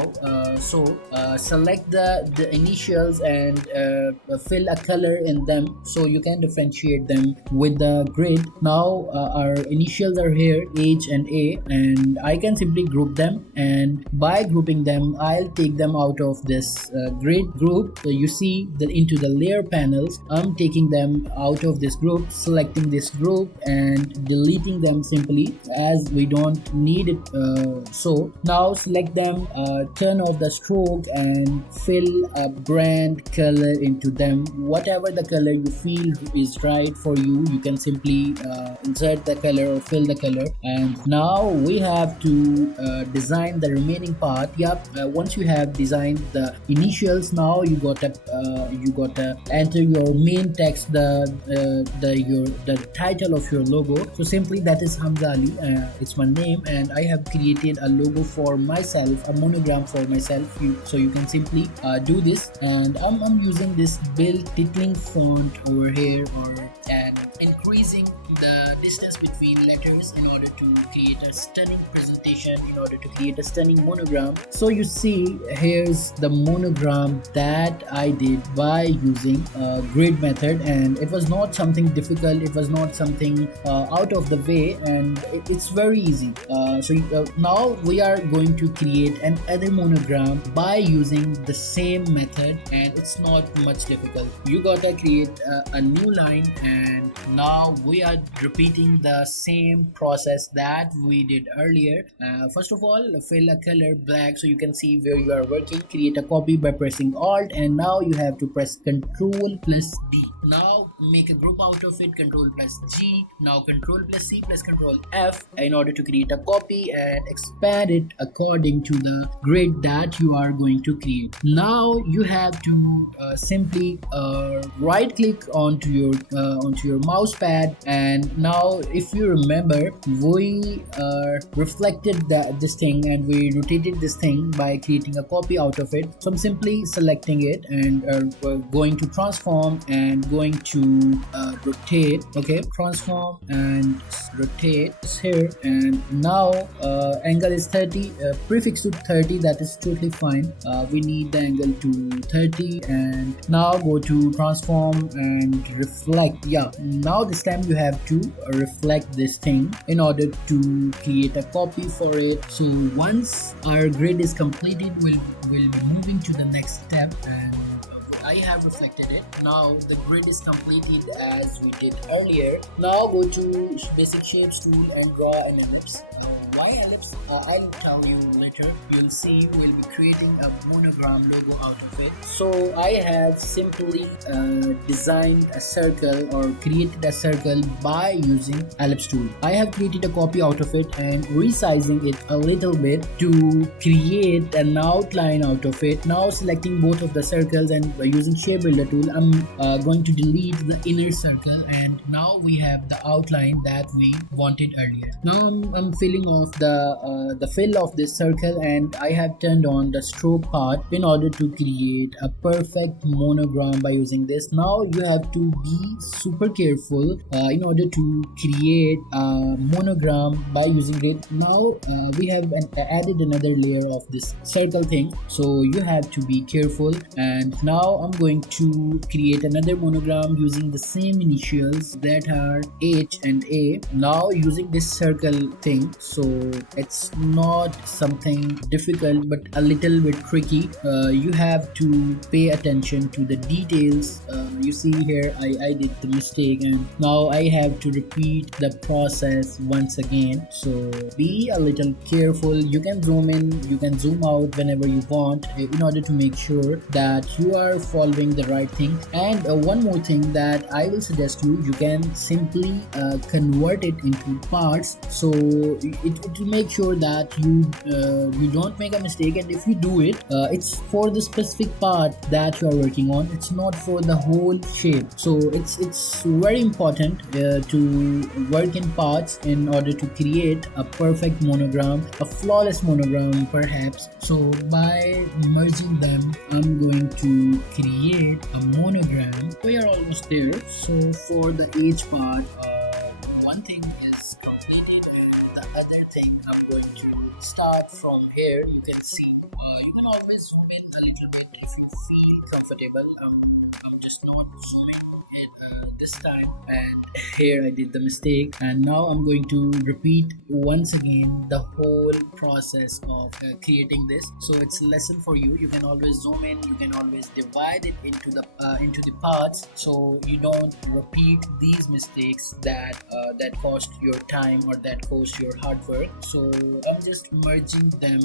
Select the initials and fill a color in them so you can differentiate them with the grid. Now our initials are here, H and A, and I can simply group them, and by grouping them I'll take them out of this grid group. So you see that into the layer panels, I'm taking them out of this group, selecting this group and deleting them simply as we don't need it. So now select them, turn off the stroke and fill a brand color into them. Whatever the color you feel is right for you, you can simply insert the color or fill the color. And now we have to design the remaining part. Once you have designed the initials, now you gotta enter your main text, the title of your logo. So simply that is Hamza Ali, it's my name, and I have created a logo for myself, a monogram for myself. So you can simply do this, and I'm using this build titling font over here, and increasing the distance between letters in order to create a stunning presentation, in order to create a stunning monogram. So you see, here's the monogram that I did by using a grid method, and it was not something difficult, it was not something out of the way, and it's very easy. Now we are going to create another monogram by using the same method, and it's not much difficult. You gotta create a new line, and now we are repeating the same process that we did earlier. First of all, fill a color black so you can see where you are working. Create a copy by pressing Alt, and now you have to press Ctrl plus D. Now make a group out of it, Ctrl plus G. Now Ctrl plus C plus Ctrl F in order to create a copy and expand it according to the grid that you are going to create. Now you have to simply right click onto your mouse pad, and now if you remember, we reflected this thing and we rotated this thing by creating a copy out of it. So I'm simply selecting it and going to transform and going to rotate. Okay, transform and rotate here, and now angle is 30, prefix to 30, that is totally fine. We need the angle to 30, and now go to transform and reflect. Now this time you have to reflect this thing in order to create a copy for it. So once our grid is completed, we'll be moving to the next step, and I have reflected it. Now the grid is completed as we did earlier. Now go to basic shapes tool and draw an ellipse. Why ellipse? I'll tell you later. You'll see we'll be creating a monogram logo out of it. So I have simply designed a circle or created a circle by using ellipse tool. I have created a copy out of it and resizing it a little bit to create an outline out of it. Now selecting both of the circles and by using shape builder tool, I'm going to delete the inner circle, and now we have the outline that we wanted earlier. Now I'm filling off the fill of this circle, and I have turned on the stroke part in order to create a perfect monogram by using this. Now you have to be super careful in order to create a monogram by using it. Now we have added another layer of this circle thing, so you have to be careful. And now I'm going to create another monogram using the same initials that are H and A. Now using this circle thing, so it's not something difficult but a little bit tricky. You have to pay attention to the details. You see here I did the mistake, and now I have to repeat the process once again. So be a little careful. You can zoom in, you can zoom out whenever you want in order to make sure that you are following the right thing. And one more thing that I will suggest you can simply convert it into parts, so it it will make sure that you don't make a mistake, and if you do it, it's for the specific part that you are working on. It's not for the whole shape. So it's very important to work in parts in order to create a perfect monogram, a flawless monogram perhaps. So by merging them, I'm going to create a monogram. We are almost there. So for the H part, one thing is completed, and the other thing I'm going to start from here. You can see, you can always zoom in a little bit if you feel comfortable. I'm just not zooming in this time, and here I did the mistake, and now I'm going to repeat once again the whole process of creating this. So it's a lesson for you. You can always zoom in, you can always divide it into the parts, so you don't repeat these mistakes that cost your time or that cost your hard work. So I'm just merging them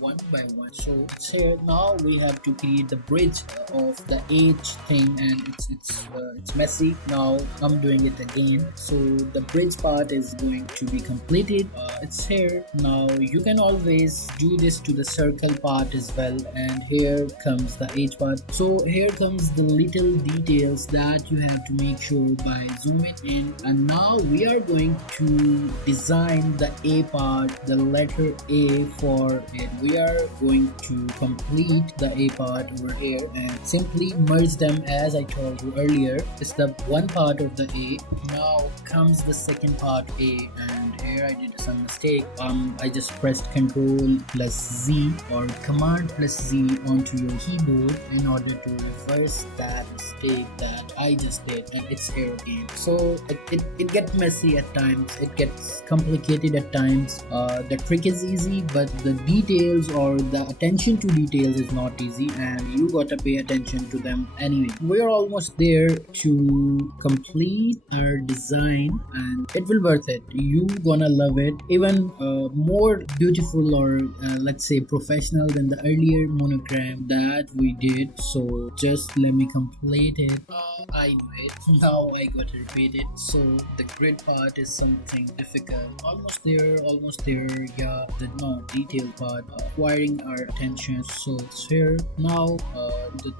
one by one. So it's here. Now we have to create the bridge of the H thing, and it's messy. Now I'm doing it again. So the bridge part is going to be completed. It's here. Now you can always do this to the circle part as well, and here comes the H part. So here comes the little details that you have to make sure by zooming in. And now we are going to design the A part, the letter A for it. We are going to complete the A part over here and simply merge them as I told you earlier. It's the one part of the A. Now comes the second part A, and here I did some mistake. I just pressed Ctrl plus Z or Command plus Z onto your keyboard in order to reverse that mistake that I just did, and it's here again. So it gets messy at times, it gets complicated at times. The trick is easy, but the details or the attention to details is not easy, and you gotta pay attention to them anyway. We're almost there to complete our design, and it will worth it. You gonna love it. Even more beautiful, or let's say professional than the earlier monogram that we did. So just let me complete it. I know it. Now I gotta repeat it. So the grid part is something difficult. Almost there, almost there. Yeah, the detail part acquiring our attention. So it's here. Now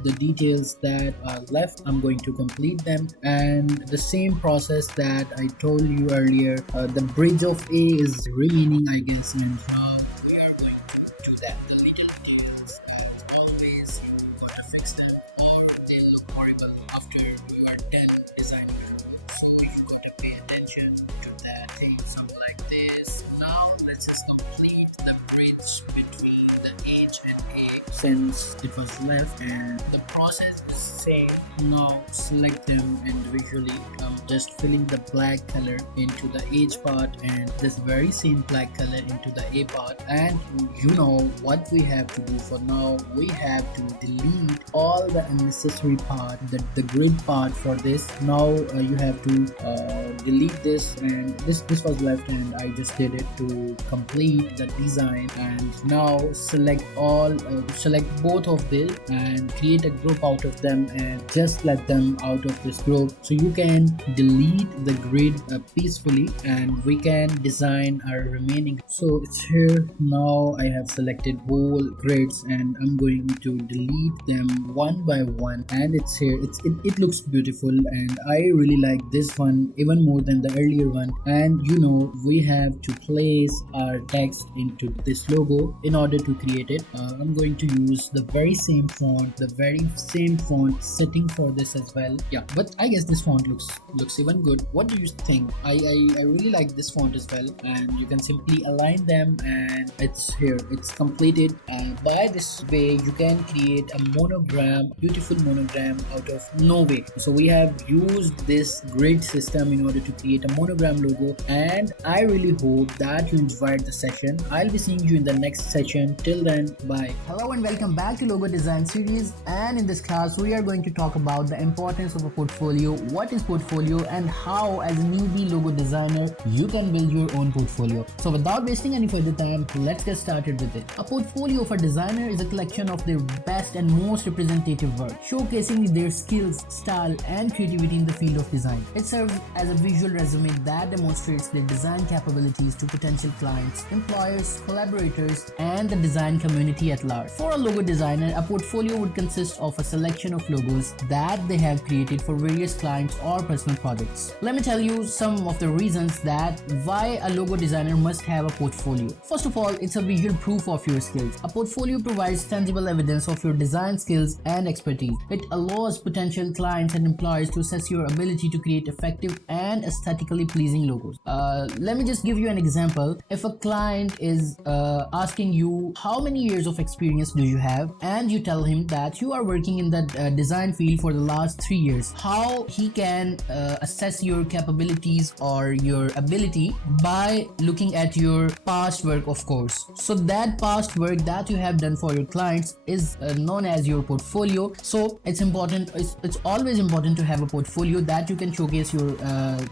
the details that are left, I'm going to complete them, and the same process that I told you earlier. The bridge of A is remaining, I guess, and now we are going to do that. The little details, as always, you gotta fix them or they look horrible after you are done designing it. So you gotta pay attention to that thing, something like this. Now let's just complete the bridge between the H and A, since it was left, and the process is same. Now select them individually. I'm just filling the black color into the H part and this very same black color into the A part. And you know what we have to do for now. We have to delete all the unnecessary part, the grid part for this. Now you have to delete this, and this was left, and I just did it to complete the design. And now select both of this and create a group out of them, and just let them out of this group, so you can delete the grid peacefully, and we can design our remaining. So it's here. Now I have selected whole grids, and I'm going to delete them one by one, and it's here. It looks beautiful, and I really like this one even more than the earlier one. And you know, we have to place our text into this logo in order to create it. I'm going to use the very same font, setting for this as well. Yeah, but I guess this font looks even good. What do you think? I really like this font as well, and you can simply align them, and it's here. It's completed. By this way, you can create a monogram, beautiful monogram out of no way. So we have used this grid system in order to create a monogram logo, and I really hope that you enjoyed the session. I'll be seeing you in the next session. Till then, bye. Hello and welcome welcome back to Logo Design Series, and in this class we are going to talk about the importance of a portfolio, what is portfolio, and how as a newbie logo designer you can build your own portfolio. So without wasting any further time, let's get started with it. A portfolio of a designer is a collection of their best and most representative work, showcasing their skills, style, and creativity in the field of design. It serves as a visual resume that demonstrates their design capabilities to potential clients, employers, collaborators, and the design community at large. For a logo designer, a portfolio would consist of a selection of logos that they have created for various clients or personal projects. Let me tell you some of the reasons that why a logo designer must have a portfolio. First of all, it's a visual proof of your skills. A portfolio provides tangible evidence of your design skills and expertise. It allows potential clients and employers to assess your ability to create effective and aesthetically pleasing logos. Let me just give you an example. If a client is asking you how many years of experience do you have, and you tell him that you are working in the design field for the last 3 years, how he can assess your capabilities or your ability by looking at your past work, of course. So that past work that you have done for your clients is known as your portfolio. So it's important, it's always important to have a portfolio that you can showcase your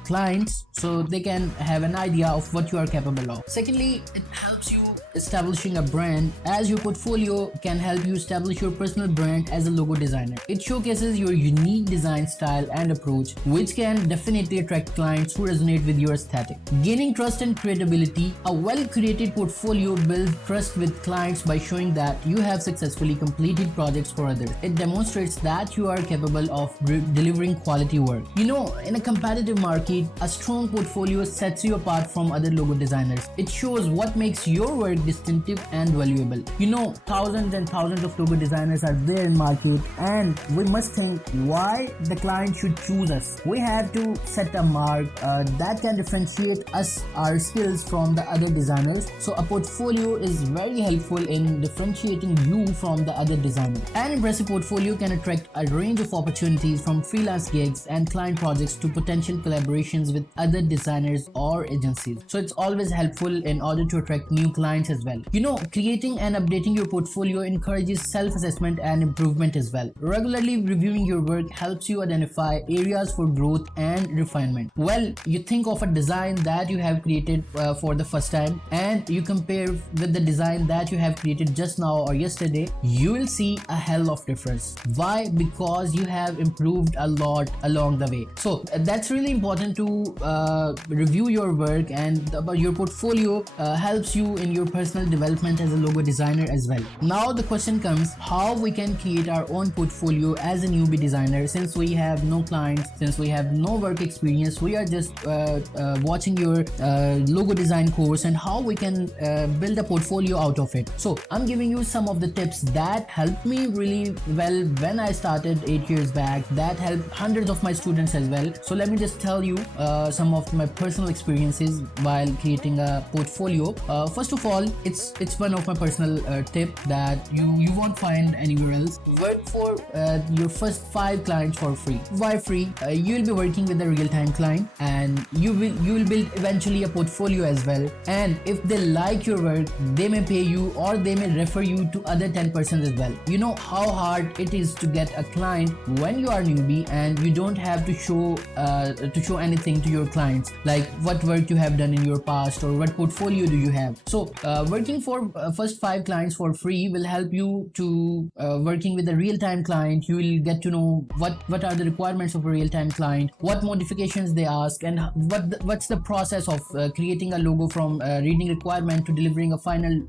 clients so they can have an idea of what you are capable of. Secondly, it helps you establishing a brand, as your portfolio can help you establish your personal brand as a logo designer. It showcases your unique design style and approach, which can definitely attract clients who resonate with your aesthetic. Gaining trust and credibility, a well-created portfolio builds trust with clients by showing that you have successfully completed projects for others. It demonstrates that you are capable of delivering quality work. You know, in a competitive market, a strong portfolio sets you apart from other logo designers. It shows what makes your work distinctive and valuable. You know, thousands and thousands of logo designers are there in market, and we must think why the client should choose us. We have to set a mark that can differentiate us, our skills, from the other designers. So a portfolio is very helpful in differentiating you from the other designers. An impressive portfolio can attract a range of opportunities, from freelance gigs and client projects to potential collaborations with other designers or agencies. So it's always helpful in order to attract new clients as well. You know, creating and updating your portfolio encourages self-assessment and improvement as well. Regularly reviewing your work helps you identify areas for growth and refinement. Well, you think of a design that you have created for the first time, and you compare with the design that you have created just now or yesterday, you will see a hell of difference. Why? Because you have improved a lot along the way. So that's really important to review your work, and your portfolio helps you in your personal development as a logo designer as well. Now the question comes, how we can create our own portfolio as a newbie designer, since we have no clients, since we have no work experience, we are just watching your logo design course, and how we can build a portfolio out of it. So I'm giving you some of the tips that helped me really well when I started 8 years back, that helped hundreds of my students as well. So let me just tell you some of my personal experiences while creating a portfolio. First of all, it's one of my personal tip that you won't find anywhere else. Work for your first 5 clients for free. Why free? You will be working with a real-time client, and you will build eventually a portfolio as well. And if they like your work, they may pay you, or they may refer you to other 10% as well. You know how hard it is to get a client when you are newbie, and you don't have to show anything to your clients, like what work you have done in your past or what portfolio do you have. So working for first 5 clients for free will help you to working with a real-time client. You will get to know what are the requirements of a real-time client, what modifications they ask, and what's the process of creating a logo from reading requirement to delivering a final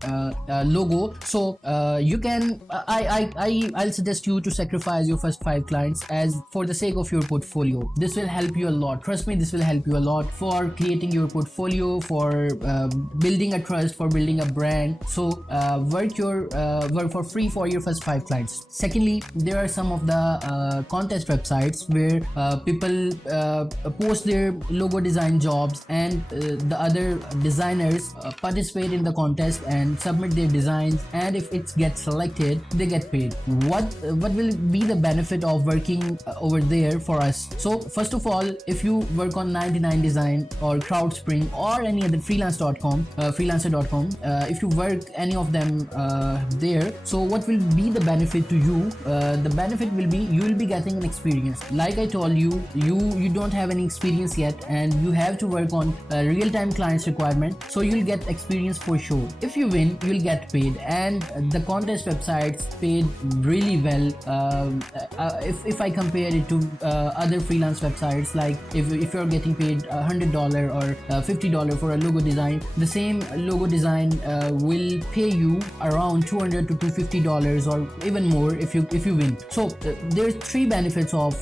logo. So you can I'll suggest you to sacrifice your first 5 clients as for the sake of your portfolio. This will help you a lot. Trust me, this will help you a lot for creating your portfolio, for building a trust, for building a brand. So work for free for your first 5 clients. Secondly, there are some of the contest websites where people post their logo design jobs, and the other designers participate in the contest and submit their designs, and if it gets selected, they get paid. What will be the benefit of working over there for us? So first of all, if you work on 99 Design or Crowdspring or any other freelancer.com, if you work any of them there, so what will be the benefit to you? The benefit will be you will be getting an experience. Like I told you, you don't have any experience yet, and you have to work on real-time clients requirement, so you'll get experience for sure. If you win, you'll get paid, and the contest websites paid really well. If I compare it to other freelance websites, like if you're getting paid $100 or $50 for a logo design, the same logo design will pay you around $200 to $250 or even more if you win. So there's three benefits of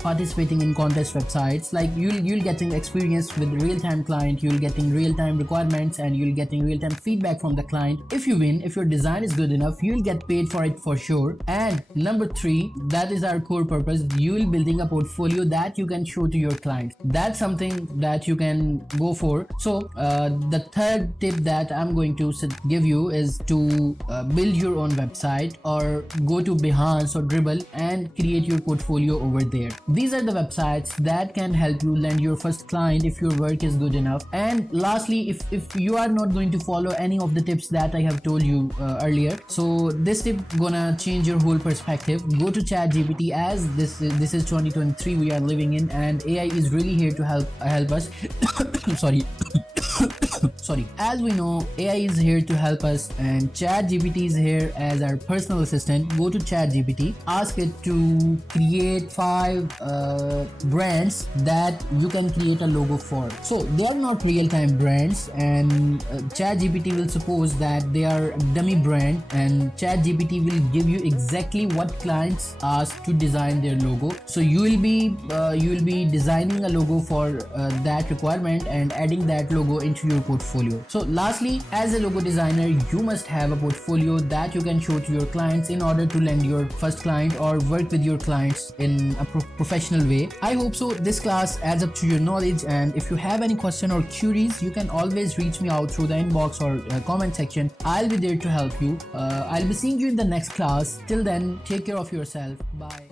participating in contest websites. Like you'll getting experience with real-time client, you'll getting real-time requirements, and you'll getting real-time feedback from the client. If you win, if your design is good enough, you'll get paid for it for sure. And number three, that is our core purpose, you will building a portfolio that you can show to your clients. That's something that you can go for. So the third tip that I'm going to give you is to build your own website, or go to Behance or Dribble and create your portfolio over there. These are the websites that can help you land your first client if your work is good enough. And lastly, if you are not going to follow any of the tips that I have told you earlier, so this tip gonna change your whole perspective. Go to ChatGPT, as this is 2023 we are living in, and AI is really here to help us. Sorry. Sorry. As we know, AI is here to help us, and ChatGPT is here as our personal assistant. Go to ChatGPT, ask it to create 5 brands that you can create a logo for. So they are not real-time brands, and ChatGPT will suppose that they are a dummy brand, and ChatGPT will give you exactly what clients ask to design their logo. So you will be designing a logo for that requirement and adding that logo into your portfolio. So lastly, as a logo designer, you must have a portfolio that you can show to your clients in order to land your first client or work with your clients in a professional way. I hope so this class adds up to your knowledge, and if you have any question or queries, you can always reach me out through the inbox or comment section. I'll be there to help you. I'll be seeing you in the next class. Till then, take care of yourself. Bye.